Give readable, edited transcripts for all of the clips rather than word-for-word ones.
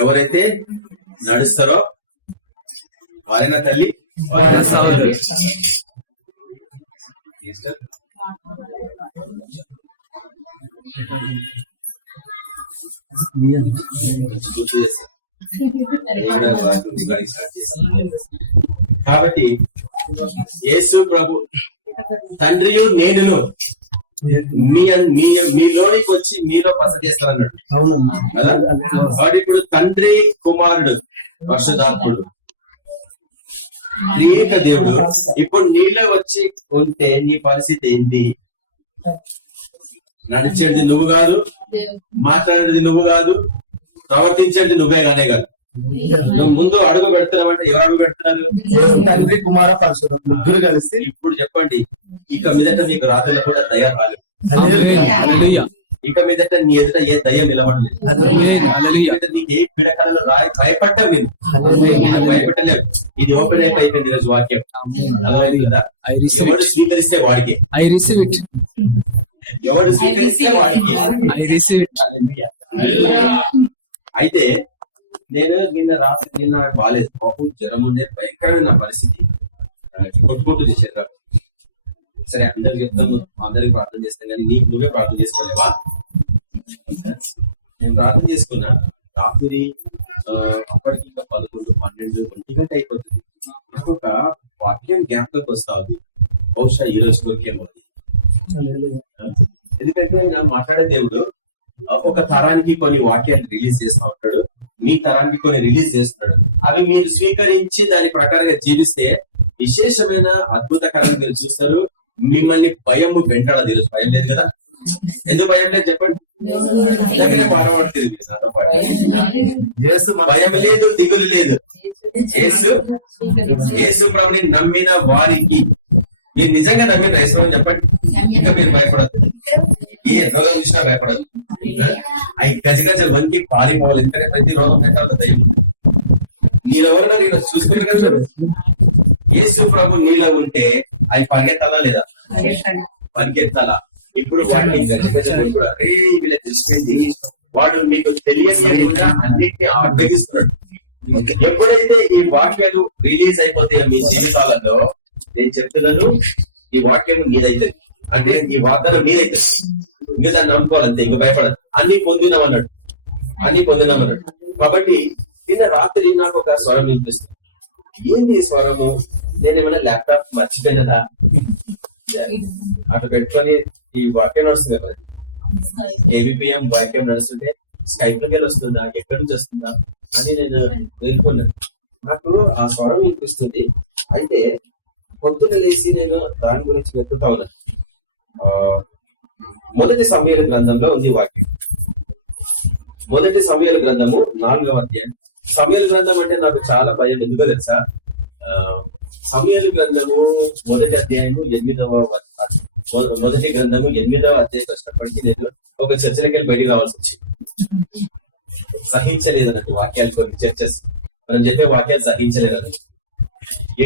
ఎవరైతే నడుస్తారో వారైన తల్లి సహోదరు. కాబట్టి యేసు ప్రభు తండ్రియు నేనును మీలోనికి వచ్చి మీలో బస చేస్తారన్నాడు కదా. వాడు ఇప్పుడు తండ్రి కుమారుడు పరిశుద్ధాత్ముడు త్రియేక దేవుడు ఇప్పుడు నీలో వచ్చి ఉంటే నీ పరిస్థితి ఏంటి? నడిచేది నువ్వు కాదు, మాట్లాడేది నువ్వు కాదు, ప్రవర్తించేది నువ్వే కానే కాదు. నువ్వు ముందు అడుగు పెడుతున్నావంటే ఎవరు అడుగు పెడుతున్నారు? తండ్రి కుమార పరిశుద్ధ ముగ్గురు కలిసి. ఇప్పుడు చెప్పండి, ఇక మీదట నీకు రాత్రిలో కూడా దయ రాలేదు. ఇక మీదట నీ ఎదుట ఏ దయ్యం నిలబడలేదు. నీకు ఏ పిడకలలో భయపడ్డావు నేను భయపెట్టలేదు. ఇది ఓపెన్ అయిపోయింది ఈరోజు వాక్యం. అలా కదా, ఎవరు స్వీకరిస్తే వాడికి, ఎవరు స్వీకరిస్తే వాడికి. అయితే నేను నిన్న బాలేదు, పాపం జ్వరం ఉండే, భయంకరమైన పరిస్థితి, కొట్టుకుంటూ చేసేది. సరే అందరికి చెప్తాను, అందరికి ప్రార్థన చేస్తాను, కానీ నీకు నువ్వే ప్రార్థన చేసుకోలేవా? నేను ప్రార్థన చేసుకున్నా. రాత్రి అప్పటికి ఇంకా 11, 12, 1 గంట అయిపోతుంది. నాకు ఒక వాక్యం జ్ఞాపకం వస్తా ఉంది. బహుశా ఈ రోజు వాక్యం అది. ఎందుకంటే ఆయన మాట్లాడే దేవుడు ఒక తరానికి కొన్ని వాక్యాలు రిలీజ్ చేస్తూ ఉంటాడు, మీ తరానికి కొన్ని రిలీజ్ చేస్తున్నాడు. అవి మీరు స్వీకరించి దాని ప్రకారంగా జీవిస్తే విశేషమైన అద్భుతకరంగా మీరు చూస్తారు. మిమ్మల్ని భయం వెంటాడదు. ఈరోజు భయం లేదు కదా. ఎందుకు భయం లేదు చెప్పండి? భయం లేదు, దిగులు లేదు. యేసు ప్రభుని నమ్మిన వారికి, మీరు నిజంగా నమ్మిన యేసు చెప్పండి, ఇంకా మీరు భయపడదు. ఏ రోగం చూసినా భయపడదు. అవి గజగజలు వనికి పారిపోవాలి. ఎందుకంటే ప్రతి రోగం వెంటాడు దయ్యం. మీరెవరైనా నేను చూసుకుంటారు, యేసు ప్రభు నీలో ఉంటే అవి పరిగెత్తాలా లేదా? పరిగెత్తాలా? ఇప్పుడు వాటిని వీళ్ళ తెలిసిపోయింది, వాడు మీకు తెలియని అన్నిటినీ ఆగ్రహిస్తున్నాడు. ఎప్పుడైతే ఈ వాక్యాలు రిలీజ్ అయిపోతాయో మీ జీవితాలలో, నేను చెప్తున్నాను, ఈ వాక్యం నీదైతుంది. అంటే ఈ వాగ్దానం నీదైతుంది. ఇంకా దాన్ని నమ్ముకోవాలంతే, ఇంక భయపడదు. అన్ని పొందినామన్నాడు. కాబట్టి నిన్న రాత్రి నాకు ఒక స్వరం వినిపిస్తుంది. ఏంది ఈ స్వరము? నేనేమైనా ల్యాప్టాప్ మర్చిపోయినదా? అటు పెట్టుకొని ఈ వాక్యం నడుస్తుంది కదా, ఏబిపిఎం వాక్యం నడుస్తుంటే స్కైప్ లోకి వెళ్ళి వస్తుందా, ఎక్కడి నుంచి వస్తుందా అని నేను వెళ్ళుకున్నాను. నాకు ఆ స్వరం వినిపిస్తుంది. అయితే పొద్దున లేచి నేను దాని గురించి వెతుకుతా ఉన్నాను. మొదటి సమూయేలు గ్రంథంలో ఉంది వాక్యం. మొదటి సమూయేలు గ్రంథము 4వ అధ్యాయం. సమూయేలు గ్రంథం అంటే నాకు చాలా భయం. ఎందుకో తెలుసా? సమూయేలు గ్రంథము మొదటి అధ్యాయము 8వ అధ్యాయం కష్టపడికి నేను ఒక చర్చలకి వెళ్ళి బయటికి రావాల్సి వచ్చింది. సహించలేదు అన్నట్టు వాక్యాలు, కొన్ని చర్చస్ మనం చెప్పే వాక్యాలు సహించలేదు అన్నట్టు.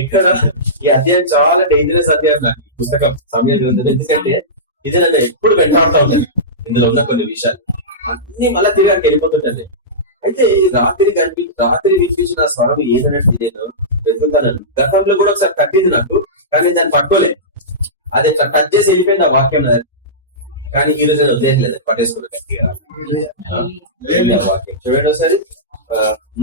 ఎక్కడ ఈ అధ్యాయం చాలా డేంజరస్ అధ్యాయం నాకు పుస్తకం సమూయేలు గ్రంథం. ఎందుకంటే ఇది నన్ను ఎప్పుడు వెంటాడుతూ ఉంటుంది. ఇందులో ఉన్న కొన్ని విషయాలు అన్ని మళ్ళా తిరిగి వెళ్ళిపోతుంటది. అయితే రాత్రి వినిపించిన స్వరం ఏదన్నట్టు నేను వెతుకుతాను. గతంలో కూడా ఒకసారి తట్టింది నాకు, కానీ దాన్ని పట్టుకోలే. అది టచ్ చేసి వెళ్ళిపోయింది ఆ వాక్యం. కానీ ఈ రోజు నేను వదిలేయలేదు, పట్టేసుకున్నా గట్టిగా వాక్యం. చూడండి ఒకసారి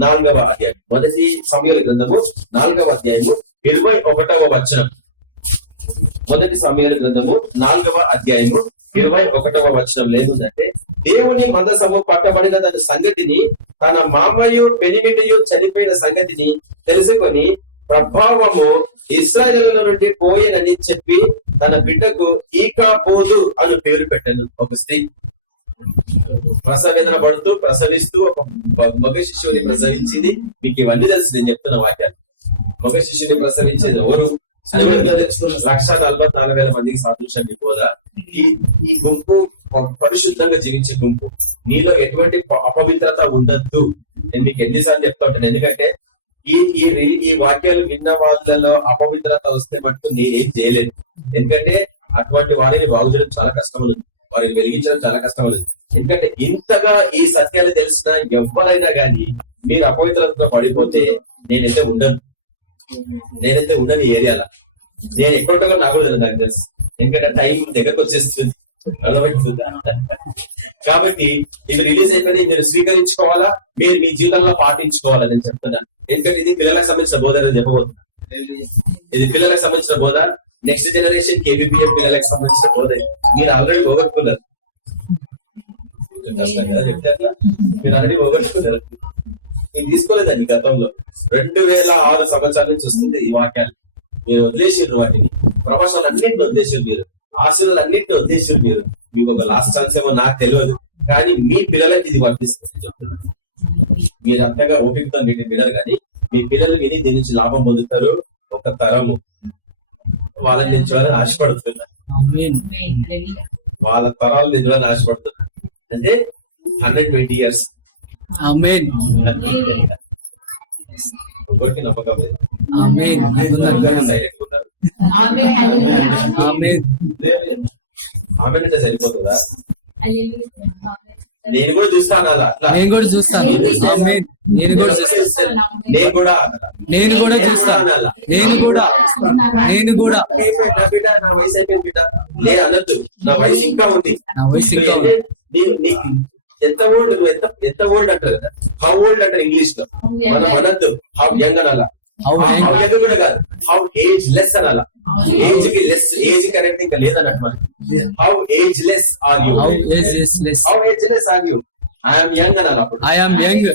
4వ అధ్యాయం, మొదటి సమూయేలు గ్రంథము 4వ అధ్యాయము 21వ వచనం. మొదటి సమూయేలు గ్రంథము 4వ అధ్యాయము 21వ వచనంలో ఏముందంటే, దేవుని మందసము పట్టబడిన తన సంగతిని, తన మామయ్యు పెనిమిటియు చనిపోయిన సంగతిని తెలుసుకొని ప్రభావము ఇశ్రాయేలుల నుండి పోయేనని చెప్పి తన బిడ్డకు ఈకాబోదు అను పేరు పెట్టాను. ఒక స్త్రీ ప్రసవేదన పడుతూ ప్రసవిస్తూ ఒక మగ శిశువుని ప్రసవించింది. మీకు ఇవన్నీ తెలుసు, నేను చెప్తున్న వాక్యాలు. మగ శిశువుని ప్రసవించేది ఎవరు? 1,44,000 మందికి సాదృశ్యం ఇవ్వదా? ఈ గుంపు పరిశుద్ధంగా జీవించే గుంపు. నీలో ఎటువంటి అపవిత్రత ఉండద్దు. నేను మీకు ఎన్నిసార్లు చెప్తా ఉంటాను. ఎందుకంటే ఈ వాక్యాలు విన్న వాళ్ళలో అపవిత్రత వస్తే మటుకు నేనేం చేయలేదు. ఎందుకంటే అటువంటి వారిని బాగు చేయడం చాలా కష్టం, వారిని వెలిగించడం చాలా కష్టం. ఎందుకంటే ఇంతగా ఈ సత్యాలు తెలిసిన ఎవరైనా కానీ మీరు అపవిత్రతతో పడిపోతే నేనైతే ఉండను ఈ ఏరియాలో. నేను ఎక్కడుంటానో నాకు కూడా నాకు తెలుసు, ఎందుకంటే టైం దగ్గరకు వచ్చేస్తుంది అలవైతుంది. కాబట్టి ఇది రిలీజ్ అయిపోయింది, మీరు స్వీకరించుకోవాలా, మీరు మీ జీవితంలో పాటించుకోవాలా నేను చెప్తున్నాను. ఎందుకంటే ఇది పిల్లలకు సంబంధించిన బోధ చెప్పబోతున్నా. ఇది పిల్లలకు సంబంధించిన బోధ, నెక్స్ట్ జనరేషన్ కేబీపీఎం పిల్లలకు సంబంధించిన బోధ. మీరు ఆల్రెడీ పోగొట్టుకున్నారు, కష్టం కదా చెప్తే అట్లా. మీరు ఆల్రెడీ పోగొట్టుకున్నారు, నేను తీసుకోలేదండి. గతంలో 2006 సంవత్సరాల నుంచి వస్తుంది ఈ వాక్యాలు. మీరు వదిలేసారు వాటిని, ప్రమోషన్లు అన్నింటిని వదిలేసారు, మీరు ఆశలు అన్నింటిని వదిలేసారు. మీరు మీకు ఒక లాస్ట్ ఛాన్స్ ఏమో నాకు తెలియదు, కానీ మీ పిల్లలకి ఇది వర్తిస్తుంది చెప్తున్నాను. మీరు అంతగా ఓపికతో వీటిని వినరు, కానీ మీ పిల్లలు విని దీని నుంచి లాభం పొందుతారు. ఒక తరము వాళ్ళని నేను చూడాలని ఆశపడుతున్నా, వాళ్ళ తరాలు నేను చూడాలని ఆశపడుతున్నా. అంటే 120 years. ఒకరికి నమ్మకం లేదు, ఆమె అంటే సరిపోతుందా? నేను కూడా చూస్తాను అలా, నేను కూడా చూస్తాను. నేను కూడా చూస్తాను. నేను కూడా చూస్తాను. నేను కూడా నా బిడ్డ నా వయసు అయిపోయింది బిడ్డ లే అనొద్దు, నా వయసు ఇంకా ఉంది. నీకు ఎంత ఓల్డ్, నువ్వు ఎంత ఓల్డ్ అంటారు కదా, హౌ ఓల్డ్ అంటారు ఇంగ్లీష్ లో. మనం అనొద్దు హౌ యంగ్ అనాలా, హౌ యంగ్ కూడా కాదు, హౌ ఏజ్ లెస్ అనాలా. ఏజ్ కి లెస్, ఏజ్ కరెక్ట్ ఇంకా లేదన్నట్టు మనకి. How age less or you, how age less or you. I'm young అనాలి అప్పుడు. I'm young.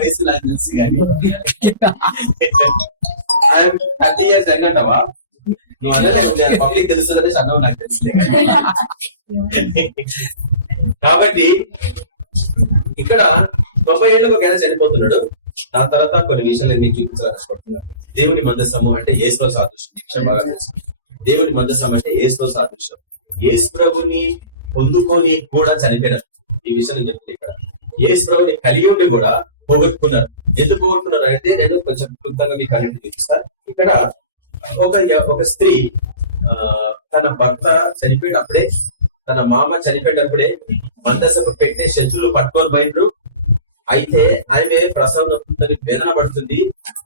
వయసు నాకు తెలుసు కానీ ఐఎమ్ 30 years యంగ్ అంటావా నువ్వు? అనలేదు, పబ్లిక్ తెలుస్తుందని చదవ నాకు తెలుసు. కాబట్టి ఇక్కడ 90 ఏళ్ళకు ఒక ఆయన చనిపోతున్నాడు. దాని తర్వాత కొన్ని విషయాలు మీకు చూపించాలనుకుంటున్నాను. దేవుని మందసము అంటే యేసుతో సాదృశ్యం. ఈ విషయం బాగా తెలుసు. దేవుని మందసం అంటే యేసుతో సాదృశ్యం. యేసు ప్రభుని పొందుకొని కూడా చనిపోయినారు. ఈ విషయం నేను చెప్తే ఇక్కడ యేసు ప్రభుని కలిగి ఉండి కూడా పోగొట్టుకున్నారు. ఎందుకు పోగొట్టుకున్నారు అంటే నేను కొంచెం క్లుప్తంగా మీకు అన్నింటి చూపిస్తాను. ఇక్కడ ఒక స్త్రీ తన భర్త చనిపోయినప్పుడే, తన మామ చనిపోయినప్పుడే మందసపు పెట్టే శత్రులు పట్టుకొని బయటరు. అయితే ఆమె ప్రసవం నొప్పుతుంది, వేదన పడుతుంది,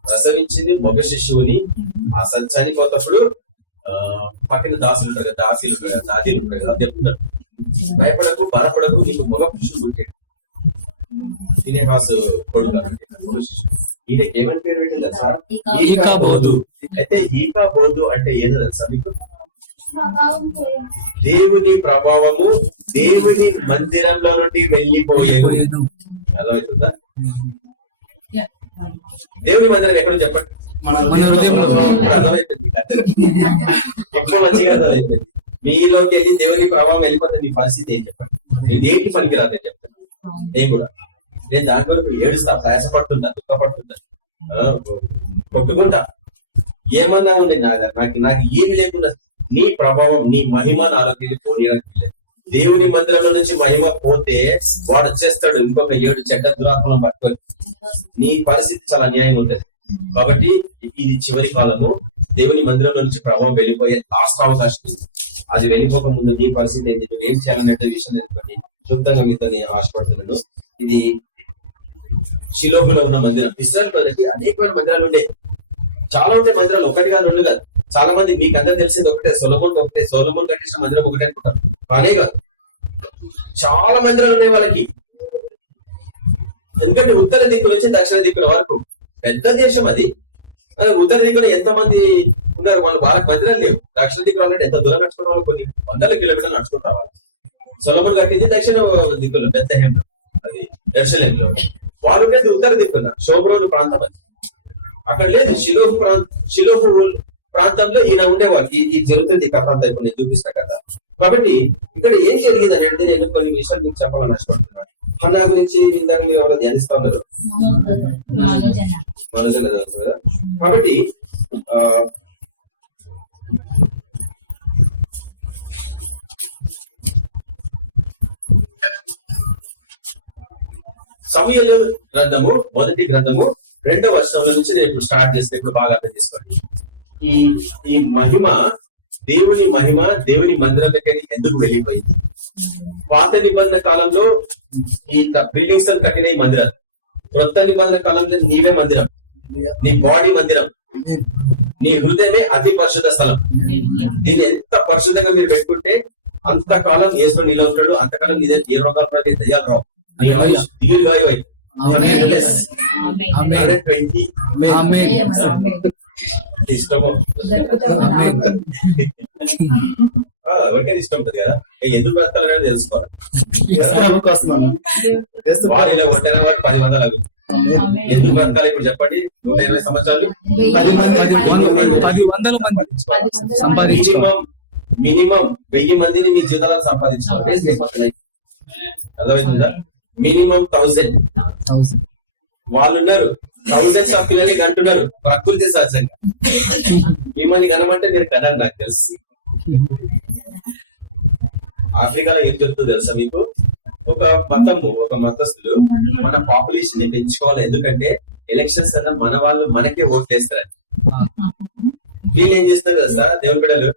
ప్రసవించింది మగ శిశువుని. అసలు చనిపోతప్పుడు పక్కన దాసులు ఉంటారు కదా, దాదీలు ఉంటారు కదా, చెప్తున్నారు భయపడకు, బలపడకు, నీకు మగ శిశువు పుట్టాడు. ఫినెహాసు కొడుకు మగ శిశువు. ఈయనకి ఏమని పేరు పెట్టింది తెలుసా? ఈకాబోదు. అయితే ఈకాబోదు అంటే ఏదో తెలుసా మీకు? దేవుని ప్రభావము దేవుని మందిరంలో నుండి వెళ్ళిపోయేది. అర్థమవుతుందా? దేవుని మందిరం ఎక్కడ చెప్పండి? ఎక్కువ మంచిగా అర్థమైపోయింది. మీలోకి వెళ్ళి దేవుని ప్రభావం వెళ్ళిపోతే మీ పరిస్థితి ఏం చెప్పండి? మీ దేనికి పనికిరాదు అని చెప్తాను. నేను కూడా దాని వరకు ఏడుస్తా, ప్రయాసపడుతుందా, దుఃఖపడుతుందా, కొట్టుకుంటా, ఏమన్నా ఉంది నాకు ఏమి లేకుండా నీ ప్రభావం, నీ మహిమ నాలోకి వెళ్ళి పోనీయడానికి లేదు. దేవుని మందిరంలో నుంచి మహిమ పోతే వాడు వచ్చేస్తాడు ఇంకొక 7 చెడ్డ దురాత్మలను పట్టుకొని. నీ పరిస్థితి చాలా అన్యాయం ఉంటుంది. కాబట్టి ఇది చివరి కాలము. దేవుని మందిరంలో నుంచి ప్రభావం వెళ్ళిపోయే లాస్ట్ అవకాశం. అది వెళ్ళిపోక ముందు నీ పరిస్థితి ఏంటి, నువ్వు ఏం చేయాలనే విషయం తెలుసుకొని క్లుప్తంగా మీతో నేను ఆశపడుతున్నాను. ఇది షిలోహులో ఉన్న మందిరం. ఇశ్రాయేలు ప్రజలకి అనేకమైన మందిరాలు ఉండే, చాలా ఉంటాయి మందిరాలు, ఒకటి కాదు, 2 కాదు. చాలా మంది మీకు అందరూ తెలిసింది ఒకటే, సొలొమోన్ ఒకటే. సొలొమోన్ కట్టించిన మందిరం ఒకటే అనుకుంటారు, కానే కాదు, చాలా మందిరాలు ఉన్నాయి వాళ్ళకి. ఎందుకంటే ఉత్తర దిక్కు నుంచి దక్షిణ దిక్కుల వరకు పెద్ద దేశం అది. ఉత్తర దిక్కున ఎంత మంది ఉన్నారు, వాళ్ళకి మందిరాలు లేవు. దక్షిణ దిక్కులు అంటే ఎంత దూరం నడుచుకున్న వాళ్ళు, కొన్ని 100 కిలోమీటర్లు నడుచుకుంటూ రావాలి. సొలొమోన్ కట్టింది దక్షిణ దిక్కులో, బెత్లెహేమ్, అది యెరూషలేములో. వాళ్ళు ఉండేది ఉత్తర దిక్కున షోమ్రోను ప్రాంతం అది. అక్కడ లేదు. షిలోహు ప్రాంతంలో ఈయన ఉండేవాళ్ళు. ఇది జరుగుతుంది కథ అంతా, ఇప్పుడు నేను చూపిస్తా కదా. కాబట్టి ఇక్కడ ఏం జరిగింది అని అంటే నేను కొన్ని విషయాలు మీకు చెప్పాలని ఆశపడుతున్నాను. హన్నా గురించి ఇందాక మీరు ఎవరో ధ్యానిస్తా ఉన్నారు, మనోజన కదా. కాబట్టి సమూయేలు గ్రంథము, మొదటి గ్రంథము 2వ వచనంలో నుంచి నేను ఇప్పుడు స్టార్ట్ చేస్తే ఇప్పుడు బాగా అర్థం చేసుకోండి. ఈ మహిమ, దేవుని మహిమ దేవుని మందిరం దగ్గరికి ఎందుకు వెళ్ళిపోయింది? పాత నిబంధన కాలంలో ఈ బిల్డింగ్స్ కట్టిన ఈ మందిరాలు, క్రొత్త నిబంధన కాలంలో నీవే మందిరం, నీ బాడీ మందిరం, నీ హృదయమే అతి పరిశుద్ధ స్థలం. దీన్ని ఎంత పరిశుద్ధంగా మీరు పెట్టుకుంటే అంతకాలం యేసు నీలో ఉంటాడు, అంతకాలం నీదే ఏ రోగాలు ప్రతి దయ్యాలు రావు. నీ ఆయుష్ దీర్ఘాయువు అయింది. ఇష్టము ఎవరికైనా ఇష్టం ఉంటుంది కదా, ఎందుకు బ్రతకాలనేది తెలుసుకోవాలి. బాడీలో కొట్టిన వాడు 10 వందలు అవి ఎందుకు బ్రతకాలి ఇప్పుడు చెప్పండి. 120 సంవత్సరాలు 10 మంది సంపాదించుకోవాలి. మినిమం 1000 మందిని మీ జీవితాలను సంపాదించుకోవాలి. అర్థమవుతుందా? మినిమం 1000 వాళ్ళు ఉన్నారు, థౌసండ్స్ ఆఫ్ పిల్లలు అంటున్నారు ప్రకృతి సహజంగా. మిమ్మల్ని కనమంటే నేను కనాలి, నాకు తెలుసు. ఆఫ్రికాలో ఏం జరుగుతుందో తెలుసా మీకు? ఒక మతస్థులు మన పాపులేషన్ ని పెంచుకోవాలి, ఎందుకంటే ఎలక్షన్స్ అన్న మన వాళ్ళు మనకే ఓట్లు వేస్తారు. వీళ్ళు ఏం చేస్తున్నారు తెలుసా? దేవుని బిడ్డలు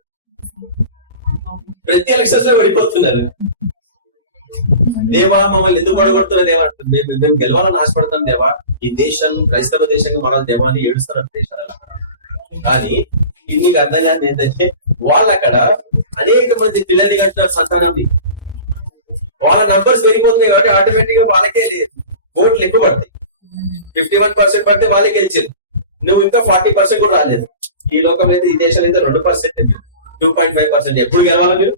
ప్రతి ఎలక్షన్స్ లో ఓడిపోతున్నారు. దేవా మమ్మల్ని ఎందుకు ఓడగొడుతున్నారు? ఏమంటుంది? మేము గెలవాలని ఆశపడతాం దేవా, ఈ దేశం క్రైస్తవ దేశంగా మన దేవా అని ఏడుస్తున్నారు దేశాలలో. కానీ ఇది మీకు అర్థం కాదు ఏంటంటే, వాళ్ళు అక్కడ అనేక మంది పిల్లల్ని కంటున్నారు, సంతానాన్ని. వాళ్ళ నంబర్స్ పెరిగిపోతున్నాయి కాబట్టి ఆటోమేటిక్ గా వాళ్ళకే ఓట్లు ఎక్కువ పడతాయి. 51% పడితే వాళ్ళే గెలిచారు. నువ్వు ఇంకా 40% కూడా రాలేదు. ఈ లోకం అయితే, ఈ దేశంలో అయితే 2%, 2.5%. ఎప్పుడు గెలవాలా మీరు?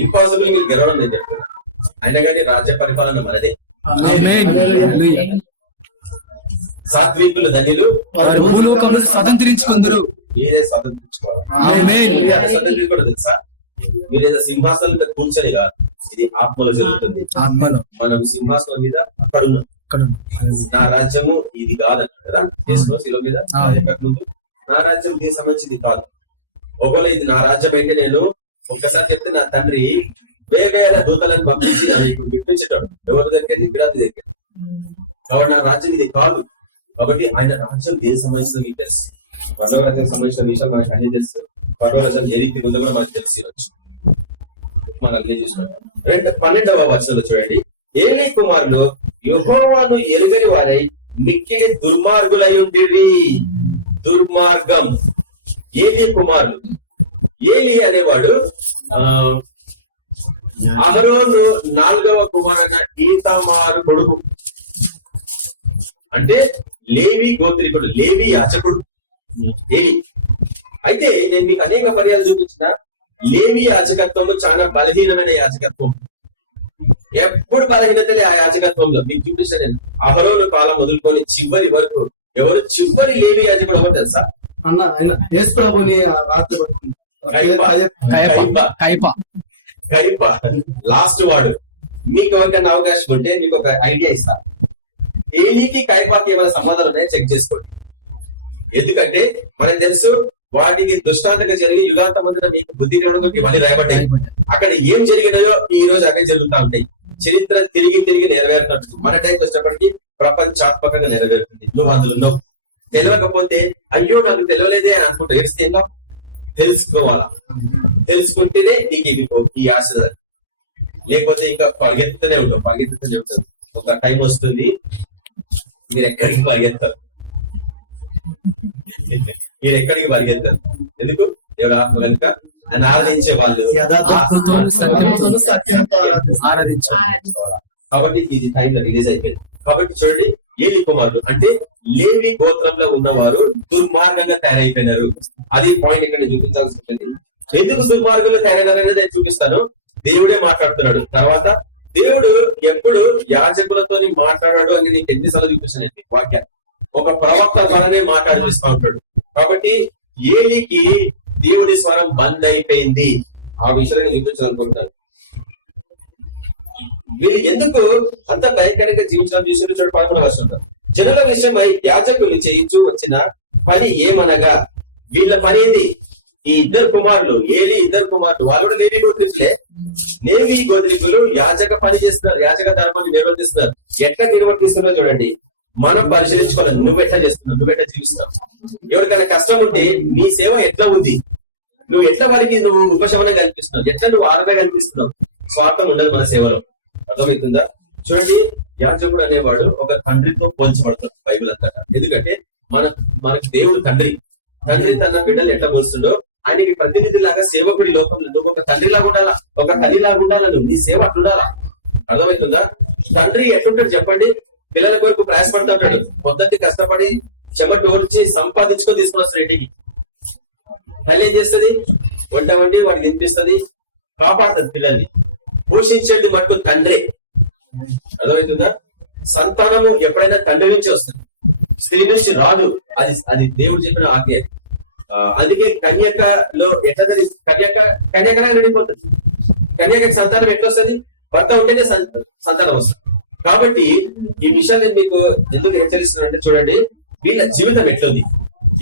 ఇంపాసిబుల్ మీరు గెలవడం లేదు చెప్తున్నా. అయినా కానీ రాజ్య పరిపాలన మనదే. సాత్వికులు ధన్యులు భూలోకంలో స్వతంత్రించుకుందరు. మీరే స్వతంత్రించుకోవడం తెలుసా? మీరేదో సింహాసనం మీద కూర్చొని కాదు, ఇది ఆత్మలో జరుగుతుంది. మనం సింహాసనం మీద అక్కడ ఉన్నాం. నా రాజ్యము ఇది కాదన్నాడు కదా శిలో మీద. నా రాజ్యం దీనికి సంబంధించింది కాదు. ఒకవేళ ఇది నా రాజ్యం అయితే నేను ఒక్కసారి చెప్తే నా తండ్రి వేవేల దూతలను పంపించి విప్పించేటాడు. ఎవరి దగ్గర? విగ్రహం దగ్గర. కాబట్టి నా రాజ్యం ఇది కాదు. కాబట్టి ఆయన రాజ్యం దేనికి సంబంధించిన మీకు తెలుసు. పర్వరాజ్యానికి సంబంధించిన విషయాలు మనకు అన్ని తెలుసు. పర్వరాజ్యం ఏ రీతి ఉందో కూడా మనకు తెలిసి వచ్చు. మనం అన్ని చూసుకుంటాం. 12వ వచనంలో చూడండి. ఏలీ కుమారులు యెహోవాను ఎరుగని వారై మిక్కిలి దుర్మార్గులై ఉండిరి. దుర్మార్గం. ఏలీ కుమారులు. ఏలీ అనేవాడు అహరోను 4వ కుమారుడైన ఈతామారు కొడుకు. అంటే లేవి గోత్రికుడు, లేవి యాజకుడు ఏలీ. అయితే నేను మీకు అనేక పర్యాలు చూపించిన లేవి యాజకత్వము చాలా బలహీనమైన యాజకత్వం. ఎప్పుడు బలహీనతలే ఆ యాజకత్వంలో. మీకు చూపిస్తాను నేను. అహరోను కాలం మొదలుకొని చివరి వరకు ఎవరు చివరి లేవి యాజకుడు ఎవరు తెలుసా? లాస్ట్ వాడు. మీకు ఎవరికైనా అవకాశం ఉంటే మీకు ఒక ఐడియా ఇస్తా. ఏలీకి కైపాకి ఏమైనా సంబంధాలు ఉన్నాయో చెక్ చేసుకోండి. ఎందుకంటే మనకు తెలుసు వాటికి దృష్టాంతంగా జరిగి యుగాంత మందిన మీకు బుద్ధి ఇవన్నీ రాయబడ్డాయి. అక్కడ ఏం జరిగినాయో ఈ రోజు అక్కడ జరుగుతూ ఉంటాయి. చరిత్ర తిరిగి తిరిగి నెరవేరుతున్నట్టు మన టైంకి వచ్చేటప్పటికి ప్రపంచాత్మకంగా నెరవేరుతుంది. నువ్వు అందులో ఉన్నావు. తెలియకపోతే అయ్యో నాకు తెలియలేదే అని అనుకుంటా. ఏడిస్తే తెలుసుకోవాలా. తెలుసుకుంటేనే నీకు ఇది ఈ ఆశీర్వాదం. లేకపోతే ఇంకా పరిగెత్తుతూనే ఉంటావు. పరిగెత్తుతూనే ఉంటావు. ఒక టైం వస్తుంది మీరు ఎక్కడికి పరిగెత్తారు. మీరు ఎక్కడికి పరిగెత్తారు? ఎందుకు? దేవుడు ఆత్మ కనుక ఆయన ఆరాధించే వాళ్ళు కాబట్టి ఇది టైంలో రిలీజ్ అయిపోయింది. కాబట్టి చూడండి, ఏలీ కుమారుడు అంటే లేవి గోత్రంలో ఉన్నవారు దుర్మార్గంగా తయారైపోయినారు. అది పాయింట్ ఇక్కడ చూపించాల్సి ఉంటుంది. ఎందుకు దుర్మార్గంగా తయారైనారనేది నేను చూపిస్తాను. దేవుడే మాట్లాడుతున్నాడు. తర్వాత దేవుడు ఎప్పుడు యాజకులతో మాట్లాడాడు అని నీకు ఎన్నిసార్లు చూపిస్తాను వాక్యాన్ని. ఒక ప్రవక్త ద్వారానే మాట్లాడిస్తూ ఉంటాడు. కాబట్టి ఏలీకి దేవుడి స్వరం బంద్ అయిపోయింది. ఆ విషయాన్ని చూపించాలనుకుంటున్నాను. వీళ్ళు ఎందుకు అంత భయంకరంగా జీవించడం చూసిన 11వ వచనంలో జనుల విషయమై యాజకులు చేయించు వచ్చిన పని ఏమనగా, వీళ్ళ పని ఏంది? ఈ ఇద్దరు కుమారులు, ఏలీ ఇద్దరు కుమారులు, వాళ్ళు కూడా లేవి గోత్రికులే. లేవి గోత్రికులు యాజక పని చేస్తున్నారు, యాజక ధర్మాన్ని నిర్వర్తిస్తున్నారు. ఎట్లా నిర్వర్తిస్తున్నారో చూడండి. మనం పరిశీలించుకోవాలి. నువ్వెట్లా చేస్తున్నావు, నువ్వెట్లా జీవిస్తున్నావు. ఎవరికైనా కష్టం ఉంటే నీ సేవ ఎట్లా ఉంది, నువ్వు ఎట్లా వారికి నువ్వు ఉపశమనం కల్పిస్తున్నావు, ఎట్లా నువ్వు ఆనందంగా కల్పిస్తున్నావు. స్వార్థం ఉండదు మన సేవలో. అర్థమవుతుందా? చూడండి, యాజకుడు అనేవాడు ఒక తండ్రితో పోల్చబడతాడు బైబిల్ అంతా. ఎందుకంటే మనకు దేవుడు తండ్రి తన బిడ్డలు ఎట్లా పోల్స్తుండో ఆయనకి ప్రతినిధిలాగా సేవకుడి లోకంలో నువ్వు ఒక తండ్రిలాగా ఉండాలా, ఒక తల్లిలాగా ఉండాలా, నువ్వు నీ సేవ అట్లుండాలా. అర్థమవుతుందా? తండ్రి ఎట్లుంటాడు చెప్పండి? పిల్లల కొరకు ప్రయాసపడుతూ ఉంటాడు, పొద్దుకి కష్టపడి చెమట ఓర్చి సంపాదించుకొని తీసుకుని వస్తాడు ఇంటికి. తల్లి ఏం చేస్తుంది? వంట వండి వాడికి తినిపిస్తుంది, కాపాడుతుంది పిల్లల్ని. పోషించేది మటుకు తండ్రే. అర్థమవుతుందా? సంతానము ఎప్పుడైనా తండ్రి నుంచి వస్తుంది, స్త్రీ నుంచి రాదు. అది దేవుడు చెప్పిన ఆజ్ఞ. అందుకే కన్యకలో ఎట్లా కన్యకలా నడిపోతుంది. కన్యక సంతానం ఎట్లా వస్తుంది? భర్త ఉంటేనే సంతానం వస్తుంది. కాబట్టి ఈ విషయాన్ని మీకు ఎందుకు హెచ్చరిస్తున్నానంటే, చూడండి వీళ్ళ జీవితం ఎట్లుంది,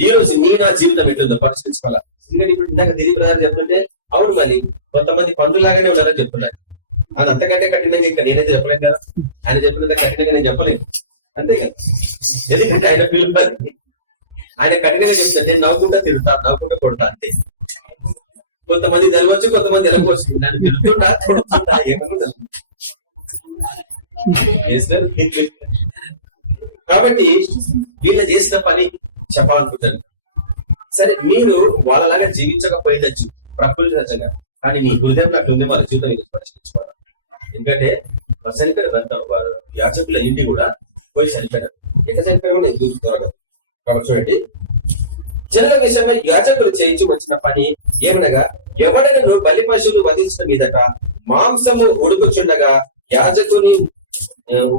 ఈ రోజు నా జీవితం ఎట్లుందో పరిశీలించుకోవాలా. ఎందుకంటే ఇప్పుడు ఇందాక దిలీప్ ప్రధాని చెప్తుంటే అవును, మళ్ళీ కొంతమంది పండులాగానే ఉన్నారని చెప్తున్నారు. అది అంతకంటే కఠినంగా ఇంకా నేనైతే చెప్పలేను కదా. ఆయన చెప్పినంత కఠినంగా నేను చెప్పలేను, అంతే కదా. ఎందుకంటే ఆయన పిల్లలు ఆయన కఠినంగా చెప్తాను, నేను నవ్వుకుంటా తిడుతా, నవ్వుకుంటా కొడతా, అంతే. కొంతమంది తెలవచ్చు, కొంతమంది తెలవచ్చు. నన్ను తిడుతుంటా కొడుతుంటా ఏమన్నా. కాబట్టి వీళ్ళ చేసిన పని చెప్పాలనుకుంటాను. సరే, మీరు వాళ్ళలాగా జీవించకపోయిండొచ్చు ప్రకృతి రచంగా, కానీ మీ హృదయం అట్లా ఉంది, వాళ్ళ జీవితం పరిష్కరించుకోవాలి. ఎందుకంటే చనిపోయారు, యాచకుల ఇంటి కూడా పోయి చనిపోయారు. ఎట్లా చనిపోయారు కూడా ఎందుకు త్వరగా. కాబట్టి చూడండి, జనుల విషయమై యాజకులు చేయించి వచ్చిన పని ఏమనగా, ఎవడను బలి పశువులు వధించిన మీదట మాంసము ఉడుకుచుండగా యాజకుని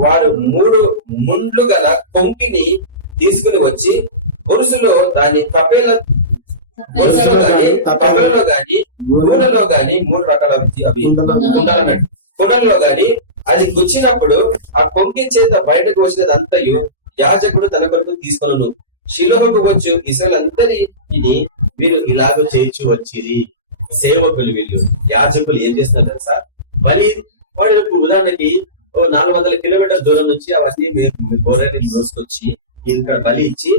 వారు 3 ముండ్లు గల కొంకిని తీసుకుని వచ్చి గొలుసులో దాన్ని తపేలలో గాని నూనెలో గాని 3 రకాల అవి కుండలలో గాని అది గుచ్చినప్పుడు ఆ కొంకి చేత బయటకు వచ్చినదంతయు యాజకుడు తన కొరకు తీసుకొను. షిలోహుకు వచ్చు ఇశ్రాయేలందరిని వీరు ఇలాగ చేర్చి వచ్చిరి. సేవకులు వీళ్ళు, యాజకులు ఏం చేస్తున్నారు తెలుసా? బలి వాడు ఉదాహరణకి 400 కిలోమీటర్ల దూరం నుంచి అవన్నీ గొర్రెని మోసుకొచ్చి ఇక్కడ బలి ఇచ్చి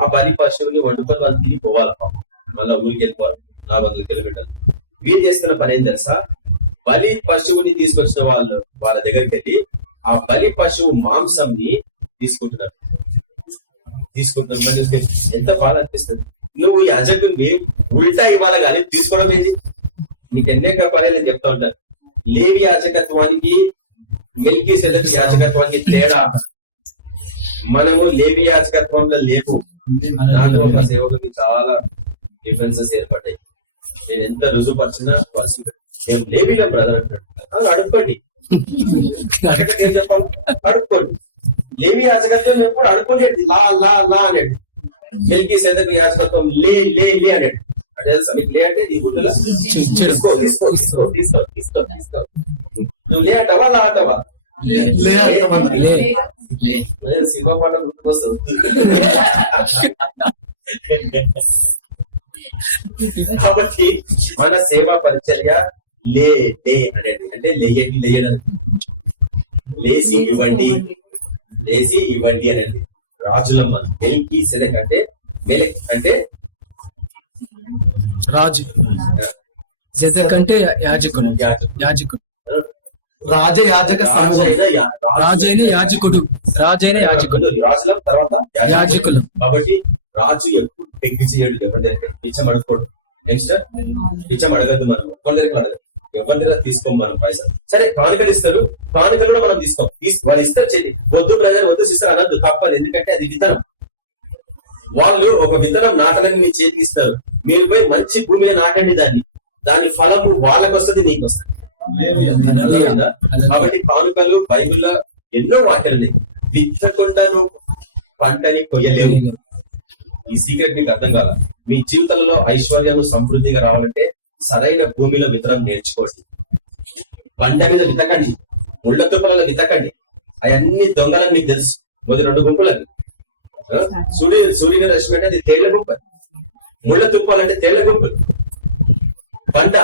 ఆ బలి పశువుని వండుకొని వాళ్ళు తిని పోవాలి, మళ్ళీ ఊరికి వెళ్ళిపోవాలి 400 కిలోమీటర్లు. వీరు చేస్తున్న పని ఏం తెలుసా? బలి పశువుని తీసుకొచ్చిన వాళ్ళ దగ్గరికి వెళ్ళి ఆ బలి పశువు మాంసంని తీసుకుంటున్నారు. మరి ఎంత బాధ అనిపిస్తుంది. నువ్వు యాజకుని ఉల్టా ఇవ్వాలి కానీ తీసుకోవడం ఏంటి? నీకు ఎన్నేక పర్యాలు నేను చెప్తా ఉంటాను. లేవి యాజకత్వానికి మెల్కీసెదెకు యాజకత్వానికి తేడా. మనము లేవి యాజకత్వంలో లేవు. నాకు ఒక సేవకుడికి చాలా డిఫరెన్సెస్ ఏర్పడ్డాయి. నేను ఎంత రుజువుపరిచినా పరిస్థితి మేము లేవిలో బ్రదర్ అంటాడు. అడుక్కోండి, ఏం చెప్పాలి? అడుక్కోండి. లేవి యాజకత్వం ఎప్పుడు అడుక్కోండి, లా లా లా అనేది. మెల్కీసెదెకు యాజకత్వం లే లే లే అనేది. మీకు లే అంటే ఈ గుడ్డలా తీసుకో తీసుకో తీసుకో తీసుకో తీసుకో తీసుకో. నువ్వు లే అంటావా లా అంటావా? సినిమా పాట గుర్తుకొస్తుంది. కాబట్టి మన సేవా పరిచర్య లే లే అనేది, అంటే లేయడం, లేసి ఇవ్వండి, లేసి ఇవ్వండి అనేది. రాజులమ్మ మెల్కీసెదెక్ అంటే మెలెక్ అంటే రాజు, సెదెక్ అంటే యాజకుడు. యాజకుడు రాజయాజక రాజైన యాజకుడు, రాజైన యాజకుడు, రాజులం తర్వాత యాజకులు. కాబట్టి రాజు ఎప్పుడు పెగ్గి చేయడు, ఎవరి దగ్గర పిచ్చం అడుకోడు. నెక్స్ట్ పిచ్చం అడగద్దు, మనం ఒకరి దగ్గర అడగదు, ఎవరి దగ్గర తీసుకోం మనం పైసలు. సరే, కానుకలు ఇస్తారు, కానుకలు కూడా మనం తీసుకోం. వాళ్ళు ఇస్తారు, చెల్లి వద్దు బ్రదర్ వద్దు సిస్టర్ అనద్దు, తప్పదు. ఎందుకంటే అది విత్తనం. వాళ్ళు ఒక విత్తనం నాటలని మీ చేతికి ఇస్తారు, మీరు పోయి మంచి భూమిలో నాటండి దాన్ని, దాని ఫలము వాళ్ళకి వస్తుంది, నీకు వస్తుంది. కాబట్టి కానుకలు బైబిల్లో ఎన్నో వాక్యాలు, విత్తకుండా నువ్వు పంటని కొయ్యలేవు. ఈ సీక్రెట్ మీకు అర్థం కాల. మీ జీవితంలో ఐశ్వర్యం సమృద్ధిగా రావాలంటే సరైన భూమిలో విత్తనం నేర్చుకోండి. పంట మీద వితకండి, ముళ్ళ తుప్పలలో వితకండి. అవన్నీ దొంగలని మీకు తెలుసు. మొదటి 2 గుంపులకి సూర్యుని రశ్మి అంటే అది తేళ్ల గుంపు, ముళ్ళ తుప్పాలంటే తేళ్ల గుంపులు. పంట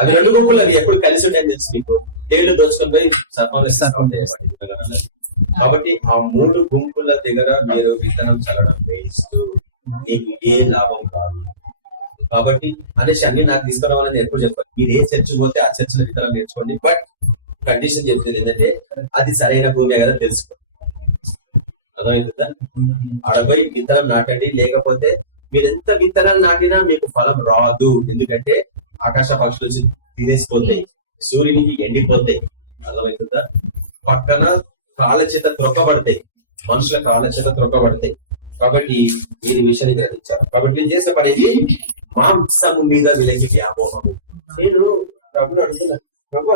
అవి 2 గుంపులు, అవి ఎప్పుడు కలిసి ఉంటాయని తెలుసు మీకు. తేళ్లు దోచుకొని పోయి సర్పంలో. కాబట్టి ఆ 3 గుంపుల దగ్గర మీరు విత్తనం చల్లడం వేస్ట్, నీకు ఏ లాభం కాదు. కాబట్టి అనేసి అన్ని నాకు తీసుకురావాలని నేను ఎప్పుడు చెప్పాను. మీరు ఏ చర్చ్ పోతే ఆ చర్చల విత్తనం నేర్చుకోండి, బట్ కండిషన్ చెప్తుంది ఏంటంటే అది సరైన భూమి కదా తెలుసుకోండి. అర్థమవుతుందా? అడపై విత్తనం నాటండి, లేకపోతే మీరు ఎంత విత్తనాలు నాటినా మీకు ఫలం రాదు. ఎందుకంటే ఆకాశ పక్షులు వచ్చి తినేసిపోతాయి, సూర్యునికి ఎండిపోతాయి. అర్థమవుతుందా? పక్కన కాళ్ళ చేత త్రొక్కబడతాయి, మనుషుల కాళ్ళ చేత త్రొక్కబడతాయి. కాబట్టి ఈ విషయాన్ని గ్రహించారు. కాబట్టి నేను చేసే పని మాంసము మీద వీళ్ళకి వ్యామోహము. నేను ప్రభుని అడుగుతున్నాను, ప్రభు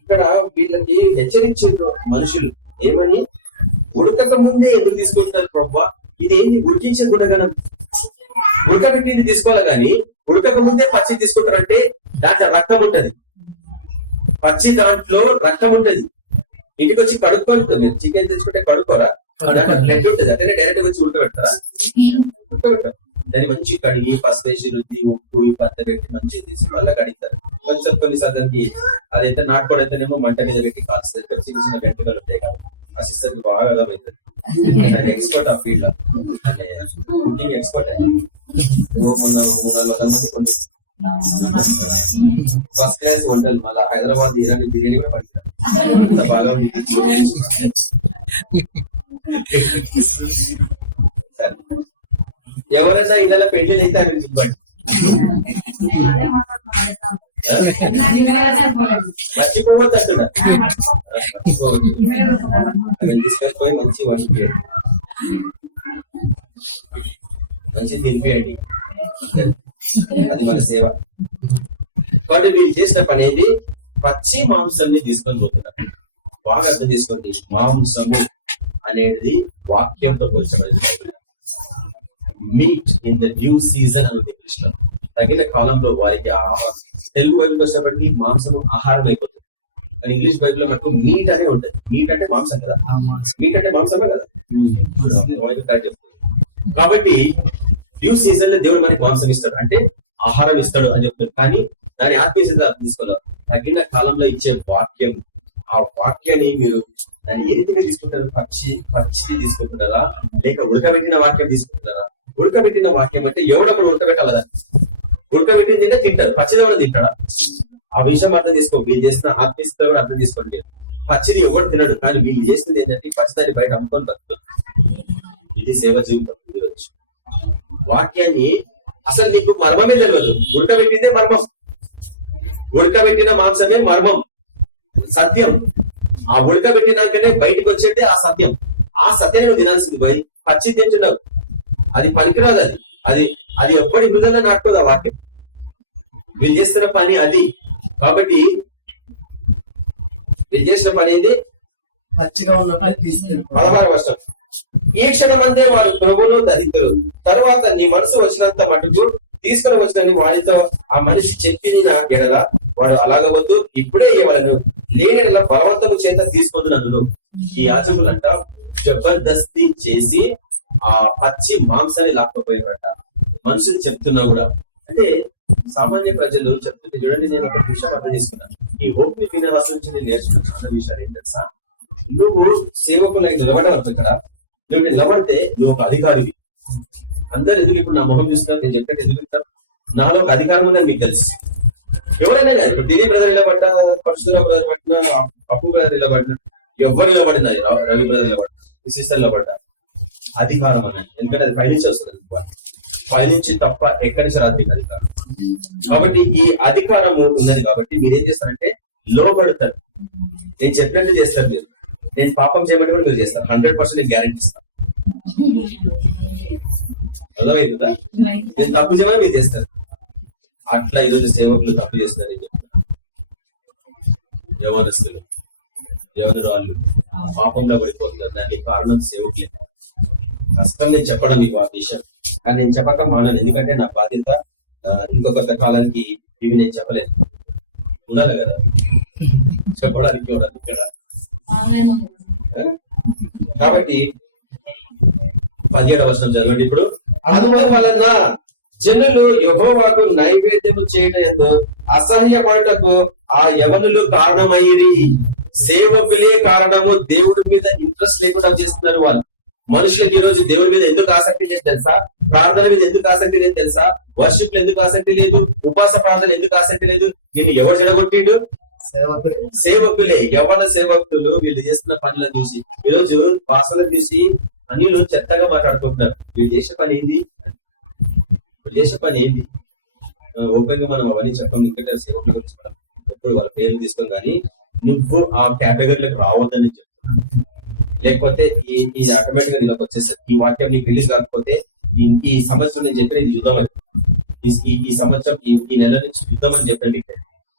ఇక్కడ వీళ్ళకి హెచ్చరించారు మనుషులు ఏమని, ఉడకక ముందే ఎందుకు తీసుకుంటున్నారు ప్రభు? ఇది ఏంటి ఉడికించే గుణగణం? ఉడకబెట్టింది తీసుకోవాలి కానీ ఉడకక ముందే పచ్చి తీసుకుంటారంటే దాంట్లో రక్తం ఉంటది, పచ్చి దాంట్లో రక్తం ఉంటది. ఇంటికి వచ్చి కడుక్కొని మీరు చికెన్ తెచ్చుకుంటే కడుక్కోరా, బ్లడ్ ఉంటుంది అంటే డైరెక్ట్ వచ్చి ఉడకబెడతారా? ఉడకబెట్టారు. దాన్ని మంచి కడిగి పసుపు వేసి రుద్ది ఉప్పు పత్త పెట్టి మంచిగా తీసి మళ్ళీ కడుగుతారు. కొంచెం కొన్నిసార్లకి అదైతే నాటుకోడైతేనేమో మంట మీద పెట్టి కాల్స్తుంది, చిన్న చిన్న గంటలు ఉంటాయి కదా. ఆ సిస్టర్ బాగా అర్థమవుతుంది. ఎక్స్పర్ట్ ఆ ఫీల్డ్ లో, అంటే కుకింగ్ ఎక్స్పర్ట్. కొన్ని ఫస్ట్ క్లాస్ వంటలు, మళ్ళీ హైదరాబాద్ ఇరానీ బిర్యానీ కూడా పడతారు. బాగా ఎవరైనా ఇళ్ళ పెళ్లి అయితే అని ఇవ్వండి, మర్చిపోవద్దు అంటున్నా. తీసుకొని మంచి వండి మంచి తినిపియండి, అది మన సేవ. కాబట్టి వీళ్ళు చేసిన పని ఏంటి? పచ్చి మాంసాన్ని తీసుకొని పోతున్నారు. బాగా అర్థం చేసుకోండి, మాంసము అనేది వాక్యంతో పోల్చబడింది. Meet in the new season అని ఇంగ్లీష్ లో. తగిన కాలంలో వారికి ఆహారం. తెలుగు బైబిల్ వచ్చేప్పటికి మాంసము ఆహారం అయిపోతుంది, కానీ ఇంగ్లీష్ బైబిల్ మనకు మీట్ అనే ఉంటుంది. మీట్ అంటే మాంసం కదా, మీట్ అంటే మాంసమే కదా. కాబట్టి న్యూ సీజన్ లో దేవుడు మనకి మాంసం ఇస్తాడు, అంటే ఆహారం ఇస్తాడు అని చెప్తాడు. కానీ దాని ఆత్మీయ సిద్ధ తీసుకోవాలి. తగిన కాలంలో ఇచ్చే వాక్యం, ఆ వాక్యాన్ని మీరు దాన్ని ఏ రీతిగా తీసుకుంటారు? పచ్చి తీసుకుంటున్నారా, లేక ఉడకబెట్టిన వాక్యం తీసుకుంటున్నారా? ఉడకబెట్టిన వాక్యం అంటే ఎవడప్పుడు ఉడకబెట్టాలి, ఉడకబెట్టింది తింటే తింటారు, పచ్చిదేమన్నా తింటాడా? ఆ విషయం అర్థం తీసుకో. వీళ్ళు చేసిన ఆత్మీయత కూడా అర్థం చేసుకోండి. పచ్చిది ఎవరు తినడు, కానీ వీళ్ళు చేస్తుంది ఏంటంటే పచ్చిదాన్ని బయట అమ్ముకొని బతుకుతారు. ఇది సేవ జీవితం. వాక్యాన్ని అసలు నీకు మర్మమే తెలియదు. ఉడకబెట్టిందే మర్మం, ఉడకబెట్టిన మాంసమే మర్మం, సత్యం. ఆ ఉడకబెట్టినాకనే బయటకు వచ్చేదే ఆ సత్యం. ఆ సత్యాన్ని నువ్వు తినాల్సింది పోయి పచ్చి తింటున్నావు, అది పనికిరాదు. అది అది అది ఎప్పటి హృదయంలో నాటుకోదు ఆ వాక్యం. వీళ్ళు చేస్తున్న పని అది. కాబట్టి వీళ్ళు చేసిన పని ఏంది? పచ్చిగా ఉన్నప్పుడు తీసుకెళ్ళి 16వ వర్షం. ఈ క్షణమందే వారు ప్రభువును ధరించరు. తరువాత నీ మనసు వచ్చినంత మటుకు తీసుకుని వచ్చిన వాడితో ఆ మనిషి చెప్పిన ఎడల వాడు అలాగవద్దు, ఇప్పుడే ఇవ్వలను, లేని బలవంతము చేత తీసుకొద్దునందును. ఈ యాజకులంట జబర్దస్తి చేసి ఆ పచ్చి మాంసాన్ని లాక్కపోయారట. మనుషులు చెప్తున్నా కూడా, అంటే సామాన్య ప్రజలు చెప్తుంటే చూడండి. నేను ఒక విషయం అర్థం చేసుకున్నాను. ఈ ఓపి ఫినహాస్ నుంచి నేను నేర్చుకున్న చాలా విషయాలు ఏం తెలుసా? నువ్వు సేవకులై నిలబడవద్దు. ఇక్కడ నువ్వు నిలబడితే నువ్వు ఒక అధికారివి. అందరు ఎదుగు ఇప్పుడు నా మొహం చూస్తారు, నేను చెప్పేది ఎదుగుతారు. నాలో ఒక అధికారం ఉందని మీకు తెలుసు. ఎవరైనా కాదు, ఇప్పుడు దిలీప్ బ్రదర్ నిలబడ్డా, పరశురామ బ్రదర్ పట్టినా, అప్పు బ్రదర్ నిలబడినా, ఎవరు నిలబడినా, రవి బ్రదర్ నిలబడ్డా, సిస్టర్ నిలబడ్డా, అధికారం అన్నది. ఎందుకంటే అది పైనుంచి వస్తుంది, పైనుంచి తప్ప ఎక్కడి నుంచి రాదు అధికారం. కాబట్టి ఈ అధికారము ఉన్నది. కాబట్టి మీరేం చేస్తారంటే లోబడతారు. నేను చెప్పినట్టు చేస్తారు మీరు. నేను పాపం చేయమంటే కూడా మీరు చేస్తారు. 100% నేను గ్యారెంటీ ఇస్తాను. అర్థమైందా? నేను తప్పు చేయమని మీరు చేస్తారు. అట్లా ఈరోజు సేవకులు తప్పు చేస్తారు. యవనస్తులు, యవనురాళ్ళు పాపంలో పడిపోతున్నారు. దానికి కారణం సేవకులే. కష్టం నేను చెప్పడం మీకు ఆ విషయం, కానీ నేను చెప్పక మానను. ఎందుకంటే నా బాధ్యత. ఇంకొక కాలానికి ఇవి నేను చెప్పలేను, ఉండాలి కదా చెప్పడానికి ఉండాలి ఇక్కడ. కాబట్టి 17వ వచనం చదవండి ఇప్పుడు. అనుభవం వలన జనులు యెహోవాకు నైవేద్యము చేయడం అసహ్యపడటకు ఆ యవనులు కారణమయ్యిరి. సేవకులే కారణము. దేవుడి మీద ఇంట్రెస్ట్ లేకుండా చేస్తున్నారు వాళ్ళు. మనుషులకు ఈ రోజు దేవుడి మీద ఎందుకు ఆసక్తి లేదు తెలుసా? ప్రార్థన మీద ఎందుకు ఆసక్తి లేదు తెలుసా? వర్షిప్ ఎందుకు ఆసక్తి లేదు? ఉపవాస ప్రార్థన ఎందుకు ఆసక్తి లేదు? నిన్ను ఎవరు చెడగొట్టిండు? సేవకులే. యవ్వన సేవకులు వీళ్ళు చేస్తున్న పనులను చూసి ఈరోజు భాషలను చూసి అన్నిలు చెత్తగా మాట్లాడుకుంటున్నారు. వీళ్ళు చేసే పని ఏంది? ఓపెన్ గా మనం అవన్నీ చెప్పాం. ఎందుకంటే సేవకుల గురించి మనం ఎప్పుడు వాళ్ళ పేర్లు తీసుకోం, కానీ నువ్వు ఆ కేటగిరీలకు రావద్దని చెప్తున్నాను. లేకపోతే ఇది ఆటోమేటిక్ గా నీకు వచ్చేస్తుంది. ఈ వాక్యం నీకు రిలీజ్ కాకపోతే ఈ సంవత్సరం నేను చెప్పిన ఇది యుద్ధం అని, ఈ సంవత్సరం ఈ నెల నుంచి యుద్ధం అని చెప్పండి.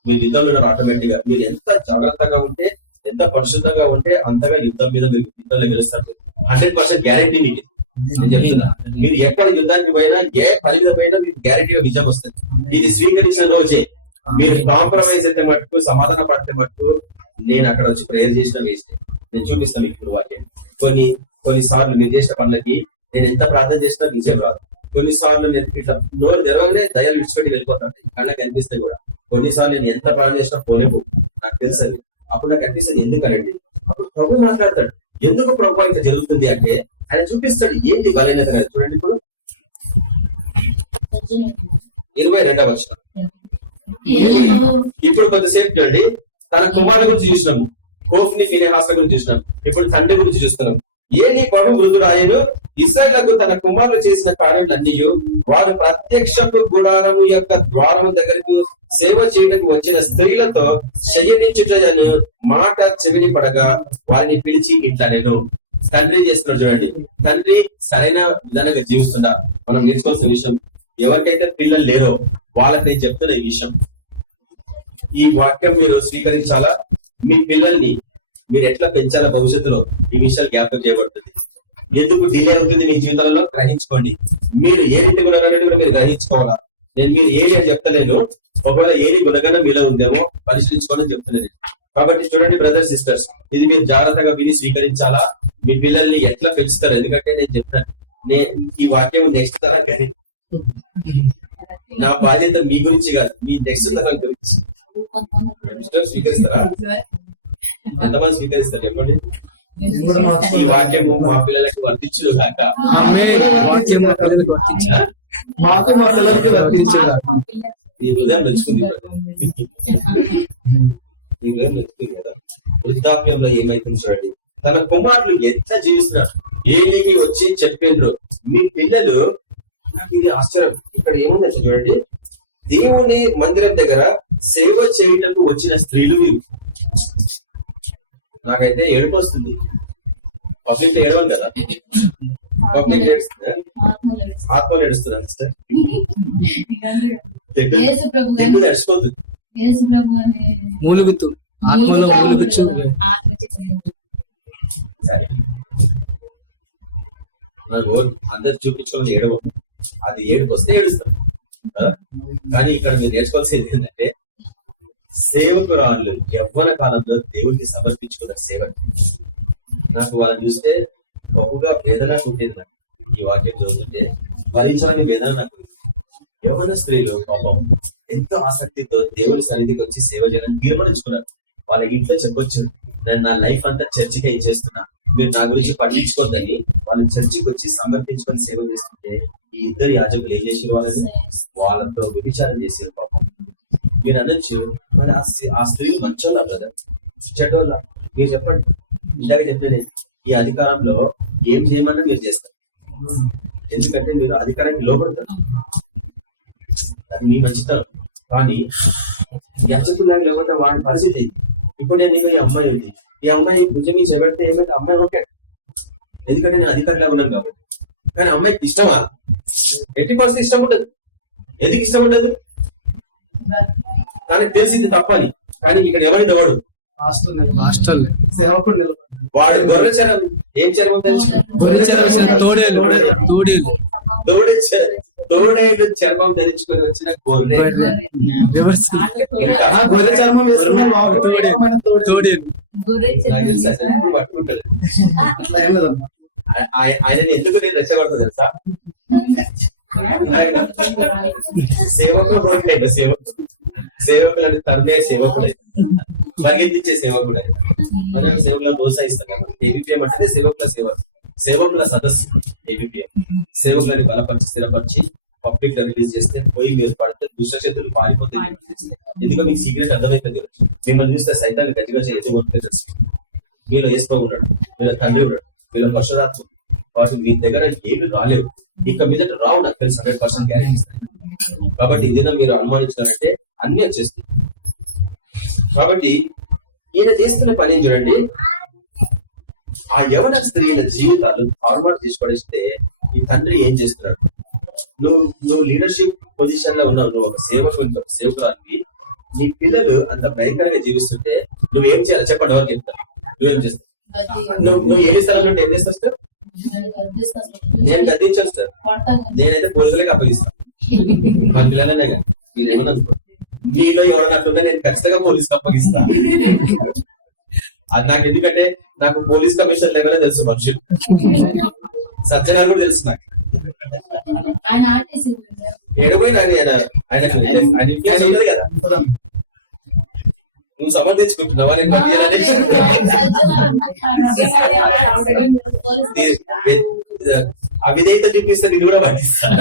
మీరు యుద్ధంలో ఉన్నారు ఆటోమేటిక్ గా. మీరు ఎంత జాగ్రత్తగా ఉంటే, ఎంత పరిశుద్ధంగా ఉంటే అంతగా యుద్ధం మీద మీరు యుద్ధంలో గెలుస్తారు. 100% గ్యారెంటీ మీకు నేను చెప్తున్నా. మీరు ఎక్కడ యుద్ధానికి పోయినా, ఏ పని మీద పోయినా మీకు గ్యారెంటీగా విజయం వస్తుంది. ఇది స్వీకరించిన రోజే. మీరు కాంప్రమైజ్ అయితే మటుకు, సమాధాన పడితే మటుకు నేను అక్కడ వచ్చి ప్రేయర్ చేసిన వేస్ట్. నేను చూపిస్తాను మీకు వాక్యం. కొన్నిసార్లు మీరు చేసిన పనులకి నేను ఎంత ప్రార్థన చేసినా విజయం రాదు. కొన్నిసార్లు నేను ఇట్లా నోరు తెరవగానే దయాలు విడిచిపెట్టి వెళ్ళిపోతాను, కళ్ళకి అనిపిస్తే కూడా. కొన్నిసార్లు నేను ఎంత ప్రార్థన చేసినా పోలేము, నాకు తెలుసు. అప్పుడు నాకు అనిపిస్తుంది ఎందుకనండి. అప్పుడు ప్రభు మాట్లాడతాడు, ఎందుకు ప్రభు ఇంత జరుగుతుంది అంటే ఆయన చూపిస్తాడు ఏంటి బలహీనత. చూడండి ఇప్పుడు 22వ వచనం. ఇప్పుడు కొంతసేపు చూడండి, తన కుమారుల గురించి చూసినాము, హోఫ్ని ఫీనెహాస్ గురించి చూసినాం. ఇప్పుడు తండ్రి గురించి చూస్తున్నాం. ఏలి బహు వృద్ధుడు ఆయను ఇశ్రాయేలుకు తన కుమారులు చేసిన కార్యములన్నీ వారు ప్రత్యక్షపు గుడారము యొక్క ద్వారము దగ్గరకు సేవ చేయడానికి వచ్చిన స్త్రీలతో శయనించుటను మాట చెవిని పడగా వారిని పిలిచి ఇట్లా నేను తండ్రి చేస్తున్నాడు. చూడండి, తండ్రి సరైన విధానంగా జీవిస్తున్నా. మనం నేర్చుకోవాల్సిన విషయం, ఎవరికైతే పిల్లలు లేరో వాళ్ళకి నేను చెప్తున్న ఈ విషయం, ఈ వాక్యం మీరు స్వీకరించాలా. మీ పిల్లల్ని మీరు ఎట్లా పెంచాలా భవిష్యత్తులో ఈ విషయాలు జ్ఞాపకం చేయబడుతుంది. ఎందుకు డిలే అవుతుంది మీ జీవితంలో గ్రహించుకోండి. మీరు ఏ రీతి గుణగానే కూడా మీరు గ్రహించుకోవాలా. మీరు ఏది అని చెప్తలేను, ఒకవేళ ఏది గుణగానే మీలో ఉందేమో పరిశీలించుకోవాలని చెప్తున్నాను. కాబట్టి చూడండి బ్రదర్స్ సిస్టర్స్, ఇది మీరు జాగ్రత్తగా విని స్వీకరించాలా. మీ పిల్లల్ని ఎట్లా పెంచుతారు, ఎందుకంటే నేను చెప్తాను, ఈ వాక్యం నెక్స్ట్ తరం నా బాధ్యత మీ గురించి కాదు, మీ నెక్స్ట్ తరం గురించి. స్వీకరిస్తారా? ఎంతమంది స్వీకరిస్తారు చెప్పండి. ఈ వాక్యము మా పిల్లలకు వర్తించు కాక. ఈ హృదయం మెచ్చుకుంది కదా. వృద్ధాప్యంలో ఏమైతుంది చూడండి, తన కుమారులు ఎంత జీవిస్తున్నారు. ఏలికి వచ్చి చెప్పిండ్రు మీ పిల్లలు. నాకు ఇది ఆశ్చర్యం. ఇక్కడ ఏముంది చూడండి, దేవుని మందిరం దగ్గర సేవ చేయటకు వచ్చిన స్త్రీలు. నాకైతే ఏడుపు వస్తుంది. పబ్లిక్ ఏడవాలి కదా, పబ్లిక్ ఆత్మలు ఏడుస్తున్నాను సార్. తెగ్గు నడిచిపోతుంది, మూలుగుతూ ఆత్మలో మూలుగుచ్చు. సరే, అందరు చూపించుకోవాలి ఏడవ, అది ఏడుపు వస్తే ఏడుస్తాం. కానీ ఇక్కడ మీరు నేర్చుకోవాల్సింది ఏంటంటే, సేవకురాళ్ళు యవ్వన కాలంలో దేవుడికి సమర్పించుకున్న సేవ. నాకు వాళ్ళని చూస్తే బహుగా వేదన ఉండేది. నాకు ఈ వాక్యం చదువుతుంటే భరించాలని వేదన నాకు. యవ్వన స్త్రీలు పాపం ఎంతో ఆసక్తితో దేవుడి సన్నిధికి వచ్చి సేవ చేయాలని తీర్మానించుకున్నారు. వాళ్ళ ఇంట్లో చెప్పొచ్చు, నేను నా లైఫ్ అంతా చర్చికే ఇచ్చేస్తున్నా, మీరు నా గురించి పట్టించుకోద్దని. వాళ్ళు చర్చికి వచ్చి సమర్పించుకొని సేవ చేస్తుంటే ఈ ఇద్దరు యాజకులు ఏం చేసారు, వాళ్ళతో వ్యభిచారం చేసారు. పాపం మీరు అనొచ్చు, మరి ఆ స్త్రీలు మంచోళ్ళ బ్రదర్, చెడ్డోళ్ళ? మీరు చెప్పండి. ఇందాక చెప్పేది, ఈ అధికారంలో ఏం చేయమన్నా మీరు చేస్తారు, ఎందుకంటే మీరు అధికారానికి లోపడతారు, అది మీ మంచితనం. కానీ యాజకులాగా లేకపోతే వాడి పరిస్థితి అయింది. ఇప్పుడు నేను ఈ అమ్మాయి ఉంది, ఈ అమ్మాయి భుజం మీద చెబెడితే ఏమైతే అమ్మాయి ఓకే, ఎందుకంటే నేను అధికారిగా ఉన్నాను కాబట్టి. కానీ అమ్మాయికి ఇష్టమా? ఎట్టి పరిస్థితి ఇష్టం ఉండదు. ఎందుకు ఇష్టం ఉండదు? కానీ తెలిసింది తప్పని. కానీ ఇక్కడ ఎవరిని వాడు హాస్టల్ వాడు గొర్రె చర్మం, ఏం చర్మం తెలుసు? తోడేలు చర్మం ధరించుకొని వచ్చిన గొర్రె. గొర్రె చర్మం పట్టుకుంటాడు. ఆయనని ఎందుకు నేను రెచ్చగొడతా తెలుసా? సేవకుడు సేవకులని తన్నే సేవకుడే, పరిగెత్తించే సేవకుడే. మనం సేవకులను ప్రోత్సహిస్తాం కాబట్టి ఏబిపిఎం అంటే సేవకుల సేవ. సేవకుల సదస్సు ABPM సేవకులని బలపరిచి స్థిరపరిచి పబ్లిక్ లో రిలీజ్ చేస్తే పోయి మీరు పడితే దుష్టశక్తులు పారిపోతాయి. ఎందుకంటే మీకు సీక్రెట్ అర్థమైపోయింది. మిమ్మల్ని చూస్తే సైతాన్ని గట్టిగా ఎదుగుతుంటే తెలుసు. మీలో యేసు ఉన్నాడు, మీలో తండ్రి ఉన్నాడు, మీలో పరిశుద్ధాత్మ. వాటి మీ దగ్గర ఏమి రాలేవు, ఇక మీద రావు. నాకు తెలుసు 100% గ్యారెంటీ ఇస్తాను. కాబట్టి ఇది మీరు అనుమానించారంటే అన్ని వచ్చేస్తాయి. కాబట్టి ఈయన చేస్తున్న పని చూడండి, ఆ యవన స్త్రీల జీవితాలు ఫార్వర్డ్ తీసుకొడిస్తే ఈ తండ్రి ఏం చేస్తున్నాడు? నువ్వు లీడర్షిప్ పొజిషన్ లో ఉన్నావు, నువ్వు ఒక సేవకురానికి, నీ పిల్లలు అంత భయంకరంగా జీవిస్తుంటే నువ్వేం చేయాలి చెప్పండి? ఎవరికి చెప్తావు? నువ్వేం చేస్తావు? నువ్వు ఏ స్థలంలో ఉంటే ఏం చేస్తావు సార్? నేను గద్దించాను సార్, నేనైతే పోలీసులకి అప్పగిస్తాను. మన పిల్లలనే కానీ మీరు ఏమన్నా అనుకో, మీలో ఎవరన్నట్టుంటే నేను ఖచ్చితంగా పోలీసుకి అప్పగిస్తాను. అది నాకు ఎందుకంటే నాకు పోలీస్ కమిషన్ లెవెల్ తెలుసు, మనుషులు సత్యనారాయణ కూడా తెలుసు నాకు. ఎడపోయినా ఆయన ఉన్నది కదా, నువ్వు సమర్థించుకుంటున్నావా? నేను అవిధేయత చూపిస్తే నేను కూడా పాటిస్తాను.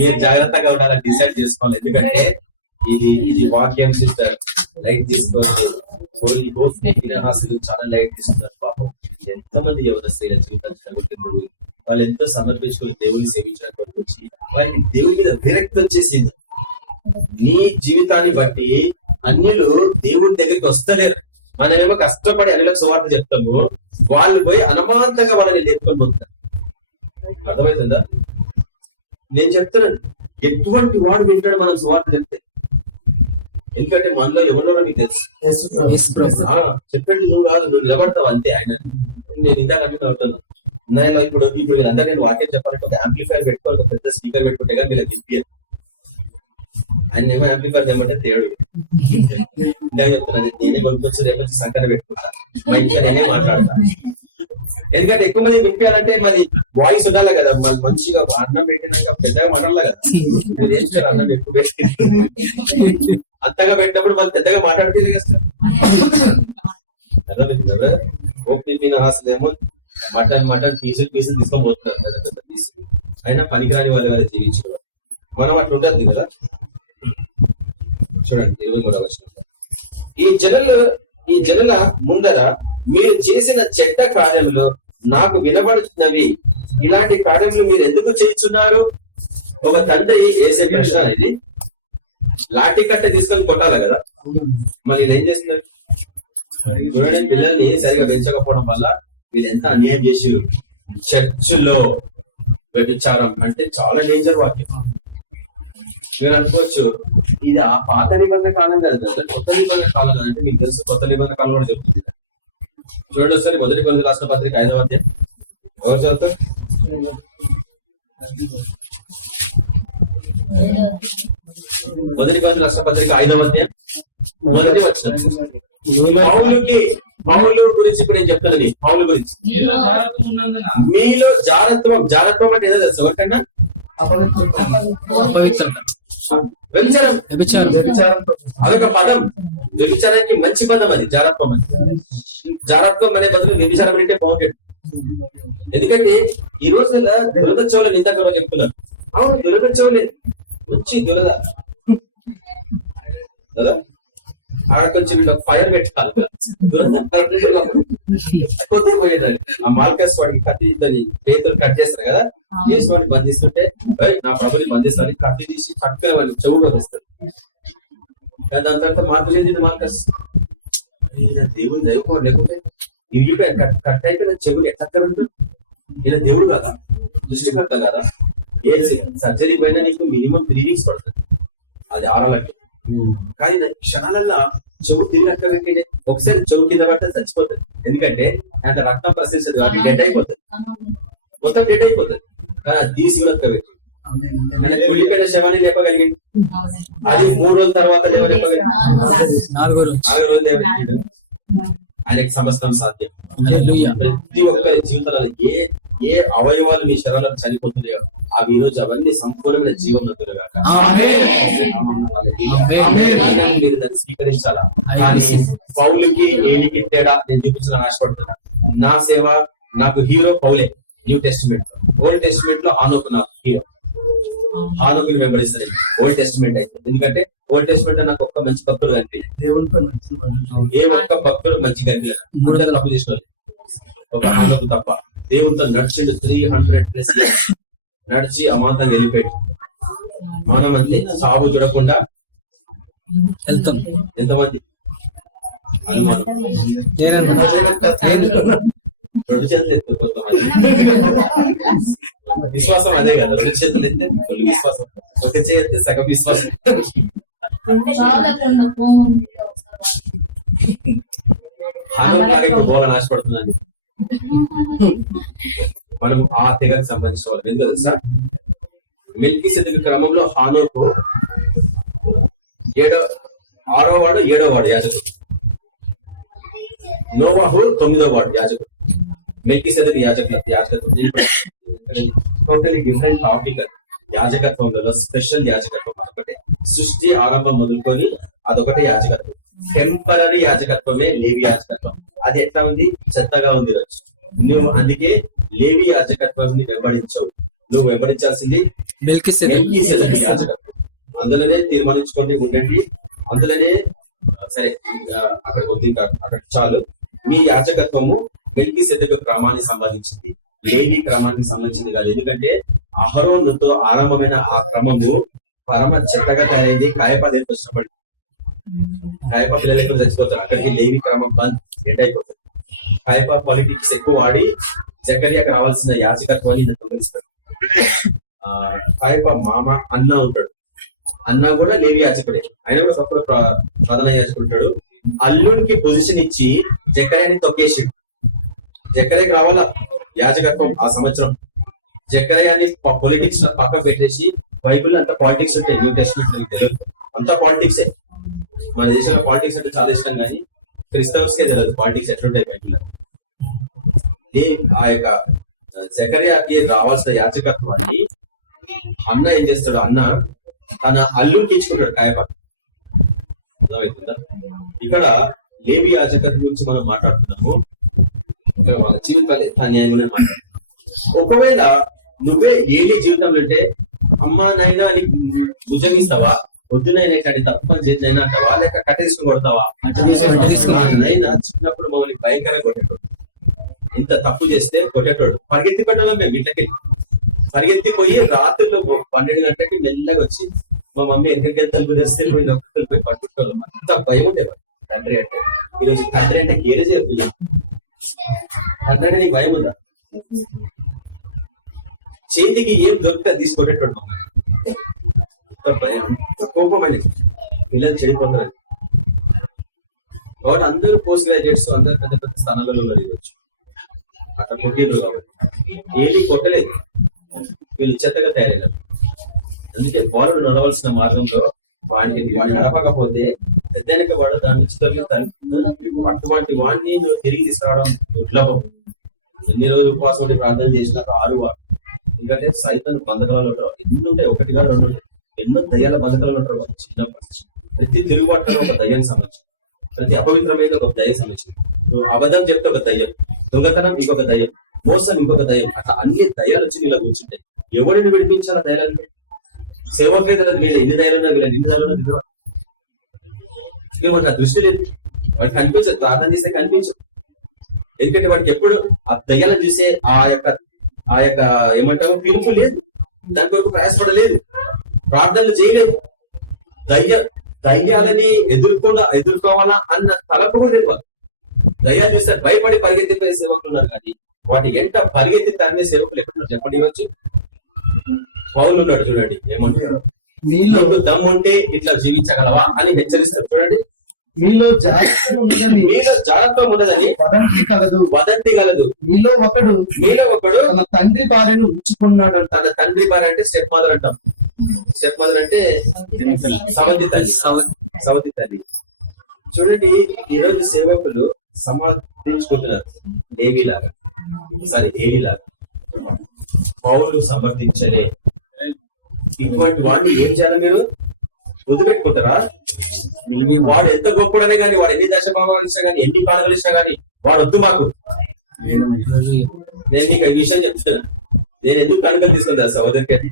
మీరు జాగ్రత్తగా ఉండాలని డిసైడ్ చేసుకోవాలి. ఎందుకంటే ఇది వాక్యం సిస్టర్ లైట్ తీసుకోవాలి. చాలా లైట్ తీసుకున్నారు. పాపం ఎంతమంది ఎవరి స్త్రీల జీవితాలు చదువుతున్నారు. వాళ్ళు ఎంతో సమర్పించుకుని దేవుని సేవించడానికి వచ్చి వాళ్ళకి దేవుని మీద విరక్తి వచ్చేసింది. నీ జీవితాన్ని బట్టి అన్యులు దేవుడి దగ్గరికి వస్తలేరు. మనమేమో కష్టపడి అన్యులకు సువార్త చెప్తాము, వాళ్ళు పోయి అనుమానంగా వాళ్ళని లేపుకొని పోతారు. అర్థమవుతుందా? నేను చెప్తున్నాను, ఎటువంటి వాడు వింటాడు మనం సువార్త చెప్తే? ఎందుకంటే మనలో ఎవరో మీకు తెలుసు. చెప్పండి, నువ్వు కాదు, నువ్వు నిలబడతావు అంతే. ఆయన నేను ఇందాక అవుతాను. నేను ఇప్పుడు వీళ్ళందరూ నేను వాక్యం చెప్పాలంటే ఒక యాంప్లిఫైర్ పెట్టుకోవాలి, ఒక పెద్ద స్పీకర్ పెట్టుకుంటే కానీ వీళ్ళకి తిప్పారు. ఆయన ఏమో యాంప్లిఫైర్ ఏమంటే తేడు. ఇందాక చెప్తున్నాను, నేనే కొనుక్కొచ్చి రేపు సంకట పెట్టుకుంటా, మా ఇంట్లో నేనే మాట్లాడతా. ఎందుకంటే ఎక్కువ మంది వినిపించాలంటే మరి వాయిస్ ఉండాలి కదా, మళ్ళీ మంచిగా అన్నం పెట్టినాక పెద్దగా మాట్లాడాలి కదా. మీరు ఏం చేయాలి? అన్నం ఎక్కువ పెట్టి అంతగా పెట్టినప్పుడు మళ్ళీ పెద్దగా మాట్లాడితే కదా. ఓపెన్ హాస్టలేమో మటన్ పీసులు తీసుకొని పోతున్నారు కదా, పెద్ద పీసులు. అయినా పనికిరాని వాళ్ళు కదా జీవించారు. మనం అట్లా ఉంటుంది కదా. చూడండి 23వ వచనం, ఈ జనుల ముందర మీరు చేసిన చెడ్డ కార్యములు నాకు వినబడుతున్నవి. ఇలాంటి కార్యములు మీరు ఎందుకు చేస్తున్నారు? ఒక తండ్రి వేసే ప్రశ్న అనేది. లాఠీ కట్ట తీసుకొని కొట్టాలి కదా, మళ్ళీ వీళ్ళు ఏం చేస్తున్నారు? చూడండి, పిల్లల్ని సరిగా పెంచకపోవడం వల్ల వీళ్ళు ఎంత అన్యాయం చేసి. చర్చిలో వ్యభిచారం అంటే చాలా డేంజర్ వాక్యం. మీరు అనుకోవచ్చు ఇది ఆ పాత నిబంధన కాలం కాదు కదా, కొత్త నిబంధన కాలం కదంటే మీకు తెలుసు. కొత్త నిబంధన కాలం కూడా చెప్తుంది. చూడండి ఒకసారి 1 కొరింథీయుల రాసిన పత్రిక 5వ అధ్యాయం. ఎవరు చదువుతారు? 1 కొరింథీయుల రాసిన పత్రిక 5వ అధ్యాయం 1వ వచనం. పౌలు గురించి ఇప్పుడు నేను చెప్తాను. పౌలు గురించి మీలో జారత్వం అంటే ఏదో తెలుసు ఎవరికన్నా? వ్యభిచారం అదొక పదం. వ్యభిచారానికి మంచి పదం అది, జారత్వం అని. జారత్వం అనే బదులు వ్యభిచారం అంటే బాగుంటుంది. ఎందుకంటే ఈ రోజుల్లో దురద చెవులు ఇంత కూడా చెప్తున్నారు. అవును, దురద చెవులే వచ్చి దురద కదా. ఆడ కొంచెం ఫైర్ పెట్టాలి. పోయేదాన్ని ఆ మార్కస్ వాడికి కత్తిని చేతులు కట్ చేస్తారు కదా, చేసి వాడిని బంధిస్తుంటే నా ప్రభుని బంధిస్తాను కత్తి తీసి చక్కగా వాళ్ళు చెవుడు వస్తారు. దాని తర్వాత మార్పు చెందింది మార్కస్. దేవుడు దైవం లేకుంటే ఇరిగిపోయాను, కట్ అయిపోయిన చెవులు ఎట్లా ఉంటుంది? ఇలా దేవుడు కదా, దృష్టికర్త కదా. ఏ సర్జరీ పైన నీకు మినిమం 3 వీక్స్ పడుతుంది, అది 6 లక్షలు. కానీ క్షణాలల్లో చెవు తిరిగి అక్క పెట్టే ఒకసారి చెవు కింద పడితే చచ్చిపోతుంది. ఎందుకంటే అంత రక్తం ప్రసరిస్తుంది కాబట్టి డెడ్ అయిపోతుంది, మొత్తం డెడ్ అయిపోతుంది. కానీ అది తీసి కూడా అక్క పెట్టి కుళ్ళిపోయిన శవాన్ని లేపగలిగింది. అది 3 రోజుల తర్వాత లేపగలిగింది, 4 రోజులు లేపగలిగింది. ఆయనకి సమస్తం సాధ్యం. ప్రతి ఒక్కరి జీవితాలలో ఏ అవయవాలు మీ శరీరంలో చనిపోతున్నాయో అవి ఈ రోజు అవన్నీ సంపూర్ణమైన జీవం నొందులుగాక. ఆమేన్. మీరు దాన్ని స్వీకరించాలా. కానీ పౌలుకి ఏలికి తేడా నేను చూపించాలని ఆశపడుతున్నా. నా సేవ నాకు హీరో పౌలే. న్యూ టెస్టిమెంట్, ఓల్డ్ టెస్టిమెంట్ లో హానోకు నాకు హీరో. హానోకుని వెంబడిస్తాను ఓల్డ్ టెస్టిమెంట్ అయితే. ఎందుకంటే ఓల్డ్ టెస్టిమెంట్ నాకు ఒక్క మంచి భక్తులు కనిపించలేదు. దేవునిపై నడుచుకోవాలి. ఏ ఒక్క భక్తులు మంచి కనిపించలేదు. మూడు తప్పు చేసిన ఒక హానోకు తప్ప. దేవునితో నడిచిండు 300+ years. నడిచి అమాంతంగా వెళ్ళిపోయాడు. మనం అంతే సాగు చూడకుండా వెళ్తాం. ఎంతమంది అనుమానం రెండు చేతులు ఎత్తుకోవాలి. విశ్వాసం అదే కదా, రెండు చేతులు ఎత్తే ఫుల్ విశ్వాసం, ఒక చేస్తే సగం విశ్వాసం. హానోకు బోల నాశపడుతుందండి. మనం ఆ తెగకు సంబంధించిన వాళ్ళు ఎందుకు తెలుసా? మెల్కీసెదెకు క్రమంలో హానోకు 6వ వాడు 7వ వాడు యాజకుడు. నోవాహు 9వ వాడు యాజకుడు. మెల్కీసెదెకు యాజకత్వం టోటలీ డిఫరెంట్ టాపిక్. యాజకత్వంలో స్పెషల్ యాజకత్వం అదొకటే. సృష్టి ఆరంభం మొదలుకొని అదొకటే యాజకత్వం. టెంపరరీ యాజకత్వమే లేవి యాజకత్వం. అది ఎట్లా ఉంది? చెత్తగా ఉంది రోజు. నువ్వు అందుకే లేవి యాజకత్వాన్ని వెంబడించవు. నువ్వు వెంబడించాల్సింది మెల్కీసెదెకు యాజకత్వం. అందులోనే తీర్మానించుకోండి, ఉండండి అందులోనే. సరే అక్కడికి వద్దు, అక్కడ చాలు. మీ యాజకత్వము మెల్కీసెదెకు క్రమానికి సంబంధించింది, లేవి క్రమానికి సంబంధించింది కాదు. ఎందుకంటే అహరోనుతో ఆరంభమైన ఆ క్రమము పరమ చెత్తగా తయారైంది. కాయప దగ్గర వచ్చినప్పటి కాయప పిల్లలు ఎక్కువ చచ్చిపోతారు. అక్కడికి లేవి క్రమం బంద్, ఎండ్ అయిపోతుంది. కాయప పాలిటిక్స్ ఎక్కువ వాడి జకర్యాకు రావాల్సిన యాజకత్వాన్ని దొంగలిస్తాడు. కాయప మామ అన్న ఉంటాడు. అన్న కూడా లేవి యాజకుడే. ఆయన కూడా ఒకప్పుడు ప్రధాన యాజకుంటాడు. అల్లుడికి పొజిషన్ ఇచ్చి జకర్యాని తొక్కేసాడు. జకర్యాకి రావాలా యాజకత్వం ఆ సంవత్సరం. జకర్యాని పొలిటిక్స్ పక్కన పెట్టేసి, బైబుల్ అంతా పాలిటిక్స్ ఉంటాయి. న్యూ టెస్ట్మెంట్ తెలియదు, అంతా పాలిటిక్సే. మన దేశంలో పాలిటిక్స్ అంటే చాలా ఇష్టం, కానీ క్రిస్తవస్కే తెలియదు పాలిటిక్స్ ఎట్లుంటాయి బైబుల్లో. ఆ యొక్క జకర్యాకి రావాల్సిన యాజకత్వాన్ని అన్న ఏం చేస్తాడు? అన్న తన అల్లుడికి ఇచ్చుకుంటాడు కాయప. అర్థమవుతుందా? ఇక్కడ లేవి యాజకత్వం గురించి మనం మాట్లాడుతున్నాము. ఇక్కడ వాళ్ళ జీవితాలు అన్యాయంగానే మాట్లాడుతున్నాం. ఒకవేళ నువ్వే ఏలి జీవితంలో అంటే, అమ్మా నైనా నీకు భుజమిస్తావా, పొద్దునైనా ఇక్కడ తప్ప చేతినైనా అంటావా, లేక కట్టేసుకుని కొడతావా? నైనా చిన్నప్పుడు మమ్మల్ని భయంకరంగా కొట్టేటోడు. ఇంత తప్పు చేస్తే కొట్టేటోడు. పరిగెత్తి పెట్టాలి మేము ఇంట్లోకి. పరిగెత్తిపోయి రాత్రిలో 12 గంటలకి మెల్లగా వచ్చి మా మమ్మీ ఎక్కడికి తలుపు తెస్తే పోయి పట్టుకోవాలి. అంత భయం ఉండేవాడు తండ్రి అంటే. ఈరోజు తండ్రి అంటే కేరే చెప్పలేదు. తండ్రి అంటే నీకు భయం ఉందా? చేతికి ఏం దొరికితే తీసుకొట్టేటోడు. భయం, కోపమైన పిల్లలు చెడిపోతారు. కాబట్టి అందరూ పోస్ట్ గ్రాడ్యుయేట్స్, అందరూ పెద్ద పెద్ద స్థానాలలో ఉన్నారు ఈరోజు. అట్లా కొట్టిండ్రు కాబట్టి ఏది కొట్టలేదు, వీళ్ళు చెత్తగా తయారైనారు. అందుకే బాలుడు నడవలసిన మార్గంలో వాడిని నడపకపోతే పెద్దనక వాడు దాని నుంచి తొలగిస్తాను. అటువంటి వాడిని నువ్వు తిరిగి తీసుకురావడం దుర్లభం. ఎన్ని రోజులు ఉపవాసం ఉండి ప్రార్థన చేసినా రారు వాడు. ఎందుకంటే సైతం బంధకాలలో ఉంటారు. ఎన్ని ఉంటాయి? 1 2 ఉంటాయి. ఎన్నో దయ్యాల బంధకాలలో ఉంటారు వాళ్ళు. చిన్నప్పటి ప్రతి తిరుగుబాటులో ఒక దయ్యానికి సంబంధించి, ప్రతి అపవిత్రమైన ఒక దయ్యం సంబంధించింది. నువ్వు అబద్ధం చెప్తే ఒక దయ్యం, దొంగతనం ఇంకొక దయ్యం, మోసం ఇంకొక దయ్యం. అట్లా అన్ని దయ్యాలు వచ్చి నీలో కూర్చుంటాయి. ఎవరిని విడిపించాలా దయ్యాలని? సేవకే తెలియదు వీళ్ళు ఎన్ని దయ్యాలున్నా, వీళ్ళ ఎన్ని దయ్యాలున్నా తెలియదు. నా దృష్టి లేదు, వాడికి కనిపించదు. ప్రార్థన చేస్తే కనిపించదు. ఎందుకంటే వాడికి ఎప్పుడు ఆ దయ్యాలను చూసే ఆ యొక్క ఏమంటారో పిలుపు లేదు, దాని కొరకు ప్రయాసపడలేదు, ప్రార్థనలు చేయలేదు. దయ్యాలని ఎదుర్కోవాలా అన్న తలపు కూడా లేదు. దయ్యాలు చూస్తే భయపడి పరిగెత్తిపోయే సేవకులు ఉన్నారు, కానీ వాటి ఎంట పరిగెత్తి తరిమే సేవకులు ఎక్కడ చెప్పండి. ఇవ్వచ్చు. పౌలు ఉన్నాడు చూడండి, ఏమంటారు? నీలో దమ్ము ఉంటే ఇట్లా జీవించగలవా అని హెచ్చరిస్తారు చూడండి. మీలో జాగ్రత్త ఉండదని వదంతి కలదు. మీలో ఒకడు తన తండ్రి భార్యను ఉంచుకున్నాడు. తన తండ్రి భార్య అంటే స్టెప్ మదర్ అంటాం. స్టెప్ మదర్ అంటే సవతి తల్లి. చూడండి, ఈరోజు సేవకులు సమర్థించుకుంటున్నారు ఏలీలాగా. పౌలు సమర్థించలే. ఇటువంటి వాడిని ఏం చేయాలి మీరు? వదిలిపెట్టుకుంటారా? వాడు ఎంత గొప్పడనే కానీ, వాడు ఎన్ని దశభాగాలు ఇచ్చినా కానీ, ఎన్ని కానుకలు ఇచ్చినా కానీ వాడు వద్దు మాకు. నేను మీకు ఈ విషయం చెప్తున్నా. నేను ఎందుకు కానుకలు తీసుకుంటా సహోదరికి?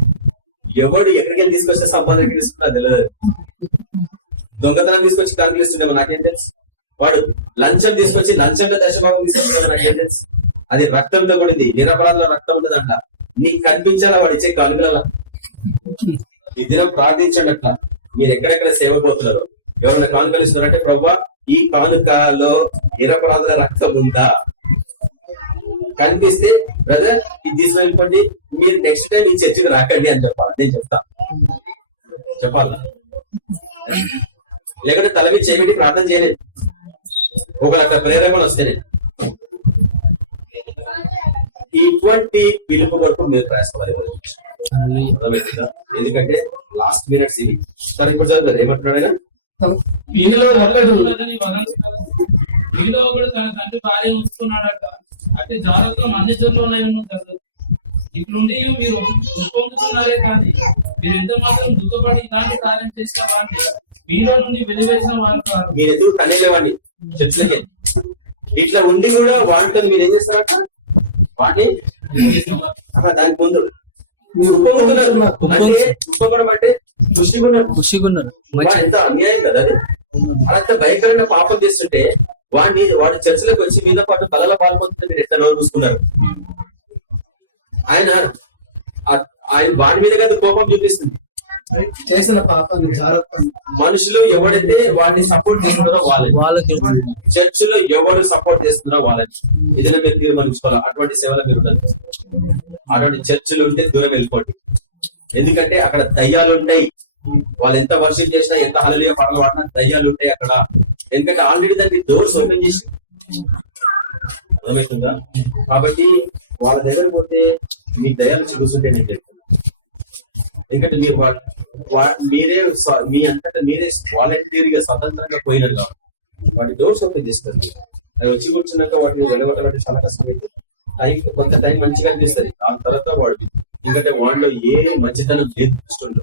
ఎవడు ఎక్కడికి తీసుకొస్తే సంపాదనకి తీసుకున్నా తెలియదు. దొంగతనం తీసుకొచ్చి కానుకలు ఇస్తుండేమో నాకేం తెలుసు. వాడు లంచం తీసుకొచ్చి లంచంలో దశభాగం తీసుకొచ్చిన నాకేం తెలుసు. అది రక్తంతో కూడింది, నిరపరాధంలో రక్తం ఉండదు అంట. నీకు కనిపించాలా వాడు ఇచ్చే కానుకల? ఈ దినం ప్రార్థించండి అట్లా. మీరు ఎక్కడెక్కడ సేవ పోతున్నారు, ఎవరైనా కానుకలు ఇస్తున్నారంటే ప్రభువా ఈ కానుకలో నిరపరాధుల రక్తం ఉందా? కనిపిస్తే బ్రదర్ ఇది తీసుకెళ్ళిపోండి, మీరు నెక్స్ట్ టైం ఈ చర్చికి రాకండి అని చెప్పాలి. నేను చెప్పాలా? లేకుంటే తల మీద చేయబెట్టి ప్రార్థన చేయలేదు. ఒక అక్కడ ప్రేరేపణ వస్తేనే. ఇటువంటి పిలుపు వరకు మీరు ప్రయాసపడే, ఎందుకంటే లాస్ట్ మినిట్స్ ఇవి. సరే ఇప్పుడు చదువుతారు ఏమంటున్నాడు ఆయన? మీలో ఒకడు తన తండ్రి భార్య ఉంచుకున్నాడట. అంటే జాగ్రత్త అన్ని చోట్ల ఇట్లుండి మీరు పొందుతున్నారే కానీ మీరు ఎంత మాత్రం దుఃఖపడి ఇలాంటి కార్యం చేసిన వాడిని మీలో నుండి వెలివేసిన వారు కాదు. మీరు ఎందుకు కనేలేవాడిని చర్చలకి ఇట్లా ఉండి కూడా వాటితో మీరు ఏం చేస్తారట? వాటిని దానికి ముందు ఉప్పొంగడం అంటే ఖుషిగున్నారు. ఎంత అన్యాయం కదా అది. అంత భయంకరమైన పాపం చేస్తుంటే వాడు చర్చలకు వచ్చి మీద పాటు బలలో పాల్పొందుతుంటే మీరు ఎట్లా నోరు చూసుకున్నారు? ఆయన వాడి మీద కదా కోపం చూపిస్తుంది. చేసిన పాపాన్ని జాగ్రత్త. మనుషులు ఎవడైతే వాడిని సపోర్ట్ చేస్తున్నారో వాళ్ళకి, చర్చిలో ఎవరు సపోర్ట్ చేస్తున్నారో వాళ్ళకి ఏదైనా మీరు తీర్మానించుకోవాలి. అటువంటి సేవలు మీరు ఉండాలి. అటువంటి చర్చిలు ఉంటే దూరం వెళ్ళిపోండి. ఎందుకంటే అక్కడ దయ్యాలు ఉంటాయి. వాళ్ళు ఎంత వర్షిప్ చేసినా, ఎంత హల్లెలూయా పాటలు పాడినా దయ్యాలు ఉంటాయి అక్కడ. ఎందుకంటే ఆల్రెడీ దానికి డోర్స్ ఓపెన్ చేసి అర్థమవుతుందా? కాబట్టి వాళ్ళ దగ్గర పోతే మీ దయ్యాలు చూస్తుంటే నేను చెప్తాను. ఎందుకంటే మీరు మీరే మీ అంతటా మీరే వాలంటీర్గా స్వతంత్రంగా పోయినారు కాబట్టి వాటి డోర్స్ ఓపెన్ చేస్తారు. అవి వచ్చి కూర్చున్నాక వాటిని వెళ్ళగొట్టాలంటే చాలా కష్టమైతే కొంత టైం మంచిగా అనిపిస్తుంది. దాని తర్వాత వాడు ఎందుకంటే వాడిలో ఏ మంచితనం లేదు, దృష్టిలో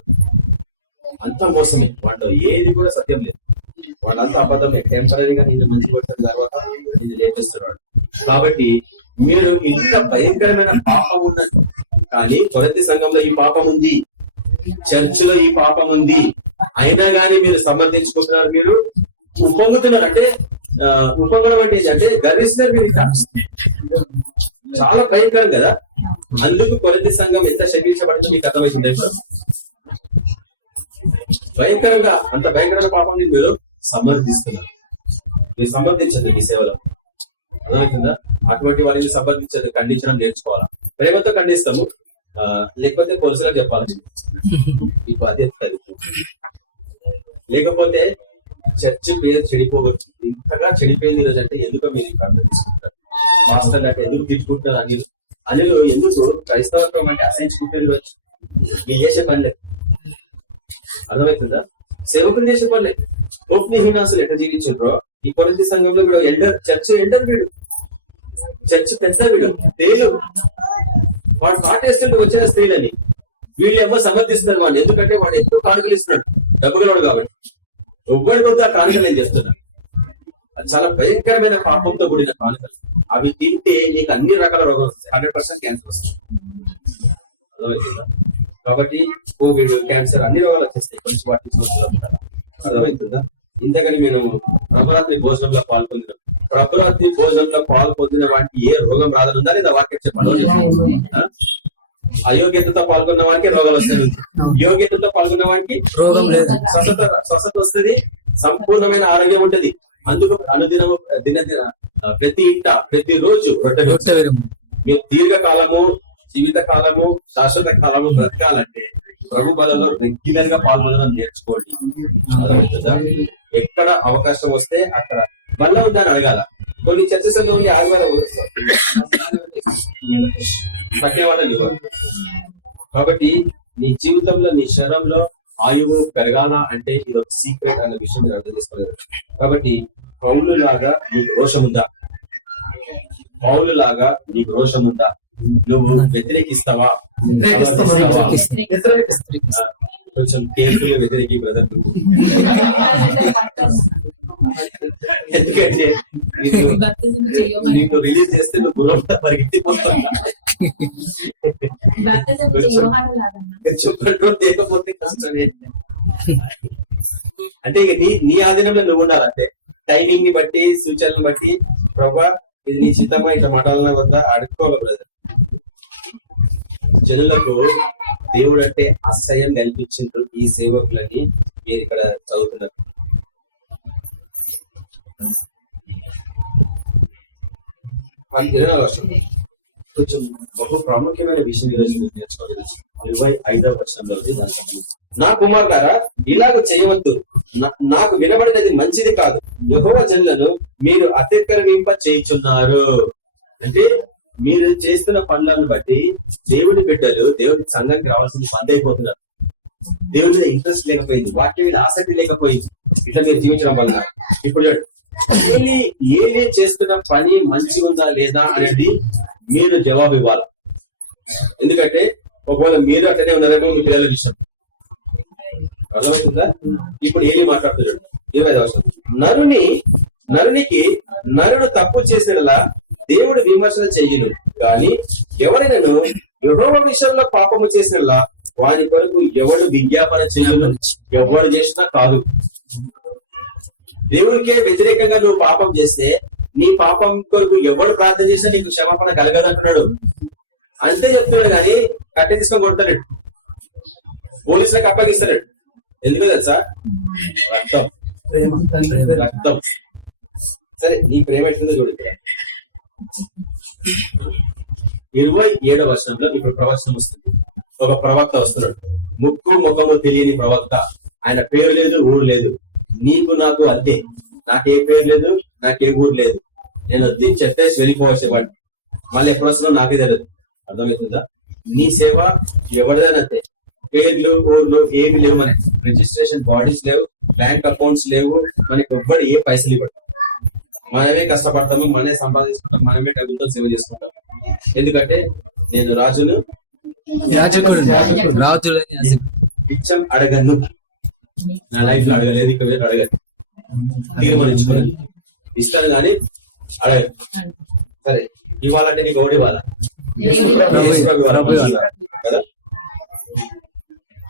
అంతా మోసమే. వాడిలో ఏది కూడా సత్యం లేదు. వాళ్ళంతా అబద్ధమే. టెంపరీగా నేను మంచి కొట్టిన తర్వాత ఇది లేపిస్తున్నాడు. కాబట్టి మీరు ఇంత భయంకరమైన పాపం ఉన్నది. కానీ కొరింథీ సంఘంలో ఈ పాపం ఉంది, చర్చిలో ఈ పాపం ఉంది. అయినా కానీ మీరు సమర్థించుకుంటున్నారు, మీరు ఉప్పొంగుతున్నారు. అంటే ఉప్పొంగడం అంటే గర్విస్తున్నారు మీరు. చాలా భయంకరం కదా. అందుకు కొరింథీ సంఘం ఎంత శపించబడిందో మీకు అర్థమవుతుంది. భయంకరంగా అంత భయంకరమైన పాపం మీరు సమర్థిస్తున్నారు. మీరు సమర్థించదు మీ సేవలో, అర్థమవుతుందా? అటువంటి వారిని సమర్థించదు, ఖండించడం నేర్చుకోవాలా. ప్రేమతో ఖండిస్తాము, లేకపోతే కొలుసుగా చెప్పాలి. మీకు అదే లేకపోతే చర్చి పేరు చెడిపోవచ్చు. ఇంతగా చెడిపోయింది ఈరోజు అంటే ఎందుకో మీరు అర్థం తీసుకుంటారు. మాస్టర్ అంటే ఎందుకు తిట్టుకుంటున్నారు? అనిలు ఎందుకు క్రైస్తవత్వం అంటే అసహించుకుంటారు? ఈరోజు మీరు చేసే పనిలేదు, అర్థమవుతుందా? సేవకులు చేసే పనిలేదు. గోపనీహీనాసులు ఎట్లా జీవించారో ఈ కొరింథీ సంఘంలో వీడు చర్చ్ వీడు చర్చ్ పెద్ద వీడు తేలు. వాడు పాటేస్తుంటే వచ్చిన స్త్రీలని వీళ్ళు ఏమో సమర్థిస్తున్నారు వాడిని. ఎందుకంటే వాడు ఎక్కువ కానుకలు ఇస్తున్నాడు, డబ్బులు కాబట్టి. ఎవ్వరి కొద్ది ఆ కానుకలు నేను చెప్తున్నాను. అది చాలా భయంకరమైన పాపంతో కూడిన కానుకలు. అవి తింటే నీకు అన్ని రకాల రోగాలు వస్తాయి. 100% క్యాన్సర్ వస్తాయి. అర్థమవుతుందా? కాబట్టి కోవిడ్, క్యాన్సర్ అన్ని రోగాలు వచ్చేస్తాయి కొంచెం వాటి అర్థమవుతుందా? ఇంతకని మేము ప్రభురాత్రి భోజనంలో పాల్పొందినాం. ప్రభురాత్రి భోజనంలో పాల్పొందిన వాటికి ఏ రోగం రాదనుందా లేదా వాక్యం చెప్పండి. అయోగ్యతతో పాల్గొన్న వాడికి రోగాలు వస్తాయి, యోగ్యతతో పాల్గొన్న వాడికి రోగం లేదు, స్వస్థత వస్తుంది, సంపూర్ణమైన ఆరోగ్యం ఉంటది. అందుకు అనుదినము ప్రతి ఇంట ప్రతి రోజు మీరు దీర్ఘకాలము, జీవిత కాలము, శాశ్వత కాలము బ్రతకాలంటే ప్రభు బలంలో రెగ్యులర్ గా పాల్గొనడం నేర్చుకోండి. ఎక్కడ అవకాశం వస్తే అక్కడ మళ్ళా ఉందని అడగాల. కొన్ని చర్చస్ లో ఉండి ఆదివారం పట్టేవాళ్ళు ఇవ్వాలి. కాబట్టి నీ జీవితంలో, నీ శరీరంలో ఆయువు పెరగాల అంటే ఇది ఒక సీక్రెట్ అన్న విషయం మీరు అర్థం చేసుకోలేదు. కాబట్టి పౌలు లాగా నీకు రోషం ఉందా? పౌలు లాగా నీకు రోషం ఉందా? నువ్వు వ్యతిరేకిస్తావా? వ్యతిరేకిస్తాం. కొంచెం కేర్ఫుల్ వ్యతిరేకి బ్రదర్. ఎందుకంటే నీకు రిలీజ్ చేస్తే నువ్వు దూరంగా పరిగెత్తిపోతావు. కొంచెం కంట్రోల్ చేయకపోతే కష్టమే. అంటే ఇక నీ ఆధీనంలో నువ్వు ఉండాలి. అంటే టైమింగ్ ని బట్టి, సూచనలను బట్టి, ప్రభా ఇది నీ చిత్తమా ఇట్లా మాటల వద్ద అడుక్కోవాలి బ్రదర్. జనులకు దేవుడు అంటే అసహ్యం కల్పించిండ్రు ఈ సేవకులని మీరు ఇక్కడ చదువుతున్నారు. కొంచెం బహు ప్రాముఖ్యమైన విషయం ఈరోజు మీరు నేర్చుకోవాలి. 25వ వచనంలో నా కుమారులారా ఇలాగ చేయవద్దు, నాకు వినబడినది మంచిది కాదు. యెహోవా జనులను మీరు అతిక్రమింప చేయుచున్నారు. అంటే మీరు చేస్తున్న పనులను బట్టి దేవుడి బిడ్డలు దేవుడి సంఘానికి రావాల్సింది బంద్ అయిపోతున్నారు. దేవుడి మీద ఇంట్రెస్ట్ లేకపోయింది, వాటి మీద ఆసక్తి లేకపోయింది. ఇట్లా మీరు జీవించడం వల్ల ఇప్పుడు ఏలి చేస్తున్న పని మంచి ఉందా లేదా అనేది మీరు జవాబు ఇవ్వాలి. ఎందుకంటే ఒకవేళ మీరు అట్లనే ఉన్నారేమో మీ పిల్లల విషయం అర్థమవుతుందా? ఇప్పుడు ఏలి మాట్లాడుతున్నాడు 25వ వచనం. నరుడు తప్పు చేసేలా దేవుడు విమర్శన చెయ్యను, కానీ ఎవరైనాను యెహోవా విషయంలో పాపము చేసినలా వాని కొరకు ఎవడు విజ్ఞాపన చెయ్యను, ఎవడు చేసినా కాదు. దేవుడికే వ్యతిరేకంగా నువ్వు పాపం చేస్తే నీ పాపం కొరకు ఎవడు ప్రార్థన చేసినా నీకు క్షమాపణ కలగదంటున్నాడు. అంతే చెప్తున్నాడు, కానీ కట్టె తీసుకొని కొడతాడు, పోలీసులకు అప్పగిస్తాడు. ఎందుకు తెలుసా? రక్తం. సరే నీ ప్రేమ ఎట్లుందో చూడు. 27వ వచనంలో ఇప్పుడు ప్రవచనం వస్తుంది. ఒక ప్రవక్త వస్తున్నాడు, ముక్కు ముఖము తెలియని ప్రవక్త. ఆయన పేరు లేదు, ఊరు లేదు. నీకు నాకు అంతే, నాకే పేరు లేదు, నాకే ఊరు లేదు. నేను వద్ది చెప్పేసి వెళ్ళిపోవచ్చేవాడిని, మళ్ళీ ఎప్పుడు వస్తుందో నాకే తెలియదు. అర్థమవుతుందా? నీ సేవ ఎవరిదైనంతే, పేర్లు ఊర్లు ఏమి లేవు, మనకి రిజిస్ట్రేషన్ బాడీస్ లేవు, బ్యాంక్ అకౌంట్స్ లేవు, మనకి ఎవ్వరు ఏ పైసలు ఇవ్వడు. మనమే కష్టపడతాము, మనమే సంపాదించుకుంటాం, మనమే డబ్బులతో సేవ చేసుకుంటాం. ఎందుకంటే నేను రాజును పిచ్చం అడగను, నా లైఫ్ లో అడగలేదు, ఇక మీద అడగదు, తీర్మానించుకోలేదు, ఇస్తాను కానీ అడగదు. సరే ఇవ్వాలంటే నీకు ఒకటి ఇవ్వాలా కదా?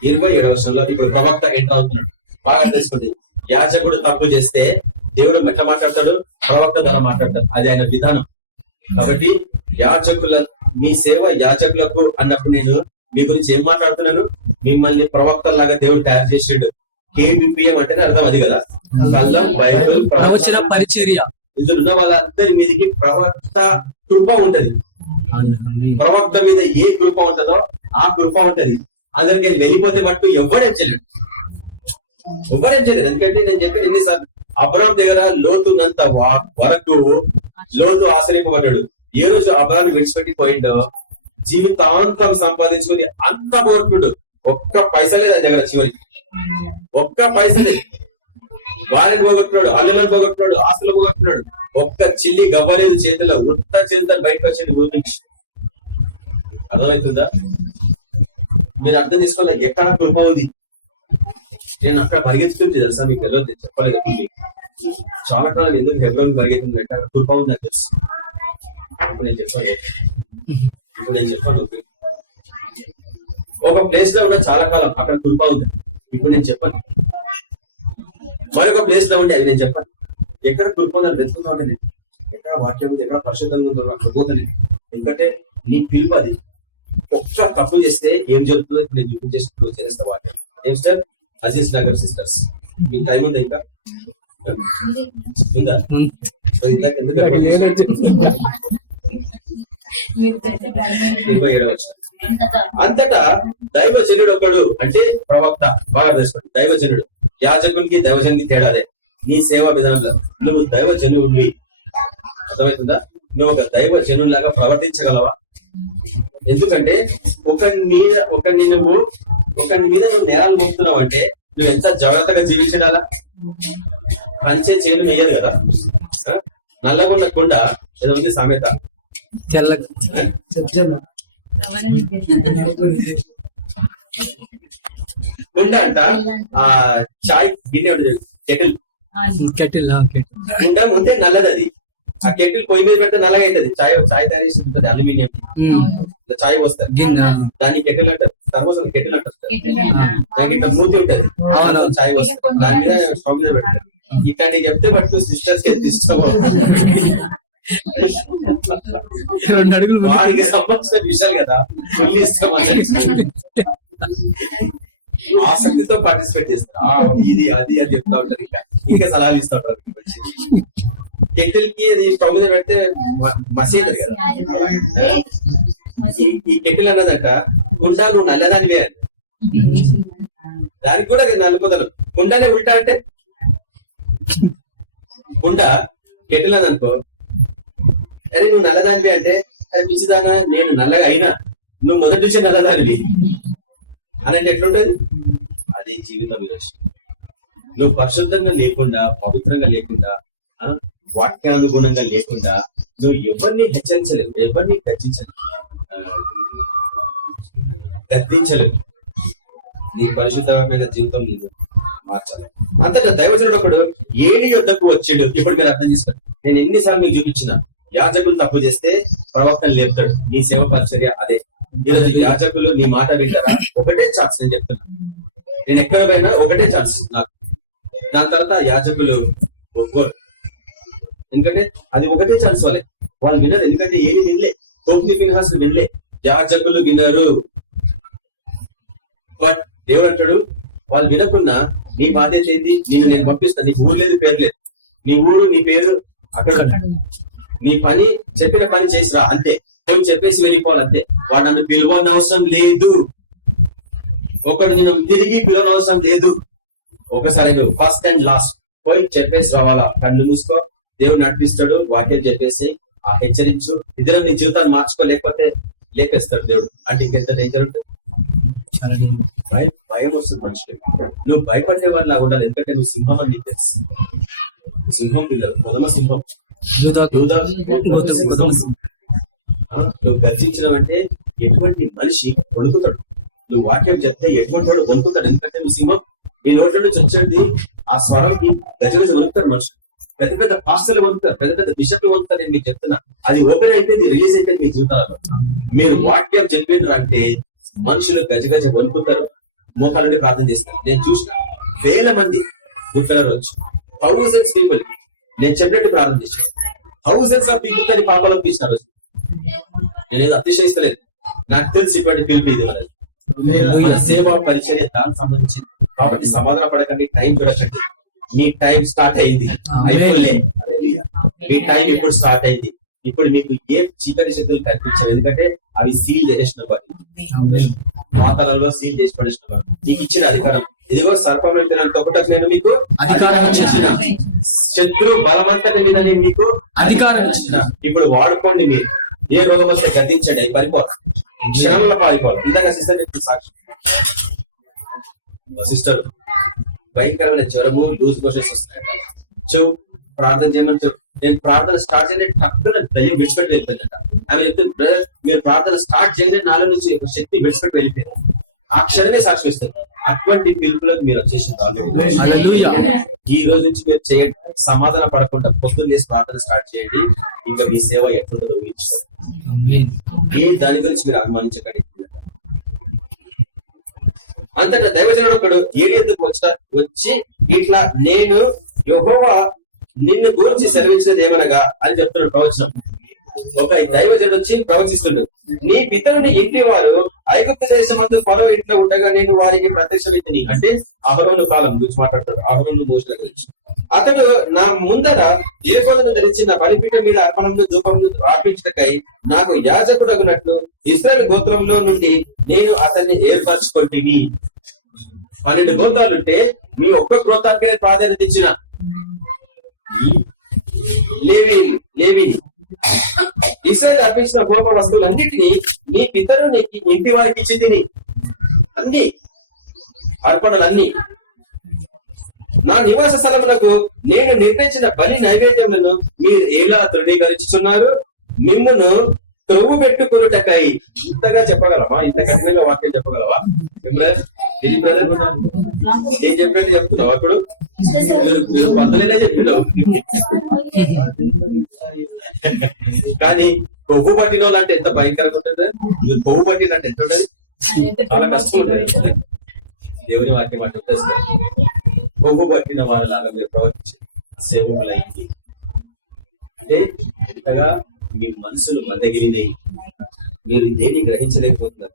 27వ వచనంలో ఇప్పుడు ప్రవక్త ఎంటర్ అవుతున్నాడు. బాగా తెలుసుకోండి, యాజకుడు తప్పు చేస్తే దేవుడు ఎట్లా మాట్లాడతాడు, ప్రవక్త ద్వారా మాట్లాడతాడు. అది ఆయన విధానం. కాబట్టి మీ సేవ యాజకులకు అన్నప్పుడు నేను మీ గురించి ఏం మాట్లాడుతున్నాను? మిమ్మల్ని ప్రవక్తలాగా దేవుడు తయారు చేసాడు. KBPM అంటేనే అర్థం అది కదా, కళ్ళం బైబిల్ ప్రవచన పరిచర్య. ఇందులో ఉన్న వాళ్ళందరి మీదకి ప్రవక్త కృప ఉంటది. ప్రవక్త మీద ఏ కృప ఉంటుందో ఆ కృప ఉంటది. అందరికి వెళ్ళిపోతే మట్టు ఎవ్వడేం చేయలేడు. ఎందుకంటే నేను చెప్పిన ఎన్నిసార్లు, అబ్రాహం దగ్గర లోతున్నంత వరకు లోతు ఆశ్రయింపబడ్డాడు. ఏ రోజు అబ్రాహాన్ని విడిచిపెట్టి పోయిండో జీవితాంతం సంపాదించుకుని అంత పోగొట్టుడు. ఒక్క పైసా లేదు ఆయన దగ్గర. చివరికి ఒక్క పైసా లేదు. వారిని పోగొట్టున్నాడు, అల్లులను పోగొట్టున్నాడు, ఆస్తులు పోగొట్టున్నాడు. ఒక్క చిల్లి గవ్వలేదు చేతిలో. ఉత్త చేతులను బయటకు వచ్చింది ఊరి నుంచి. అర్థమవుతుందా? మీరు అర్థం చేసుకోవాలి ఎక్కడ కృప ఉంది. నేను అక్కడ పరిగెత్తుతుంది తెలుసా, మీకు తెలియదు, చెప్పలేదు. చాలా కాలం ఎందుకు హెబ్రోన్ పరిగెత్తుంది అంటే అక్కడ కృప ఉంది అని తెలుసు. ఇప్పుడు నేను చెప్పాను ఒక ప్లేస్ లో ఉన్న చాలా కాలం అక్కడ కృప ఉంది. ఇప్పుడు నేను చెప్పాను మరొక ప్లేస్ లో ఉండి అది నేను చెప్పాను. ఎక్కడ కృప ఉందని వెతుకుతా ఉంటే నేను ఎక్కడ వాక్యం ఉంది, ఎక్కడ పరిశుద్ధంగా ఉందో అక్కడ పోతాను. ఎందుకంటే నీ పిలుపు అది. ఒక్క తప్పు చేస్తే ఏం జరుగుతుందో నేను చూపించేసి చేస్తా వాక్యం. ఏం సార్ అజీజ్ నగర్ సిస్టర్స్, మీకు టైం ఉందా? ఇంకా ఉందా? అంతటా దైవజనుడు ఒకడు, అంటే ప్రవక్త. బాగా తెలుసుకోండి, దైవజనుడు. యాజకునికి దైవజనునికి తేడాదే. నీ సేవా విధానంలో నువ్వు దైవజనుడివి. అర్థమవుతుందా? నువ్వు ఒక దైవజనులాగా ప్రవర్తించగలవా? ఎందుకంటే ఒకరి మీద నువ్వు నేరాలు మోపుతున్నావు అంటే నువ్వు ఎంత జాగ్రత్తగా జీవించాలా. పంచే చేయడం వేయదు కదా. నల్లగొండ కొండ ఏదో ఉంది సామెత, తెల్లగా సజ్జన కుండ అంట ఆ చాయ్ గిన్నె ఉంటుంది కెటిల్. కెటిల్ కుండ ఉంటే నల్లది అది. ఆ కెటిల్ పొయ్యి మీద పెడితే నల్లగా అవుతుంది. చాయ్ తయారు చేసి ఉంటుంది అల్యూమినియం చాయ్ వస్తారు. గిన్నె దాన్ని కెటిల్ అంటారు. థర్మోస్ కెటిల్ అంటారు. దానికి ఇట్లా మూతి ఉంటది. చాయ్ వస్తారు. దాని మీద స్టవ్ మీద పెడతారు. ఇట్లాంటి చెప్తే బట్ సిస్టర్స్ కి ఇష్టం. 2 అడుగులు వారికి సంబంధించిన విషయాలు కదా ఫుల్ ఇష్టం. ఆసక్తితో పార్టిసిపేట్ చేస్తారు. ఇది అది అని చెప్తా ఉంటారు. ఇంకా సలహాలు ఇస్తూ ఉంటారు. కెటిల్ కి అది స్టవ్ మీద పెడితే మసీదు కదా. ఈ కెటిల్ అన్నదంట కుండ నువ్వు నల్లదానివే అని. దానికి కూడా నలుపుదలు. కుండనే ఉల్టా అంటే కుండ కెటిల్ అని అనుకో, అరే నువ్వు నల్లదానివి అంటే అది పిచ్చిదానా, నేను నల్లగా అయినా నువ్వు మొదటి నుంచి నల్లదానివి అని అంటే ఎట్లుంటది? అది జీవితం విరోధం. నువ్వు పరిశుద్ధంగా లేకుండా, పవిత్రంగా లేకుండా, వాక్యానుగుణంగా లేకుండా నువ్వు ఎవరిని హెచ్చరించలేవు, ఎవరిని గద్దించలేవు. నీ పరిశుద్ధమైన జీవితం నీకు మార్చాలి. అంతటా దైవజనుడు ఒకడు ఏలి యొద్దకు వచ్చాడు. ఇప్పుడు మీరు అర్థం చేసుకోండి. నేను ఎన్నిసార్లు మీకు చూపించిన, యాజకులు తప్పు చేస్తే ప్రవక్తను లేపుతాడు. నీ సేవ పరిచర్య అదే. ఈరోజు యాజకులు నీ మాట వింటారా? ఒకటే ఛాన్స్. నేను చెప్తున్నా, నేను ఎక్కడ పోయినా ఒకటే ఛాన్స్ నాకు. దాని తర్వాత యాజకులు ఒప్పుకోరు. ఎందుకంటే అది ఒకటే ఛాన్స్. వాళ్ళు వినరు. ఎందుకంటే ఏమి వినలే. హోప్ని ఫిన్హాస్ వినలే. యాజకులు వినరు. బట్ దేవుడు అంటాడు, వాళ్ళు వినకున్నా నీ బాధ్యత ఏంది? నేను పంపిస్తాను. నీకు ఊరు లేదు, పేరు లేదు. నీ ఊరు నీ పేరు అక్కడ. నీ పని చెప్పిన పని చేసిరా అంతే. పోయి చెప్పేసి వెళ్ళిపోవాలి అంతే. వాడు నన్ను పిలవని అవసరం లేదు. ఒకడు నేను తిరిగి పిలవని అవసరం లేదు. ఒకసారి నువ్వు ఫస్ట్ అండ్ లాస్ట్ పోయి చెప్పేసి రావాలా. కళ్ళు మూసుకో, దేవుడు నడిపిస్తాడు. వాక్యం చెప్పేసి ఆ హెచ్చరించు. ఇద్దరు నీ జీవితాన్ని మార్చుకోలేకపోతే లేపేస్తాడు దేవుడు. అంటే ఇంకెంత డేంజర్ ఉంటుంది. భయం వస్తుంది మనుషులకి. నువ్వు భయపడే వాళ్ళ ఉండాలి. ఎందుకంటే నువ్వు సింహం అని నీకు తెలుసు. సింహం పిల్లలు, ప్రథమ సింహం. నువ్వు గర్జించడం అంటే ఎటువంటి మనిషి వణుకుతాడు. నువ్వు వాక్యం చెప్తే ఎటువంటి వాడు వణుకుతాడు. ఎందుకంటే నువ్వు సింహం. నీ నోట్ల నుంచి వచ్చేది ఆ స్వరంకి గజగజ వణుకుతారు మనుషులు. పెద్ద పెద్ద పాస్టర్లు వణుకుతారు, పెద్ద పెద్ద బిషప్లు వణుకుతారు. నేను మీకు చెప్తున్నా, అది ఓపెన్ అయిపోయింది, రిలీజ్ అయిపోయింది మీ జీవితాలలో. మీరు వాక్యం చెప్పిండ్రు అంటే మనుషులు గజగజ వణుకుతారు, మోకాళ్ళని ప్రార్థన చేస్తారు. నేను చూసిన వేల మంది గుడ్ వచ్చి థౌజండ్స్ పీపుల్ నేను చెప్పినట్టు ప్రార్థన చేశాను. థౌజండ్స్ ఆఫ్ పీపుల్ తోని పాపాలకు తీసినారు. నేనేదో అతిశయిస్తలేదు. నాకు తెలిసి ఇటువంటి పిలుపు ఇది మనది. సేవా పరిచర్య దానికి సంబంధించింది. కాబట్టి సమాధాన పడకండి, టైం చూడకండి. మీ టైం స్టార్ట్ అయింది. అయిపోలే. మీ టైం ఇప్పుడు స్టార్ట్ అయింది. ఇప్పుడు మీకు ఏ చీకటి శక్తులు కనిపించారు. ఎందుకంటే అవి సీల్ చేసిన వాటి పాతాళంలో సీల్ చేసి పడేసిన వాడు. నీకు ఇచ్చిన అధికారం ఇదిగో. సర్పం ఒకటి నేను మీకు అధికారం ఇచ్చిన, శత్రు బలవంతని మీద నేను మీకు అధికారం ఇచ్చిన. ఇప్పుడు వాడుకోండి. మీరు ఏ రోగం వస్తే గద్దించండి, అవి పరిపోవాలి, క్షణంలో పారిపోవాలి. ఇందాక సిస్టర్ చెప్తుంది సాక్షి. సిస్టర్ భయంకరమైన జ్వరము, లూజ్ మోషన్స్ వస్తున్నాయి. ప్రార్థన చేయమని చెప్పు. నేను ప్రార్థన స్టార్ట్ చేయండి టక్కున దయ్యం విడిచిపెట్టి వెళ్ళిపోయిందంట. ఆమె చెప్తుంది, బ్రదర్ మీరు ప్రార్థన స్టార్ట్ చేయండి, నాలో నుంచి శక్తి విడిచిపెట్టి వెళ్ళిపోయింది. ఆ క్షణమే సాక్షి ఇస్తుంది. అటువంటి పిలుపులకు మీరు వచ్చేసింది. ఈ రోజు నుంచి మీరు చేయండి. సమాధాన పడకుండా పొద్దున్న చేసి ప్రార్థన స్టార్ట్ చేయండి. ఇంకా మీ సేవ ఎట్లుంటుందో ఊహించుకోండి. ఏ దాని గురించి మీరు అనుమానించకండి. అంతటా దైవజనుడు ఒకడు ఏలి ఎందుకు వచ్చి ఇట్లా, నేను యెహోవా నిన్ను గురించి సెలవించినది ఏమనగా అని చెప్తున్నాడు ప్రవచనం. ఒక దైవజనుడు వచ్చి ప్రవచిస్తున్నాడు, నీ పితరుని ఇంటి వారు ఐగుప్తు దేశమందు ఫరో ఇంట్లో ఉండగా నేను వారికి ప్రత్యక్షమైతిని. అంటే అహరోను కాలం గురించి మాట్లాడతాడు. అహరోను మోషుల గురించి. అతడు నా ముందర ఏఫోదును ధరించి నా బలిపీఠం మీద అర్పణములు ధూపములు అర్పించటకై నాకు యాజకుడగునట్లు ఇశ్రాయేలు గోత్రంలో నుండి నేను అతన్ని ఏర్పరచుకొంటిని. 12 గోత్రాలుంటే మీ ఒక్క గోత్రానికి నేను ప్రాధాన్యత ఇచ్చిన. లేవిని ఇశ్రాయేలు అర్పించిన గోప వస్తువులన్నిటినీ నీ పితరుని ఇంటి వారికి ఇచ్చి తిని. అన్ని అర్పణలన్నీ నా నివాస స్థలములకు నేను నిర్ణయించిన బలి నైవేద్యములను మీరు ఎలా తృణీకరించుతున్నారు? మిమ్మును త్రొవ్వు పెట్టుకున్నటకై. ఇంతగా చెప్పగలవా? ఇంత కఠినంగా వాక్యం చెప్పగలవా? నేను చెప్పేది చెప్తున్నావు అప్పుడు పందులేనే చెప్పినావు. కానీ కొవ్వు పట్టిన వాళ్ళు అంటే ఎంత భయంకరంగా ఉంటుంది. కొవ్వు పట్టిన అంటే ఎంత ఉంటుంది, చాలా కష్టం ఉంటుంది. దేవుని వాక్యం మాట చెప్పేస్తారు, కొవ్వు పట్టిన వాళ్ళలాగా మీరు ప్రవర్తించి సేవకులైంది అంటే ఎంతగా మీ మనసులు మందగిరినాయి, మీరు దేన్ని గ్రహించలేకపోతున్నారు.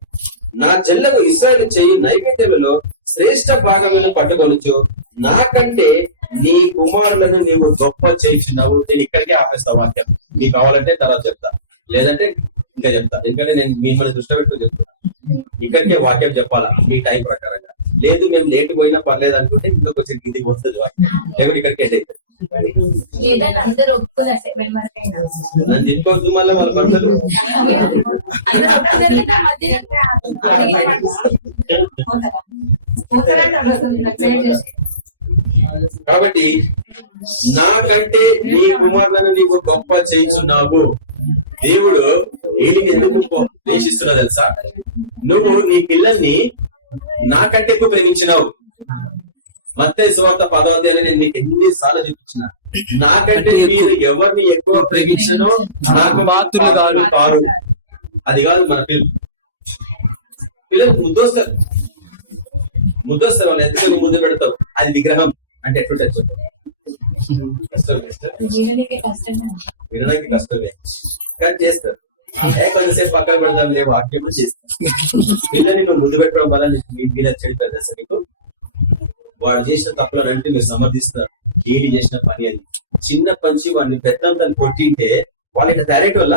నా జల్లకు ఇశ్రాయేలు చేయి నైవేద్యములో శ్రేష్ఠ భాగములను పట్టుకొనొచ్చు, నాకంటే నీ కుమారులను నీవు గొప్ప చేయించున్నావు. నేను ఇక్కడికే ఆపేస్తా వాక్యం, మీకు కావాలంటే తర్వాత చెప్తా, లేదంటే ఇంకా చెప్తా. ఎందుకంటే నేను మిమ్మల్ని దృష్టి పెట్టు చెప్తున్నా. ఇక్కడికే వాక్యం చెప్పాలా మీ టైం ప్రకారంగా. లేదు మేము లేట్ పోయినా పర్లేదు అనుకుంటే ఇంకా కొంచెం కిందికి వస్తుంది వాక్యం, లేకపోతే ఇక్కడికి ఎండ్ అవుతుంది. నన్ను చెప్పుకోవద్దు మళ్ళీ వాళ్ళ భర్తలు. కాబట్టి నాకంటే నీ కుమారులను నీవు గొప్ప చేయించున్నావు. దేవుడు ఏలిని ఎందుకు ద్వేషిస్తున్నావు తెలుసా? నువ్వు నీ పిల్లల్ని నాకంటే ఎక్కువ ప్రేమించినావు. మత్తయి సువార్త 10వ అధ్యాయంలో నేను మీకు ఎన్నిసార్లు చూపించిన, నాకంటే మీరు ఎవరిని ఎక్కువ ప్రేమించనో నాకు పాత్రులు కారు. అది కాదు మన పిల్లలు ముద్దొస్తారు వాళ్ళు ఎందుకు ముద్దు పెడతావు, అది విగ్రహం అంటే ఎట్లుంటే వినడానికి కష్టమే కానీ చేస్తారు. కొంతసేపు పక్కన పెడదాం లే వాక్యం చేస్తారు. పిల్లల్ని నువ్వు ముద్దు పెట్టడం వల్ల మీ పిల్లలు చెడిపోతుంది. అసలు మీకు వాడు చేసిన తప్పులను అంటే మీరు సమర్థిస్తున్నారు. ఏలి చేసిన పని అది. చిన్న పంచి వాడిని పెద్దంతా కొట్టింటే వాళ్ళ ఇట్లా డైరెక్ట్ వల్ల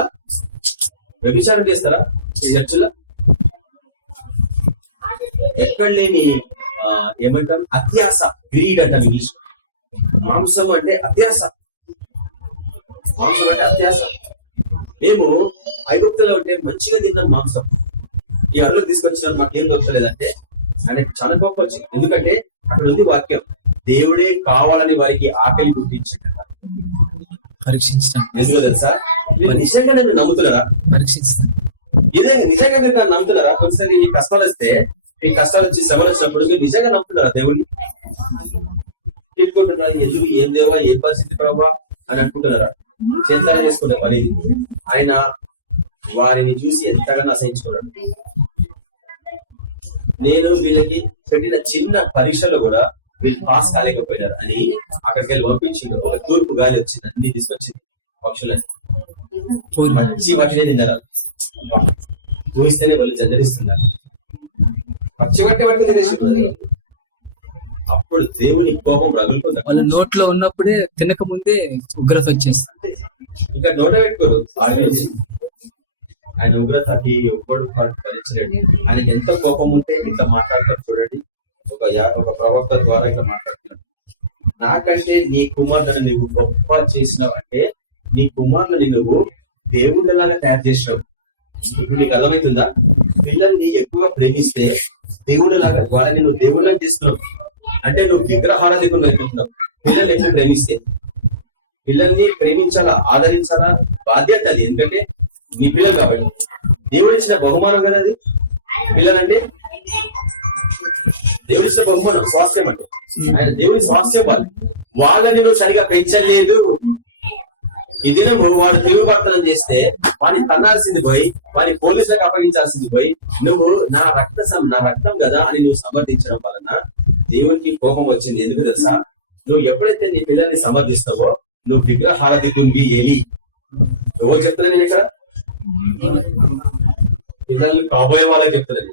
వ్యభిచారం చేస్తారా ఈ చర్చిలో? ఎక్కడ లేని ఏమంటారు అత్యాస, గ్రీడ్ అంటారు ఇంగ్లీష్. మాంసం అంటే అత్యాస, మాంసం అంటే అత్యాస. మేము ఐగుప్తులో ఉంటే మంచిగా తిన్నాం మాంసం, ఈ అడవులకు తీసుకొచ్చిన మాకేం దొరకలేదంటే ఆయన చాలా గొప్ప వచ్చింది. ఎందుకంటే అక్కడ ఉంది వాక్యం, దేవుడే కావాలని వారికి ఆకలి గుర్తించింది. పరీక్షించడం ఎందుకో తెలుసా? మీరు నిజంగా నేను నమ్ముతున్నారా? పరీక్షించడం నిజంగా మీరు నమ్ముతున్నారా? ఒకసారి ఈ కష్టాలు వస్తే, ఈ కష్టాలు వచ్చి శ్రమలు వచ్చినప్పుడు మీరు నిజంగా నమ్ముతున్నారా దేవుడిని? తిట్టుకుంటున్నారా? ఎందుకు, ఏం దేవా, ఏం పరిస్థితి ప్రభావ అని అనుకుంటున్నారా? చేస్తారని చేసుకునే పని. ఆయన వారిని చూసి ఎంతగానో అసహించుకున్నాడు. నేను వీళ్ళకి పెట్టిన చిన్న పరీక్షలో కూడా వీళ్ళు పాస్ కాలేకపోయినారు అని అక్కడికి వెళ్ళి పంపించిండు. ఒక తూర్పు గాలి వచ్చింది, అన్ని తీసుకొచ్చింది పక్షులని. మంచి వాటినే తిన్నారు. ఊహిస్తేనే వాళ్ళు జంజరిస్తున్నారు. పచ్చి పట్టి తినేసి అప్పుడు దేవుని కోపం రగులుకుంది. వాళ్ళ నోట్లో ఉన్నప్పుడే తినక ముందే ఉగ్రత వచ్చేస్తుంది. ఇంకా నోట పెట్టుకోరు. ఆయన ఉగ్రతకి ఒక్కడు భరించలేడు. ఆయనకి ఎంత కోపం ఉంటే ఇట్లా మాట్లాడతారు చూడండి. ఒక ప్రవక్త ద్వారా ఇట్లా మాట్లాడుతున్నాడు, నాకంటే నీ కుమారులను నువ్వు గొప్ప చేసినావు అంటే నీ కుమారులని నువ్వు దేవుళ్ళలాగా తయారు చేసినావు. ఇప్పుడు నీకు అర్థమవుతుందా? పిల్లల్ని ఎక్కువ ప్రేమిస్తే దేవుళ్ళలాగా వాళ్ళని నువ్వు దేవుళ్ళని చేస్తున్నావు అంటే నువ్వు విగ్రహారాధికులు అయిపోతున్నావు. పిల్లల్ని ఎక్కువ ప్రేమిస్తే, పిల్లల్ని ప్రేమించాలా, ఆదరించాలా బాధ్యత అది. ఎందుకంటే నీ పిల్లలు కాబట్టి దేవుడు ఇచ్చిన బహుమానం కదా అది. పిల్లలంటే దేవుడు ఇచ్చిన బహుమానం, స్వాస్థ్యం అంటే. ఆయన దేవుని స్వాస్థ్యం వాళ్ళని నువ్వు సరిగా పెంచలేదు. ఈ దినము వాడు తిరుగుబర్తనం చేస్తే వాడిని తన్నాల్సింది పోయి, వాడిని పోలీసులకు అప్పగించాల్సింది పోయి, నువ్వు నా రక్తం కదా అని నువ్వు సమర్థించడం వలన దేవునికి కోపం వచ్చింది. ఎందుకు తెలుసా? నువ్వు ఎప్పుడైతే నీ పిల్లల్ని సమర్థిస్తావో నువ్వు విగ్రహారాధికునివి. ఏలి ఎవరు చెప్తున్నా నేను ఇక్కడ? పిల్లలు కాబోయే వాళ్ళకి చెప్తున్నాను.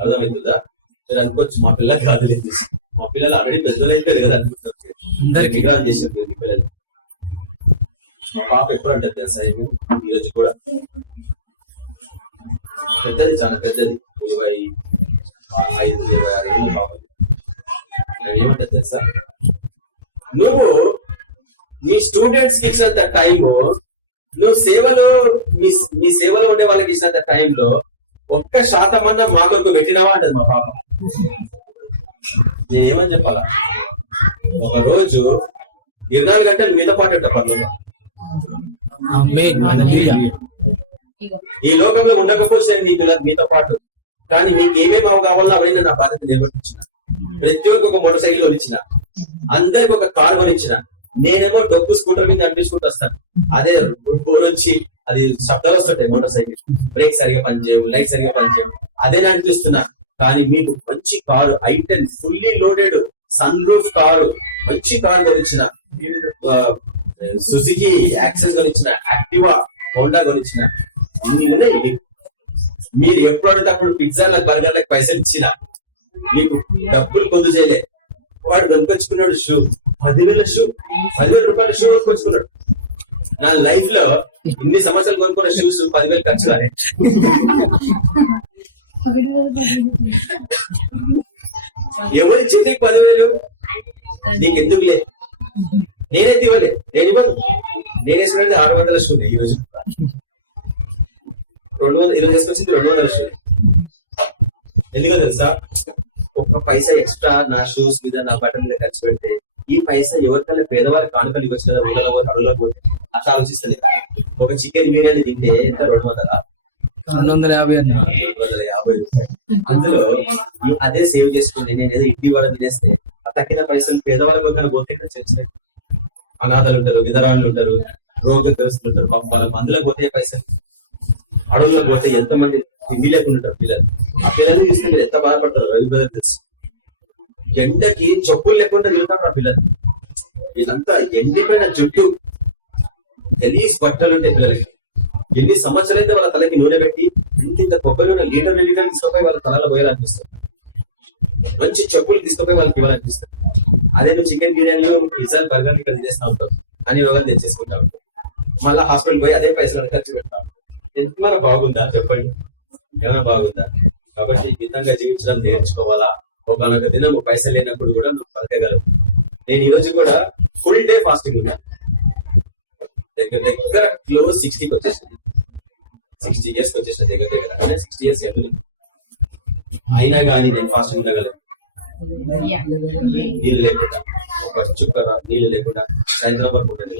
అర్థమవుతుందా? మీరు అనుకోవచ్చు మా పిల్లలు కాదులేదు, మా పిల్లలు ఆల్రెడీ పెద్దలు అయిపోయారు కదా అనుకుంటారు. విగ్రహాలు చేసారు పిల్లలు. మా పాప ఎప్పుడు అంటారు తెలుసా? ఈరోజు కూడా పెద్దది, చాలా పెద్దది, 25, 26 ఏళ్ళు పాప. ఏమంటారు తెలుసా? నువ్వు మీ స్టూడెంట్స్ కి ఇచ్చినంత టైము, నువ్వు సేవలో మీ సేవలో ఉండే వాళ్ళకి ఇచ్చినంత టైంలో 1% మా కొరకు పెట్టినావా అంటది మా పాప. నేనేమని చెప్పాలా? ఒక రోజు 24 గంటలు మీద పాటు పనులు ఆమేన్. హల్లెలూయా. ఈ లోకంలో ఉండకపోతే మీతో పాటు, కానీ మీకు ఏమేమి కావాలో అవన్నీ నా బాధ్యత నిర్వర్తించిన. ప్రతి ఒక్కరికి ఒక మోటార్ సైకిల్ కొనిచ్చిన, అందరికి ఒక కార్ కొనిచ్చిన. నేనేమో డబ్బు స్కూటర్ మీద అనిపించుకుంటూ వస్తాను. అదే బోర్ వచ్చి అది శబ్దాలు వస్తుంటాయి, మోటార్ సైకిల్ బ్రేక్ సరిగా పనిచేయవు, లైట్ సరిగా పనిచేయవు, అదే అనిపిస్తున్నా. కానీ మీకు మంచి car i10 fully loaded sunroof car, మంచి కారు కొనిచ్చిన. సుజుకి యాక్సెస్ కొనిచ్చిన, యాక్టివా హోండా కొనిచ్చిన. ఇన్ని ఉన్నాయి. మీరు ఎప్పుడు అడిగితే అప్పుడు పిజ్జాలకు బర్గర్లకు పైసలు ఇచ్చిన, మీకు డబ్బులు పొందు చేయలే. వాడు కొనుకొచ్చుకున్నాడు షూ, 10,000 షూ, 10,000 రూపాయల షూ కొనుకొచ్చుకున్నాడు. నా లైఫ్ లో ఇన్ని సంవత్సరాలు కొనుక్కున్న షూస్ 10,000 ఖర్చు కానీ. ఎవరిచ్చి నీకు 10,000? నీకు ఎందుకు లే? నేనైతే ఇవ్వలే, నేను ఇవ్వను. నేను వేసుకునేది 600 షూ. ఈ రోజు 200 ఈరోజు వేసుకొచ్చింది 200 షూ. ఎందుకో తెలుసా? ఒక్క పైసా ఎక్స్ట్రా నా షూస్ మీద, నా బట్టల మీద ఖర్చు పెడితే ఈ పైసా ఎవరికైనా పేదవారి కానుకలు ఇవ్వచ్చు కదా, ఊళ్ళలో పోతే అడుగులో పోతే. అట్లా ఆలోచిస్తుంది. ఒక చికెన్ బిర్యానీ తింటే ఎంత 200? 250 అన్న. 250 రూపాయలు. అందులో అదే సేవ్ చేసుకుని నేను ఏదో ఇంటి వాళ్ళ తినేస్తే ఆ తక్కిన పైసలు పేదవాళ్ళ కొరకు పోతే చర్చలే. అనాథలు ఉంటారు, విధరాళ్ళు ఉంటారు, రోగగ్రస్తులు ఉంటారు, పంపాలి. అందులో పోతే పైసలు. అడవుల్లో పోతే ఎంతమంది తిండి లేకుండా ఉంటారు పిల్లలు. ఆ పిల్లల్ని చూస్తే మీరు ఎంత బాధపడతారు. రవి బ్రదర్ తెలుసు, ఎండకి చెప్పులు లేకుండా తిరుగుతారు ఆ పిల్లలు. వీళ్ళంతా ఎండిపోయిన జుట్టు, గలీజ్ బట్టలు ఉంటాయి పిల్లలకి. ఎన్ని సంవత్సరాలైతే వాళ్ళ తలకి నూనె పెట్టి ఇంత కొబ్బరి నూనె లీటర్ తీసుకుపోయి వాళ్ళ తలలో పోయాలనిపిస్తారు. మంచి చెప్పులు తీసుకుపోయి వాళ్ళకి ఇవ్వాలనిపిస్తారు. అదే నువ్వు చికెన్ బిర్యానీలు, పిజ్జా, బర్గర్ ఇక్కడ తినేస్తా ఉంటావు అని రోగాలు తెచ్చేసుకుంటా ఉంటావు. మళ్ళీ హాస్పిటల్ పోయి అదే పైసలు ఖర్చు పెడతా ఉంటావు. ఎంతమైనా బాగుందా చెప్పండి? ఏమైనా బాగుందా? కాబట్టి ఈ విధంగా జీవించడం నేర్చుకోవాలా. ఒకనొక దినం పైసలు లేనప్పుడు కూడా నువ్వు పలకగలవు. నేను ఈ రోజు కూడా ఫుల్ డే ఫాస్టింగ్ ఉన్నాను. దగ్గర క్లోజ్ 60కి వచ్చేసింది. 60 years వచ్చేసిన దగ్గర 60 years ఎందుకు అయినా కానీ నేను ఫాస్టింగ్ ఉండగలను. నీళ్ళు లేకుండా, ఒక చుక్క నీళ్ళు లేకుండా సాయంత్రం వరకు ఉంటుంది.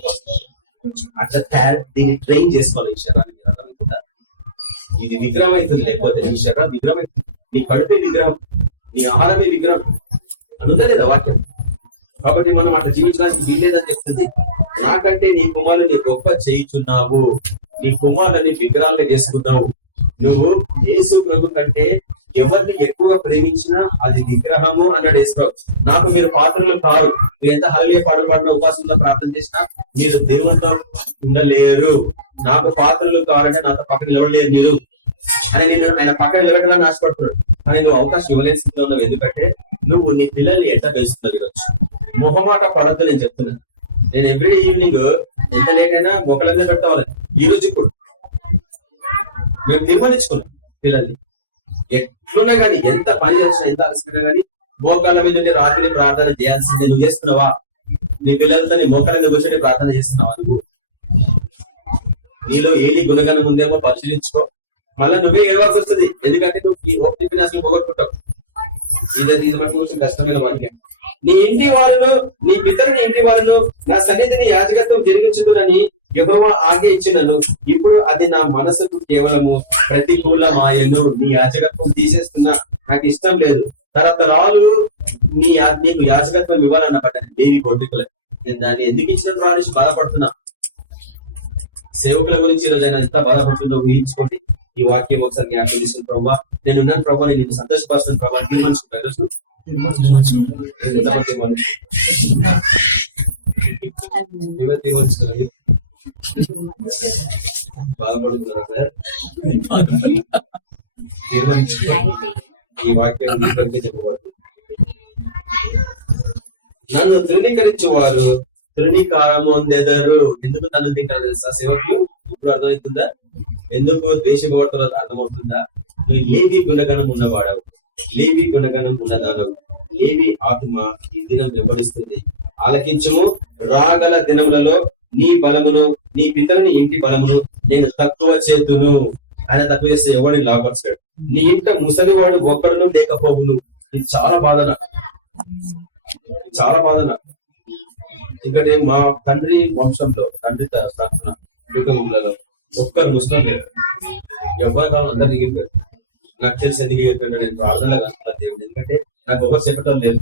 అట్లా దీన్ని ట్రైన్ చేసుకోవాలి. ఈ శరీరాన్ని అర్థమవుతుందా? ఇది విగ్రహం అవుతుంది. లేకపోతే నీ శరీరం విగ్రహం అవుతుంది. నీ కడుపే విగ్రహం, నీ ఆహారమే విగ్రహం అనుందా లేదా వాక్యం? కాబట్టి మనం అట్లా జీవించడానికి వీల్లేదని చెప్తుంది. నాకంటే నీ కుమారుని గొప్ప చేయుచున్నావు, నీ కుమారుని విగ్రహాలుగా చేసుకున్నావు. నువ్వు యేసు ప్రభు కంటే ఎవరిని ఎక్కువగా ప్రేమించినా అది విగ్రహము అన్నాడు యేసు. నాకు మీరు పాత్రలు కాదు. మీరు ఎంత హల్లెలూయా పాటలు పాడినా, ఉపాసంలో ప్రార్థన చేసినా మీరు దేవునితో ఉండలేరు. నాకు పాత్రలు కావాలంటే నాతో పక్కన నిలవలేరు మీరు అని నేను ఆయన పక్కన నిలబడాలని ఆశపడుతున్నాడు. కానీ నువ్వు అవకాశం ఇవ్వలేని స్థితిలో ఉన్నావు. ఎందుకంటే నువ్వు నీ పిల్లల్ని ఎట్లా పెంచుతున్నావు ఈరోజు. మొహమాట పడద్దు. నేను చెప్తున్నాను, నేను ఎవ్రీ ఈవినింగ్ ఎంత లేట్ అయినా మొక్కలంగా పెట్టవాలి. ఈ రోజు ఇప్పుడు మేము తీర్మానించుకున్నాం పిల్లల్ని ఎట్లున్నా కానీ, ఎంత పని చేసినా, ఎంత అలసినా కానీ మోకాళ్ళ మీద రాత్రి ప్రార్థన చేయాల్సిందే. నువ్వు చేస్తున్నావా? నీ పిల్లలతో నీ మోకాళ్ళ మీద కూర్చొని ప్రార్థన చేస్తున్నావా? నువ్వు నీలో ఏది గుణగణం ఉందేమో పరిశీలించుకో. మళ్ళీ నువ్వే ఏడవాల్సి వస్తుంది. ఎందుకంటే నువ్వు అసలు పోగొట్టుకుంటావు. ఇది మనకు కొంచెం కష్టమైన వాక్యం. నీ ఇంటి వాళ్ళను, నీ పితరుని ఇంటి వాళ్ళను నా సన్నిధిని యాజకత్వం జరిగించుదునని యెహోవా ఆజ్ఞ ఇచ్చినను, ఇప్పుడు అది నా మనసుకు కేవలము ప్రతికూలమాయను. నీ యాజకత్వం తీసేస్తున్నా, నాకు ఇష్టం లేదు. తరతరాలు నీకు యాజకత్వం ఇవ్వాలన్నమాట. దేవి కొడుకుల నేను దాన్ని ఎందుకు ఇచ్చిన రాని బాధపడుతున్నా. సేవకుల గురించి ఈరోజు ఆయన ఎంత బాధపడుతుందో ఊహించుకోండి. ఈ వాక్యం ఒకసారి జ్ఞాపకం తీసుకున్న ప్రభావ, నేను ఉన్నాను ప్రభావ, నేను నీకు సంతోషపరుస్తున్న ప్రభావ. తీర్మానించుకుంటాను. బాధపడుతున్నారా సార్? తీర్మానించుకోండి. ఈ వాక్యం చెప్పబడుతుంది. నన్ను తృణీకరించేవారు తృణీకారము అందెదరు. ఎందుకు నన్ను తింటారు తెలుసా సేవకులు? ఇప్పుడు అర్థమవుతుందా? ఎందుకు ద్వేషపడతారో అర్థమవుతుందా? నువ్వు లేవి గుణగణం ఉన్నవాడవు, లేవి గుణగణం ఉన్నదానవు. లేవి ఆత్మ ఈ దినం వెంబడిస్తుంది. ఆలకించము, రాగల దినములలో నీ బలమును, నీ పితరుని ఇంటి బలమును నేను తక్కువ చేతును. ఆయన తక్కువ చేస్తే ఎవడిని లాభపరచాడు. నీ ఇంట ముసలివాడు ఒక్కడును లేకపోవును. ఇది చాలా బాధన, చాలా బాధన. ఎందుకంటే మా తండ్రి వంశంలో, తండ్రి తరఫున కుటుంబంలో ఒక్కరు ముస్లిం లేరు, ఎవరి కాలం అందరు దిగిపోయారు. నాకు తెలిసి ఎందుకు దిగిపోయినా నేను ప్రార్థనలో కనుక దేవుడు, ఎందుకంటే నాకు ఎవరు చెప్పటం లేదు.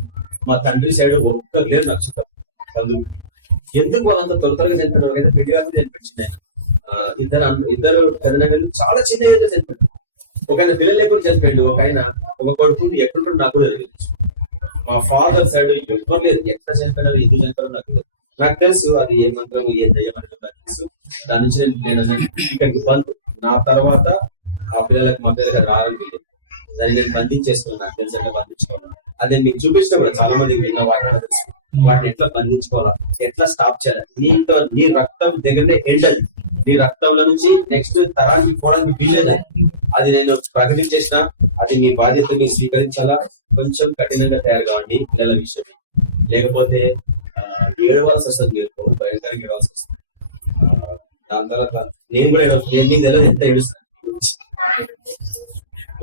మా తండ్రి సైడ్ ఒక్కరు లేరు నాకు చెప్పారు తండ్రులు. ఎందుకు వాళ్ళంతా త్వరగా చనిపోయిన అయితే పిడిగారు చనిపించినాయి. ఇద్దరు తల్లిదండ్రులు చాలా చిన్న ఏజ్ లో చనిపోయాడు. ఒక ఆయన పిల్లలు లేకుండా చనిపోయాడు, ఒక ఆయన ఒక కొడుకు ఎక్కడుంటాడు నాకు కూడా తెలియదు. మా ఫాదర్ సైడ్ ఎవరు లేదు, ఎట్లా చనిపోయినారు ఎందుకు చనిపోయారు నాకు తెలియదు. నాకు తెలుసు అది ఏ మంత్రము ఏ దయ్యం అనేది నాకు తెలుసు. దాని నుంచి నేను ఇక్కడికి బంద్ నా తర్వాత ఆ పిల్లలకు మా పిల్లలకి రావాలని లేదు, దాన్ని నేను బంధించేసుకున్నాను. నాకు తెలిసి అంటే బంధించుకున్నాను. అదే మీకు చూపించిన కూడా చాలా మందికి ఎట్లా వాటిని తెలుసు, వాటిని ఎట్లా బంధించుకోవాలా, ఎట్లా స్టాప్ చేయాలి. నీతో నీ రక్తం దగ్గరనే ఎండ్ అది, నీ రక్తంలో నుంచి నెక్స్ట్ తరానికి పోవడానికి వీలేదు. అది నేను ప్రకటించేసిన, అది మీ బాధ్యత మీరు స్వీకరించాలా. కొంచెం కఠినంగా తయారు కావండి పిల్లల విషయం, లేకపోతే ఏడవలసి వస్తుంది, మీరు భయంకరంగా ఏడవలసి వస్తుంది. దాని తర్వాత నేను కూడా మీకు తెలియదు ఎంత ఏడుస్తాను,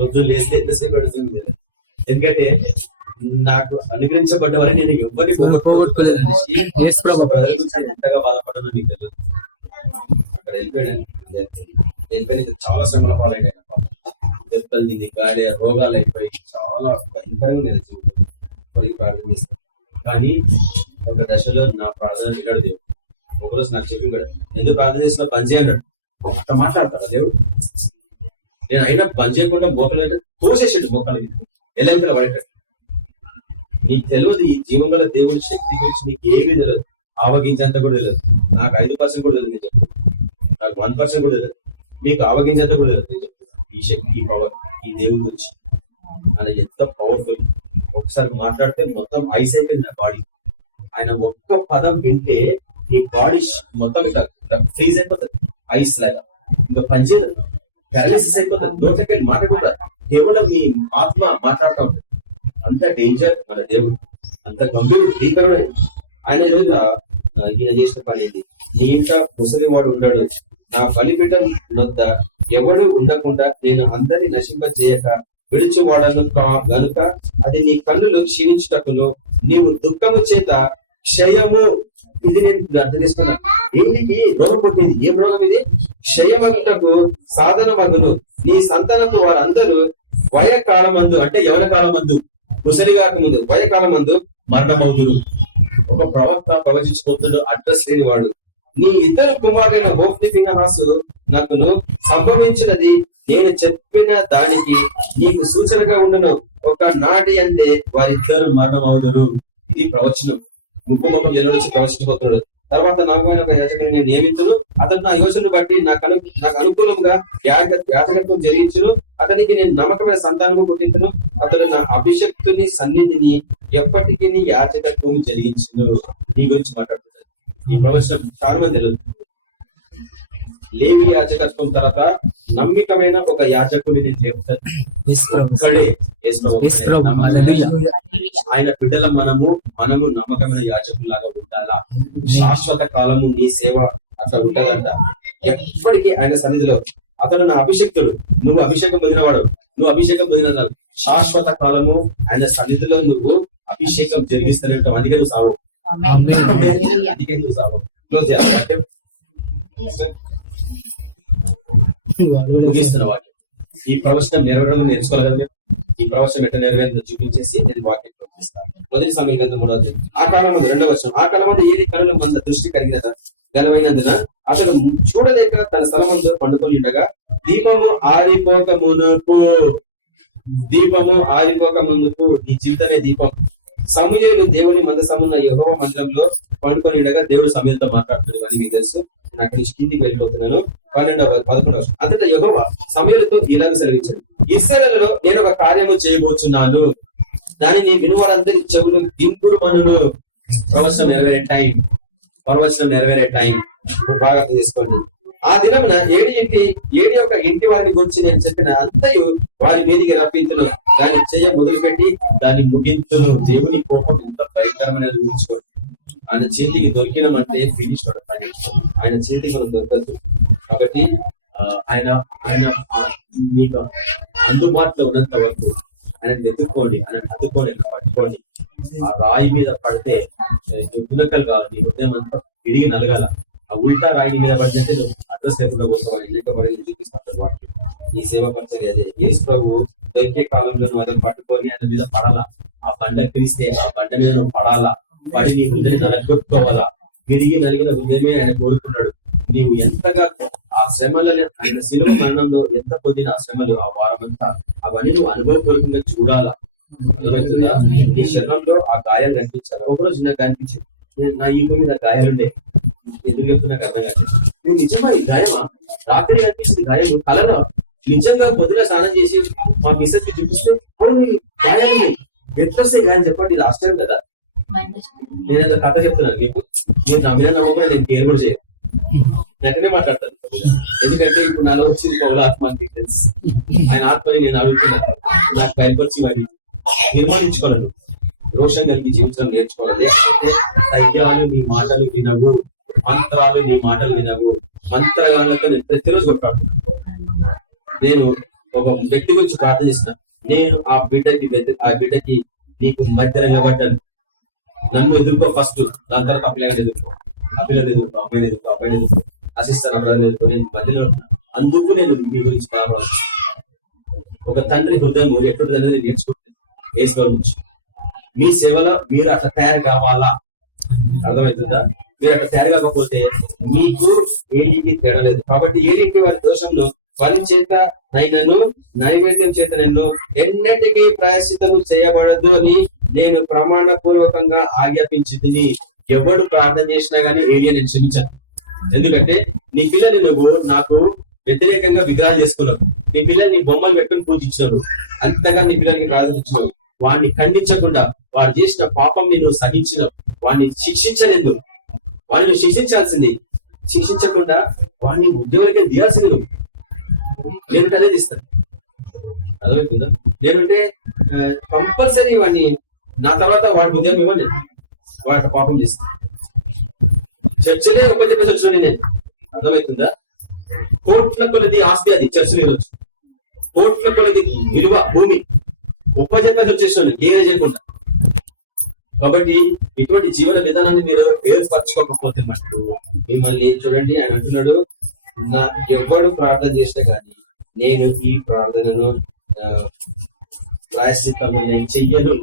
వద్దు లేస్తే ఎంతసేపు ఏడుస్తుంది. ఎందుకంటే నాకు అనుగ్రహించబడ్డ వరకు నేను ఎవరిని పోగొట్టుకోలేదు. ఎంతగా బాధపడ్డానో మీకు తెలియదు. అక్కడ వెళ్ళిపోయాను చాలా శ్రమల పాలైన దెబ్బలు తిని గాలి రోగాలు అయిపోయి చాలా భయంకరంగా నేను ప్రార్థన చేస్తాను. కానీ ఒక దశలో నా ప్రార్థన విన్నాడు దేవుడు. ఒకరోజు నాకు చెప్పి కూడా ఎందుకు ప్రార్థన చేసిన పని చేయన్నాడు. అంత మాట్లాడతాడు దేవుడు. నేను అయినా పని చేయకుండా మోకలు తోసేసాడు, మోకాలు ఎల్లెంకల పడేటాడు. నీకు తెలియదు ఈ జీవం గల దేవుడి శక్తి గురించి నీకు ఏమీ తెలియదు, ఆవగించేంత కూడా తెలియదు. నాకు 5% కూడా తెలియదు, నేను చెప్తాను. నాకు 1% కూడా తెలియదు, మీకు ఆవగించేంత కూడా తెలియదు. నేను చెప్తాను ఈ శక్తి, ఈ పవర్, ఈ దేవుడి గురించి ఆయన ఎంత పవర్ఫుల్. ఒకసారి మాట్లాడితే మొత్తం ఐస్ అయిపోయింది నా బాడీ. ఆయన ఒక్క పదం వింటే నీ బాడీ మొత్తం ఇట్లా ఫ్రీజ్ అయిపోతుంది, ఐస్ లాగా. ఇంకా పనిచేయదు, పారాలిసిస్ అయిపోతుంది. నోట్లకి మాట కూడా కేవలం మీ ఆత్మ మాట్లాడుతూ ఉంటుంది. అంత డేంజర్ మన దేవుడు, అంత గంభీరుడు, భీకరుడు ఆయన. ఈయన చేసిన పని ఏంటి? నీ ఇంట ముసలివాడు ఉండడు, నా బలిపీఠం వద్ద ఎవడు ఉండకుండా నేను అందరినీ నశింప చేయక విడిచివాడను గనుక అది నీ కన్నులు క్షీణించుటకును నీవు దుఃఖము చేత క్షయము. ఇది నేను అర్థం చేసుకున్నా. ఏంటికి రోగం పుట్టింది? ఏం రోగం ఇది? క్షయమగుటకు సాధనమగును నీ సంతానపు వారందరూ వయకాలమందు, అంటే యవన కాలమందు, ముసలిగాక ముందు వయకాలమందు మరణమవుదురు. ఒక ప్రవక్త ప్రవచించుకుంటుడు, అడ్రస్ లేని వాడు. నీ ఇద్దరు కుమారులైన హోఫ్ని ఫీనహాసు నాకును సంభవించినది నేను చెప్పిన దానికి నీకు సూచనగా ఉండను. ఒక నాటి అంటే వారిద్దరు మరణమవుదురు. ఇది ప్రవచనం. ముఖం జనుడు వచ్చి ప్రవచించబోతున్నాడు. తర్వాత నాకు ఒక యాజకుని నేను నియమితును, అతను నా యోచనను బట్టి నాకు అనుకూలంగా యాజకత్వం జరిగించును. అతనికి నేను నమ్మకమైన సంతానము పుట్టించును. అతడు నా అభిషక్తుని సన్నిధిని ఎప్పటికీ యాజకత్వం జరిగించును. నీ గురించి మాట్లాడుతున్నాడు ఈ ప్రవచనం. చాలా మంది తెలియదు. లేవి యాజకత్వం తర్వాత నమ్మికమైన ఒక యాజకుని నేను చెప్తాను. ఆయన బిడ్డల మనము నమ్మకమైన యాజకులాగా ఉండాలా. శాశ్వత కాలము నీ సేవ అట్లా ఉంటదంట. ఎప్పటికీ ఆయన సన్నిధిలో అతను నా అభిషక్తుడు, నువ్వు అభిషేకం పొందినవాడు, నువ్వు అభిషేకం పొందిన శాశ్వత కాలము ఆయన సన్నిధిలో నువ్వు అభిషేకం జరిగిస్తూనే ఉంటావు. అందుకే నువ్వు సావు, అందుకే నువ్వు సావు. క్లోజ్ చేయాలి. ముగిస్తున్న వాక్యం. ఈ ప్రవచనం నెరవేరడం నేర్చుకోవాలి. ఈ ప్రవచనం ఎట్లా నెరవేరు చూపించేసి నేను వాక్యం ప్రవచిస్తాను. మొదటి సమయం గ్రంథం 3వ ఆ కాలం మంది 2వ వచనం. ఆ కాలం మంది ఏది కనుల మంద దృష్టి గలవైనందున అతడు చూడలేక తన స్థలమందు పండుకొని ఉండగా దీపము ఆరిపోక మునుపు నీ జీవితమే దీపం. సమూయేలు దేవుని మందసమున్న యెహోవా మందిరంలో పండుకొని ఉండగా దేవుడు సమూయేలుతో మాట్లాడుతున్నాడు అని మీకు తెలుసు. నేను అక్కడి నుంచి కిందికి వెళ్ళిపోతున్నాను. 11వ అంతటా యెహోవా సమూయేలుతో ఇలాగ సెలవించాడు, ఇశ్రాయేలులో నేను ఒక కార్యము చేయబోతున్నాను, దానిని వినువారందరి చెవులు దింపుడు మనును. ప్రవచనం నెరవేరే టైం బాగా తీసుకోండి. ఆ దినమున ఏడి యొక్క ఇంటి వారిని గురించి నేను చెప్పిన అంతయు వారి మీదికి రప్పించును, దాన్ని చెయ్య మొదలుపెట్టి దాన్ని ముగించును. దేవుని కోపం ఎంత భయంకరమైన ఊహించుకోండి. ఆయన చేతికి దొరికినామంటే ఫినిష్. ఆయన చేతికి మనం దొరకదు. కాబట్టి ఆయన మీకు అందుబాటులో ఉన్నంత వరకు ఆయన వెతుక్కోండి, ఆయన అతుక్కోండి, పట్టుకోండి. ఆ రాయి మీద పడితే గుణకలు కావాలి, నీ హృదయం అంతా విరిగి నలగాల. ఉల్టా రాయి మీద పడినట్టే నువ్వు అడ్రస్ లేకుండా పోతావు ఎన్నికబడి చూపిస్తాడు వాటికి. ఈ సేవ పరిచర్య అదే. యేసు ప్రభు దొరికే కాలంలో నువ్వు అదే పట్టుకొని ఆయన మీద పడాలా, ఆ బండ పిలిస్తే ఆ బండ మీద నువ్వు పడాలా, పడి నీ హృదయం నలగొట్టుకోవాలా. విరిగి నలిగిన హృదయమే ఆయన కోరుకున్నాడు. నీవు ఎంతగా ఆ శ్రమలని, ఆయన శిలువ మరణంలో ఎంత పొందిన ఆ శ్రమలు, ఆ వారం అంతా అవన్నీ నువ్వు అనుభవపూర్వకంగా చూడాలా. అర్థమవుతుందా? నీ శరీరంలో ఆ గాయాలు కనిపించాలి. ఒకరోజు నాకు కనిపించింది, నా ఈ మీద గాయాలుండే. ఎందుకు చెప్తున్నా అర్థం కాదు. నువ్వు నిజమా ఈ గాయమా? రాత్రి కనిపిస్తుంది గాయం, కలలో నిజంగా పొద్దున స్నానం చేసి మా మిస్సెస్ చూపిస్తే గాయాలు ఎట్లొస్తే గాయం చెప్పండి. ఇది ఆశ్చర్యం కదా. నేనేదో కథ చెప్తున్నాను మీకు, మీరు నా మీద నమ్మకం నేను కేర్ కూడా చేయను, వెంటనే మాట్లాడతాను. ఎందుకంటే ఇప్పుడు నాలో వచ్చింది పౌల ఆత్మ అని తెలుసు. ఆయన ఆత్మని నేను అడుగుతున్నాను, నాకు బయలుపరిచి వాడిని నిర్మాణించుకోవాలను, రోషం కలిగి జీవితం నేర్చుకోవాలి. లేకపోతే సైద్యాలు నీ మాటలు వినవు, మంత్రాలు నీ మాటలు వినవు. మంత్రగాళ్ళతో నేను ప్రతిరోజు కొట్లాడుతున్నాను. నేను ఒక వ్యక్తి గురించి ప్రార్థన చేసిన, నేను ఆ బిడ్డకి నీకు మధ్యలో నిలబడ్డాను, నన్ను ఎదుర్కో ఫస్ట్, దాని తర్వాత ఆ పిల్లగాని ఎదుర్కో, ఆ పిల్లలు ఎదుర్కో, అమ్మాయిని ఎదుర్కో, అబ్బాయిని ఎదుర్కో, అసిస్టెంట్ అబ్బాయిని ఎదుర్కో, నేను మధ్యలో అందుకు నేను మీ గురించి బాధపడాలి. ఒక తండ్రి హృదయం ఎట్లుంటుంది అనేది నేర్చుకుంటాను యేసు నుంచి. మీ సేవలో మీరు అట్లా తయారు కావాలా. అర్థమవుతుందా? మీరు అట్లా తయారు కాకపోతే మీకు ఏలికి తేడలేదు. కాబట్టి ఏలికి వారి దోషంలో వారి చేత నైనను నైవేద్యం చేత నన్ను ఎన్నటికీ ప్రాయశ్చిత్తము చేయబడదు అని నేను ప్రమాణ పూర్వకంగా ఆజ్ఞాపించింది. ఎవడు ప్రార్థన చేసినా గానీ ఏలియా నేను క్షమించాను. ఎందుకంటే నీ పిల్లల్ని నువ్వు నాకు వ్యతిరేకంగా విగ్రహాలు చేసుకున్నావు, నీ పిల్లల్ని బొమ్మలు పెట్టుకుని పూజించినావు, అంతగా నీ పిల్లలకి ప్రార్థించినావు. వాడిని ఖండించకుండా వాడు చేసిన పాపం నువ్వు సహించినావు. వాడిని శిక్షించలేదు, వాడిని నువ్వు శిక్షించాల్సింది. శిక్షించకుండా వాడిని ఉద్యోగానికి దిగాల్సింది నువ్వు. నేను అనేది ఇస్తాను. అర్థమవుతుందా? నేనంటే కంపల్సరీ వాడిని నా తర్వాత వాడి ఉద్యోగం ఇవ్వండి, వాడి పాపం చేస్తాను. చర్చలే ఒక చెప్పేసి వచ్చిన నేను. అర్థమవుతుందా? కోట్ల కొలది ఆస్తి అది చర్చలు ఈరోజు, కోట్ల కొలది విలువ భూమి ఉపజెప్పేసి వచ్చేసాను ఏదో చేయకుండా. కాబట్టి ఇటువంటి జీవన విధానాన్ని మీరు ఏర్పరచుకోకపోతే మటు మిమ్మల్ని చూడండి. ఆయన అంటున్నాడు, నా ఎవడు ప్రార్థన చేస్తే గాని నేను ఈ ప్రార్థనను ప్రాయశ్చిత్తము నేను చెయ్యను.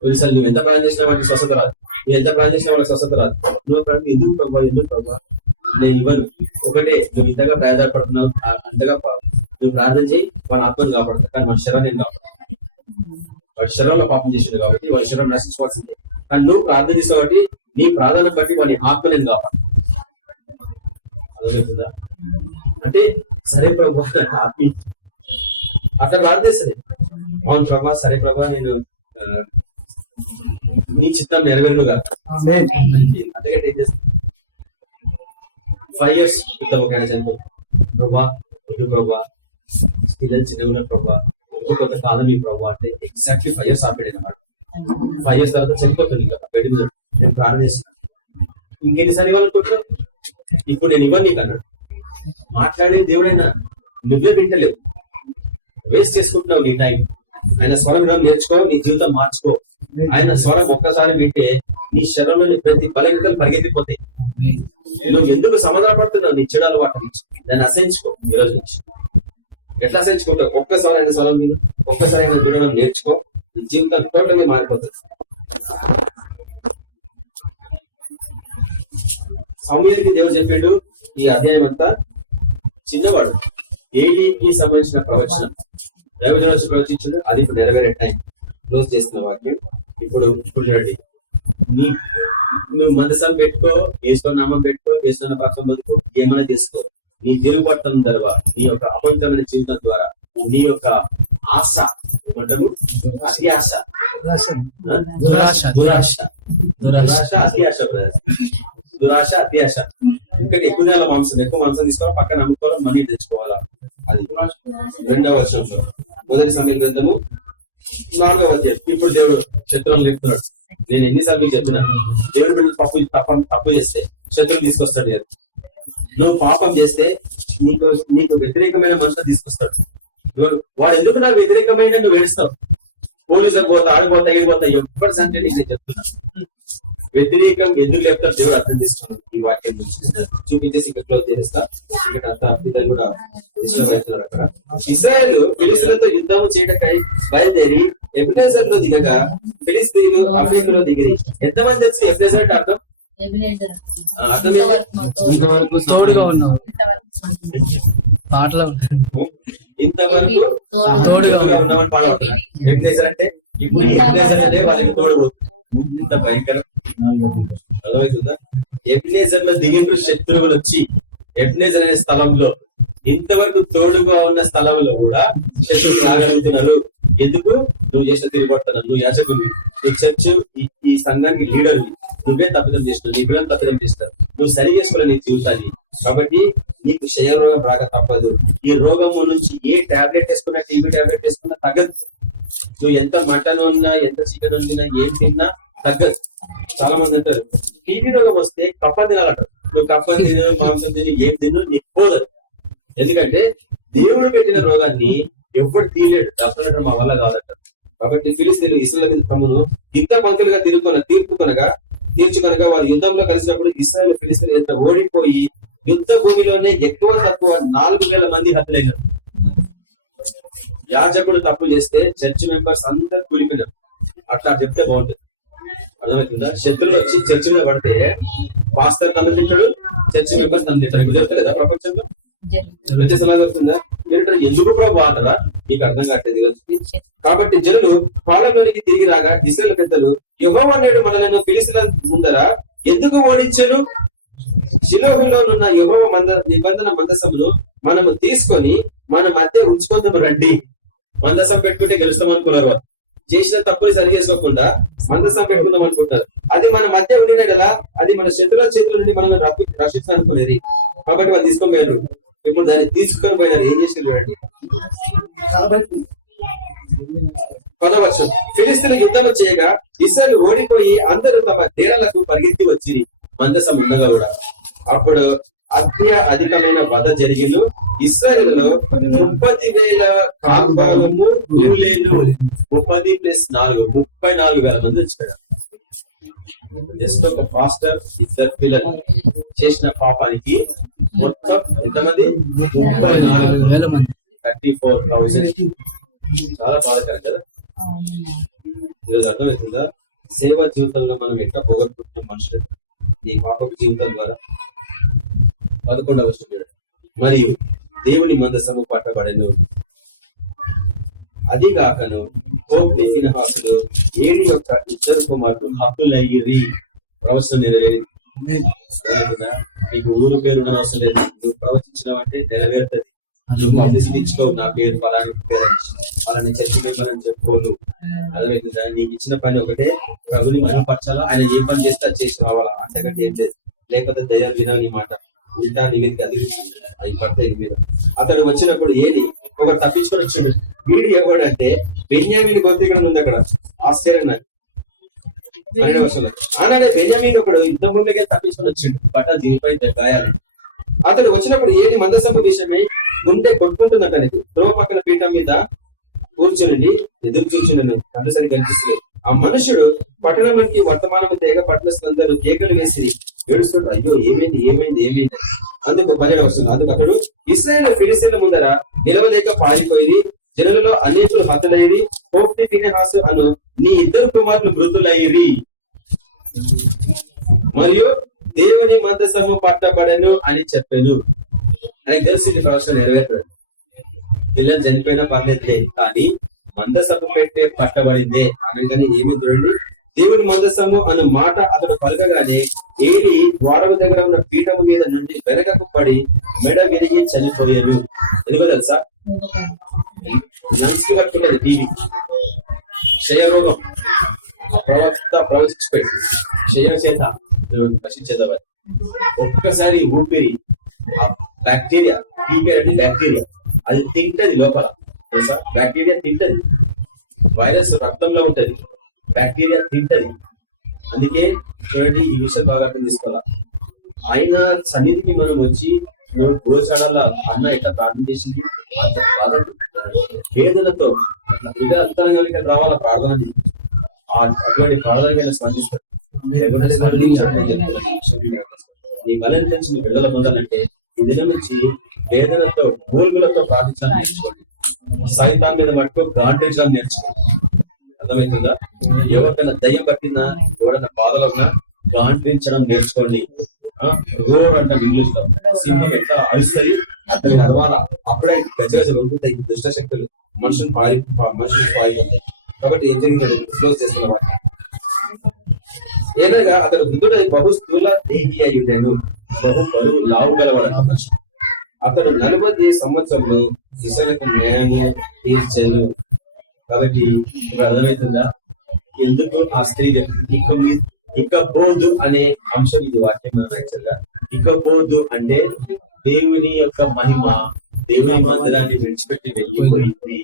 కొన్నిసార్లు నువ్వు ఎంత ప్రార్థన చేసినా వాటికి స్వస్థత రాదు, నువ్వు ఎంత ప్రార్థన చేసినా వాళ్ళకి స్వస్థత రాదు. నువ్వు ఎందుకు ప్రభావ నేను ఇవ్వను. ఒకటే, నువ్వు ఇంతగా ప్రయాసపడుతున్నావు, అంతగా నువ్వు ప్రార్థన చేయి, వాడి ఆత్మను కాపాడుతావు. కానీ వాడి శరీరం నేను కాపాడు, వాడి శరీరంలో పాపం చేసింది కాబట్టి వాడి శరీరం నశించుకోవాల్సిందే. కానీ నువ్వు ప్రార్థన చేసే కాబట్టి నీ ప్రార్థన బట్టి వాడి ఆత్మ నేను కాపాడు. అర్థమవుతుందా? అంటే సరే ప్రభా ఆత్మ అట్లా ప్రార్థిస్తుంది. అవును ప్రభా, సరే ప్రభా, నేను నీ చిత్తం నెరవేరుగా. అందుకంటే ఏం చేస్తాను, 5 years క్రితం ఒక ఆయన చనిపోయింది. ప్రభా వద్దు ప్రభా, పిల్లలు చిన్నగా ఉన్నారు ప్రభా, కొంత కాలం ఈ ప్రభా అంటే ఎగ్జాక్ట్లీ 5 years ఆపేడు అన్నమాట. 5 years తర్వాత చనిపోతుంది కదా బెడ్ మీద. నేను ప్రార్థన చేస్తాను, ఇంకెన్నిసార్లు ఇవ్వాలనుకుంటున్నావు, ఇప్పుడు నేను ఇవ్వను నీకు అన్నాడు. మాట్లాడే దేవుడైనా నువ్వే వింటలేవు, వేస్ట్ చేసుకుంటున్నావు నీ టైం. ఆయన స్వరం వినడం నేర్చుకో, నీ జీవితం మార్చుకో. ఆయన స్వరం ఒక్కసారి వింటే నీ శరీరంలోని ప్రతి బలహీనతలు పరిగెత్తిపోతాయి. నువ్వు ఎందుకు సమాధాన పడుతున్నావు నీ చెడు అలవాటు నుంచి? దాన్ని అసహించుకో. ఈ రోజు నుంచి ఎట్లా అసహించుకుంటావు? ఒక్కసారి ఆయన స్వరం మీద ఒక్కసారి ఆయన వినడం నేర్చుకో, నీ జీవితం టోటల్గా మారిపోతుంది. సమూయేలుకి దేవుడు చెప్పాడు, ఈ అధ్యాయం అంతా చిన్నవాడు ఏలీకి సంబంధించిన ప్రవచనం దైవజనుడు ప్రవచించాడు. అది ఇప్పుడు నెరవేరే టైం. క్లోజ్ చేస్తున్న వాక్యం ఇప్పుడు చూడండి. నువ్వు మనసం పెట్టుకో, వేసుకున్న నామం పెట్టుకో, వేసుకున్న పక్షం బతుకో, ఏమైనా తీసుకో. నీ తిరుగుబట్టం ద్వారా, నీ యొక్క అపవిత్రమైన జీవితం ద్వారా, నీ యొక్క ఆశ ఏమంటారు, అతి ఆశ, దురాశ, అతి ఆశ, దురాశ, అతి ఆశ. ఎందుకంటే ఎక్కువ నెల ఎక్కువ మాంసం తీసుకోవాలి, పక్కన అమ్ముకోవాలి, మనీ తెచ్చుకోవాలా. అది 2వ వచనంలో, మొదటి సమయ గ్రంథము 4వ అధ్యాయం. ఇప్పుడు దేవుడు శత్రువులు చెప్తున్నాడు. నేను ఎన్నిసార్లు చెప్తున్నా, దేవుడు బిడ్డలు తప్పు చేస్తే శత్రువులు తీసుకొస్తాడు. నువ్వు పాపం చేస్తే నీకు వ్యతిరేకమైన మనుషులు తీసుకొస్తాడు. వాడు ఎందుకు నాకు వ్యతిరేకమైన నువ్వు ఏడుస్తావు. పోలీసులకు పోతా, ఆడిపోతా, ఏడిపోతా, ఎవ్వరి సంటే నీకు నేను చెప్తున్నా. వ్యతిరేకం ఎదురు చెప్తారు దేవుడు అర్థం చేసుకున్నాడు ఈ వాక్యం చూపించేసి ఇక్కడ క్లోజ్ చేస్తా. ఇక్కడ అంత పిల్లలు కూడా డిస్టర్బ్ అవుతున్నారు. అక్కడ ఇశ్రాయేల్ ఫిలిస్తీన్లతో యుద్ధం చేయటకై బయలుదేరి ఎబెనేజర్ లో దిగగా ఫిలిస్తీన్లు అఫేకులో దిగిరి. ఎంతమంది తెలుసు ఎబెనేజర్ అంటే అర్థం? అర్థం ఇంతవరకు తోడుగా ఉన్నావు పాటలో ఇంతవరకు తోడుగా ఉన్నామని పాడవుతున్నారు. ఎబెనేజర్ అంటే ఇప్పుడు ఎబెనేజర్ అనే వాళ్ళకి తోడు. ఇంత భయంకరం అర్థమవుతుందా? ఎబెనేజర్ లో దిగిండ్రు శత్రువులు వచ్చి. ఎబెనేజర్ అనే స్థలంలో ఇంతవరకు తోడుగా ఉన్న స్థలంలో కూడా శత్రువులు రాగలుగుతున్నారు. ఎందుకు? నువ్వు చేసిన తిరిగిపడుతున్నావు, నువ్వు యాజకుని, నువ్వు చర్చ్ ఈ సంఘానికి లీడర్వి, నువ్వే తప్పిదం చేసినావు, నీ పిల్లలు తప్పిదం చేస్తారు, నువ్వు సరి చేసుకోవాలి నీ జీవితాన్ని. కాబట్టి నీకు క్షయ రోగం రాక తప్పదు. ఈ రోగము నుంచి ఏ టాబ్లెట్ వేసుకున్నా, టీబీ టాబ్లెట్ వేసుకున్నా తగ్గదు. నువ్వు ఎంత మటన్ ఉన్నా, ఎంత చికెన్ వండినా, ఏం తిన్నా తగ్గదు. చాలా మంది అంటారు టీబీ రోగం వస్తే కప్ప తినాలంటారు. నువ్వు కప్ప తిను, మాంసం తిని, ఏం తిను నీకు పోదు. ఎందుకంటే దేవుడు పెట్టిన రోగాన్ని ఎవ్వడు తీయలేడు. డాక్టర్ మా వల్ల కాదంటారు. కాబట్టి ఫిలిస్తీన్లు ఇశ్రాయేలు మీద తమను యుద్ధ పంతులుగా తీర్చుకొనగా వారు యుద్ధంలో కలిసినప్పుడు ఇశ్రాయేలు ఫిలిస్తీన్లు ఎంత ఓడిపోయి యుద్ధ భూమిలోనే ఎక్కువ తక్కువ 4,000 మంది హతులైనారు. యాజకుడు తప్పు చేస్తే చర్చ్ మెంబర్స్ అందరు కూలిపోయినారు. అట్లా చెప్తే బాగుంటుంది. అర్థమవుతుందా? శత్రువులు వచ్చి చర్చ్ మీద పడితే పాస్టర్ తను తింటాడు, చర్చ్ మెంబర్స్ తను తింటాడు. కుదరలేదా ప్రపంచంలో? వ్యత్యాసంగా మీరు ఎందుకు కూడా బాగుంటారా? మీకు అర్థం కావట్లేదు. కాబట్టి జనులు పాలెంలోనికి తిరిగి రాగా ఇశ్రాయేలు పెద్దలు యెహోవా నేడు మనలను ఫిలిస్తీన్ల ముందర ఎందుకు ఓడించెను? షిలోహులోనున్న యెహోవా నిబంధన మందసమును మనము తీసుకొని మన మధ్య ఉంచుకుందాం రండి. మందసం పెట్టుకుంటే గెలుస్తాం అనుకున్నారు. చేసిన తప్పుని సరి చేసుకోకుండా మందసం పెట్టుకుందాం అనుకుంటారు. అది మన మధ్య ఉండిన కదా, అది మన శత్రుల చేతుల నుండి మనం రక్షించాలనుకునేది. కాబట్టి వాళ్ళు తీసుకొని పోయారు. ఇప్పుడు దాన్ని తీసుకొని పోయినారు. ఏం చేసి చూడండి. కాబట్టి 10వ వచనం, ఫిలిస్తీన్లు యుద్ధం చేయగా ఇశ్రాయేలు ఓడిపోయి అందరూ తమ డేరాలకు పరిగెత్తి వచ్చి మందసం ఉండగా కూడా. అప్పుడు అధికమైన వధ జరిగిను. ఇశ్రాయేలులో 30,000 కాల్భాగము కూలీలు. 30 + 4 34,000 మంది వచ్చారు. జస్ట్ ఒక పాస్టర్, 2 పిల్లలు చేసిన పాపానికి మొత్తం ఎంతమంది? 34,000 మంది. 34,000. చాలా బాధాకరం కదా. ఈరోజు అర్థమవుతుందా? సేవ జీవితంలో మనం ఎట్లా పోగొట్టుకుంటున్నాం మనుషులు ఈ పాపపు జీవితం ద్వారా. 11వ వచనం, మరియు దేవుని మందసము పట్టబడెను. అదిగాకను హోప్ని ఫినెహాసులు ఏలి యొక్క 2 కుమారులు హతులయ్యిరి. ప్రవచనం నెరవేరింది. నీకు ఊరు పేరు అవసరం లేదు. నువ్వు ప్రవచించినావంటే నెరవేరుతుంది. నువ్వు పబ్లిసిటీ ఇచ్చుకోవు. నా పేరు ఫలాని పేరు వాళ్ళని చర్చ మెంబర్ అని చెప్పుకోను. అర్థమవుతుందా? నీకు ఇచ్చిన పని ఒకటే, ప్రభుని మహిమపరచాలా, ఆయన ఏ పని చేస్తే అది చేసి రావాలా, అంతకంటే ఏం లేదు. లేకపోతే దయ్యాలు వినాలి మాట ఉల్టా నీ మీద అది అవి పడతాయి మీద. అతడు వచ్చినప్పుడు ఏది ఒకటి తప్పించుకొని వచ్చాడు. వీడు ఎవడంటే బెన్యామీని గోత్రీకుడు ఉంది అక్కడ. ఆశ్చర్యం నాకు. 12వ వచనంలో ఆనాడే బెన్యామీని ఒకడు యుద్ధం ముందుకే తప్పించుకొని వచ్చాడు. బట్ట దీనిపై గాయాలి. అతడు వచ్చినప్పుడు ఏది మందసంపు విషయమై గుండె కొట్టుకుంటుందట. త్రోవ పక్కన పీఠం మీద కూర్చొని ఎదురు చూచుండను. కళ్ళు సరిగ్గా కనిపిస్తుంది. ఆ మనుషుడు పట్టణంలోకి వర్తమానం తేగ పట్టణస్థులందరూ కేకలు వేసి ఏడుస్తుంటారు. అయ్యో ఏమైంది ఏమైంది ఏమైంది. అందుకు 12వ వచనం, అందుకు అతడు ఇశ్రాయేలు ఫిలిస్తీన్ల ముందర నిలవలేక పారిపోయి జనులలో అనేకులు హతులైరి. హోప్ని ఫినెహాసు అను నీ 2 కుమారులు మృతులైరి. మరియు దేవుని మందసము పట్టబడను అని చెప్పాను. ఆయనకు తెలిసింది ప్రవచనం నెరవేర్తాడు. పిల్లలు చనిపోయినా పర్లేదులే, కానీ మందసము పెట్టే పట్టబడిందే అనగానే ఏమి చూడండి. దేవుని మందసము అన్న మాట అతడు పలకగానే ఏలి ద్వారము దగ్గర ఉన్న పీఠము మీద నుండి వెనకకు పడి మెడ విరిగి చనిపోయారు. ఎందుకో తెలుసా? లంగ్స్ కి పట్టుకుంటది టీవీ. క్షయరోగం. ప్రవక్త ప్రవచించిపోయింది క్షయ చేత నశించేదవారు. ఒక్కసారి ఊపిరి బ్యాక్టీరియా, పీకేరంటే బ్యాక్టీరియా, అది తింటది లోపల తెలుసా. బ్యాక్టీరియా తింటది. వైరస్ రక్తంలో ఉంటది, బ్యాక్టీరియా తింటది. అందుకే చూడండి, ఈ విషయం బాగా అర్థం తీసుకోవాలా. ఆయన సన్నిధికి మనం వచ్చి గోచారాల అన్న ఎట్లా ప్రార్థన చేసింది, అంత బాధ వేదనతో ఇక అంతరంగా రావాలా ప్రార్థన. అటువంటి ప్రార్థన స్పందిస్తారు. నీ బలం తెలిసి నీ బిడ్డలు పొందాలంటే ఈ దినం నుంచి వేదనతో మూలుగులతో ప్రార్థించడం నేర్చుకోండి. సైతాన్ మీద మట్టుకు గాంటించడం నేర్చుకోండి. అర్థమవుతుందా? ఎవరికైనా దయ్యం పట్టినా, ఎవరైనా బాధలో ఉన్నా గాంటించడం నేర్చుకోండి. రోడ్ అంటాం ఇంగ్లీష్ లో. సింహం ఎట్లా అరుస్తుంది అతని అరవాల, అప్పుడే గజగజలు వదులుతాయి దుష్ట శక్తులు, మనుషులు పారిపోతాయి. కాబట్టి ఏం జరిగింది క్లోజ్ చేస్తున్న వాటి ఏదైనా అతడు వృద్ధుడై బహు స్థూల దేహి అయ్యుడను, బహు బరువు లావు గలవాడట మనిషి. అతడు 40 సంవత్సరంలో ఇసలకు న్యాయము తీర్చను. కాబట్టి ఇప్పుడు అర్థమవుతుందా ఎందుకు ఆ స్త్రీ ఇకపోదు అనే అంశం ఇది వాక్యం. యాక్చువల్గా ఇకపోదు అంటే దేవుని యొక్క మహిమ, దేవుని మందిరాన్ని విడిచిపెట్టి వెళ్ళిపోయింది.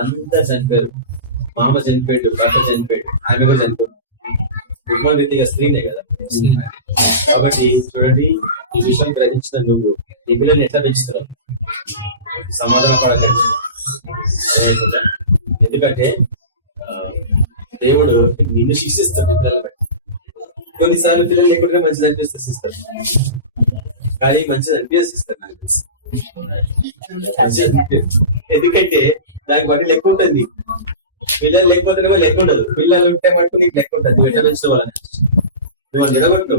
అంత చనిపోయారు. మామ చనిపోయాడు, భర్త చనిపోయాడు, ఆమె కూడా చనిపోయాడు. నిర్మాణ రీతిగా స్త్రీనే కదా. కాబట్టి చూడండి, ఈ విషయం గ్రహించిన నువ్వు ఈ పిల్లల్ని ఎట్లా పెంచుతున్నావు? సమాధాన పడకండి. ఎందుకంటే దేవుడు నిన్ను శిక్షిస్తాడు పిల్లలు బట్టి. కొన్నిసార్లు పిల్లలు లేకుండా మంచిది అనిపిస్తే శిస్తారు, కానీ మంచిది అనిపిస్తారు నాకు తెలిసి. ఎందుకంటే దానికి బట్టి లెక్క ఉంటుంది. పిల్లలు లేకపోతేనేమో లెక్క ఉండదు, పిల్లలు ఉంటే మటుకు నీకు లెక్క ఉంటుంది. నువ్వు ఎట్లా పెంచుకోవాలని నువ్వు వాడు నిలబట్టు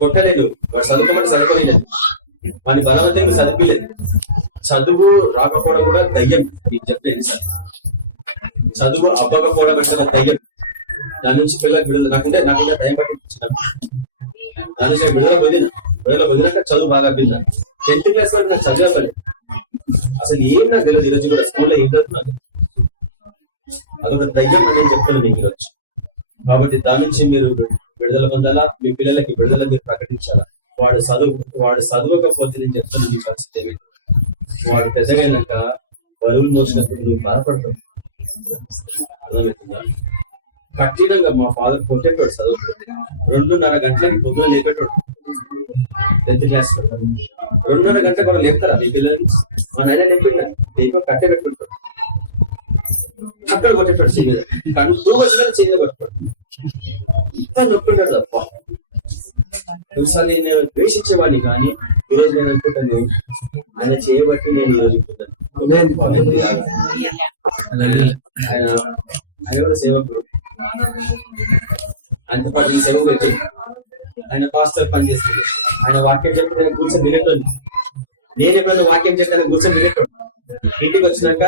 కొట్టలేదు, వాడు చదువుకోమంటే చదువుకోలేదు, వాడిని బలవంతంగా నువ్వు చదివిలేదు. చదువు రాకపోవడం కూడా దయ్యం. నీకు చెప్పలేదు సార్, చదువు అవ్వకపోవడం అంటే దయ్యం. దాని నుంచి పిల్లలకు విడుదల నాకుంటే దయ్యం పట్టించాను. దాని నుంచి విడుదల వదిలినాక చదువు బాగా పిల్ల 10th క్లాస్ వరకు నాకు చదవలేదు. అసలు ఏం నాకు తెలియదు. ఈరోజు కూడా స్కూల్లో ఏం చదువుతున్నాను, అదొక దయ్యం అని చెప్తున్నాను మీకు ఈరోజు. కాబట్టి దాని నుంచి మీరు విడుదల పొందాలా, మీ పిల్లలకి విడుదల మీరు ప్రకటించాలా. వాడు చదవకపోతే నేను చెప్తాను నీ పరిస్థితి ఏమిటి. వాడు పెద్దగైనాక బరువులు మోసినప్పుడు నువ్వు బాధపడతావు. అర్థమవుతుందా? కఠినంగా మా ఫాదర్ కొట్టేటోడు చదువుకుంటే 2:30 గంటలకి పొద్దున లేపేటోడు. 10th క్లాస్ 2:30 గంటలకు కూడా లేపుతారా మీ పిల్లల్ని? మా నాయన లేపో కట్టే పెట్టుకుంటాడు, అక్కడ కొట్టేటోడు చేయలేదు. కానీ టూ వచ్చిన చేయలేదు కొట్టుకోడు, ఇంకా నొప్పింటాడు తప్ప. ఒకసారి నేను ద్వేషించేవాడిని, కానీ ఈరోజు నేను అనుకుంటాను ఆయన చేయబట్టి నేను ఈరోజు ఆయన కూడా సేవకుడు. ఆయనతో పాటు ఈ సేవ పెట్టి ఆయన పాస్టర్ పనిచేస్తుంది. ఆయన వాక్యం చెప్తే నేను కూర్చొని వినేటోంది. నేను ఎప్పుడైనా వాక్యం చెప్తే ఆయన కూర్చొని వినేటోడు. ఇంటికి వచ్చినాక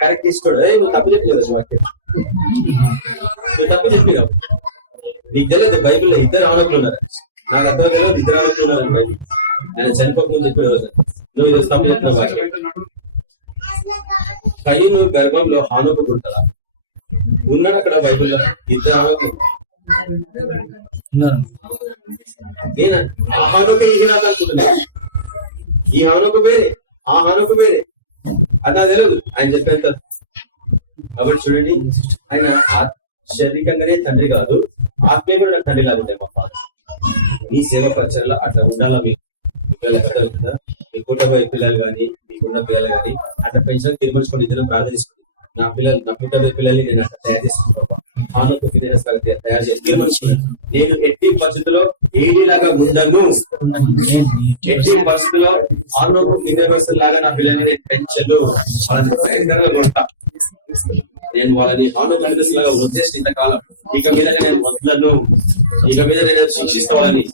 కరెక్ట్ తీసుకోడు, నువ్వు తప్పు చెప్పలేదు వాక్యం, నువ్వు తప్పు చెప్పినావు. నీకు తెలియదు బైబిల్లో 2 ఆనకులు ఉన్నారు. నాకు అర్థం తెలియదు 2 ఆనకులు ఉన్నారని బైబిల్. ఆయన చనిపోకముందు చెప్పిన రోజు నువ్వు ఈరోజు తప్పు చెప్పిన వాక్యం. కయ్యూను గర్భంలో హానోకు పుడతాడా? ఉన్నాడు అక్కడ బైబిల్లో 2 ఆనకులు. నేను ఆ హానోకే ఈ నాకు అనుకుంటున్నా. ఈ హానోకు వేరే, ఆ హానోకు వేరే, అది నాకు తెలియదు ఆయన చెప్పేంత. కాబట్టి చూడండి, ఆయన శారీరకంగానే తండ్రి కాదు, ఆత్మీయంగా నాకు తండ్రి లాగా ఉంటాయి మా ఫాదర్. ఈ సేవ ప్రచారంలో అట్లా ఉండాలా. మీ పిల్లల కథ ఉంటుందా? మీ కుటుంబ పిల్లలు కానీ మీకున్న పిల్లలు కానీ అట్లా పెంచడానికి తీర్మానించుకొని ఇద్దరు ప్రార్థించుకోండి. నా పుట్టిన పిల్లల్ని నేను అట్లా తయారు చేసుకుంటా, ఆనకు తయారు చేసి తీర్మానించుకున్నాను. నేను ఎట్టి పరిస్థితుల్లో ఏడిలాగా ఉండను, ఎట్టి పరిస్థితుల్లో ఆనకు ఫినియస్ లాగా నా పిల్లల్ని నేను పెంచను, వాళ్ళని భయంకరంగా కొడతా. నేను వాళ్ళని ఆనకు లాగా ఉద్దేశం ఇంతకాలం ఇక మీద నేను వదలను, ఇక మీద నేను శిక్షిస్తానని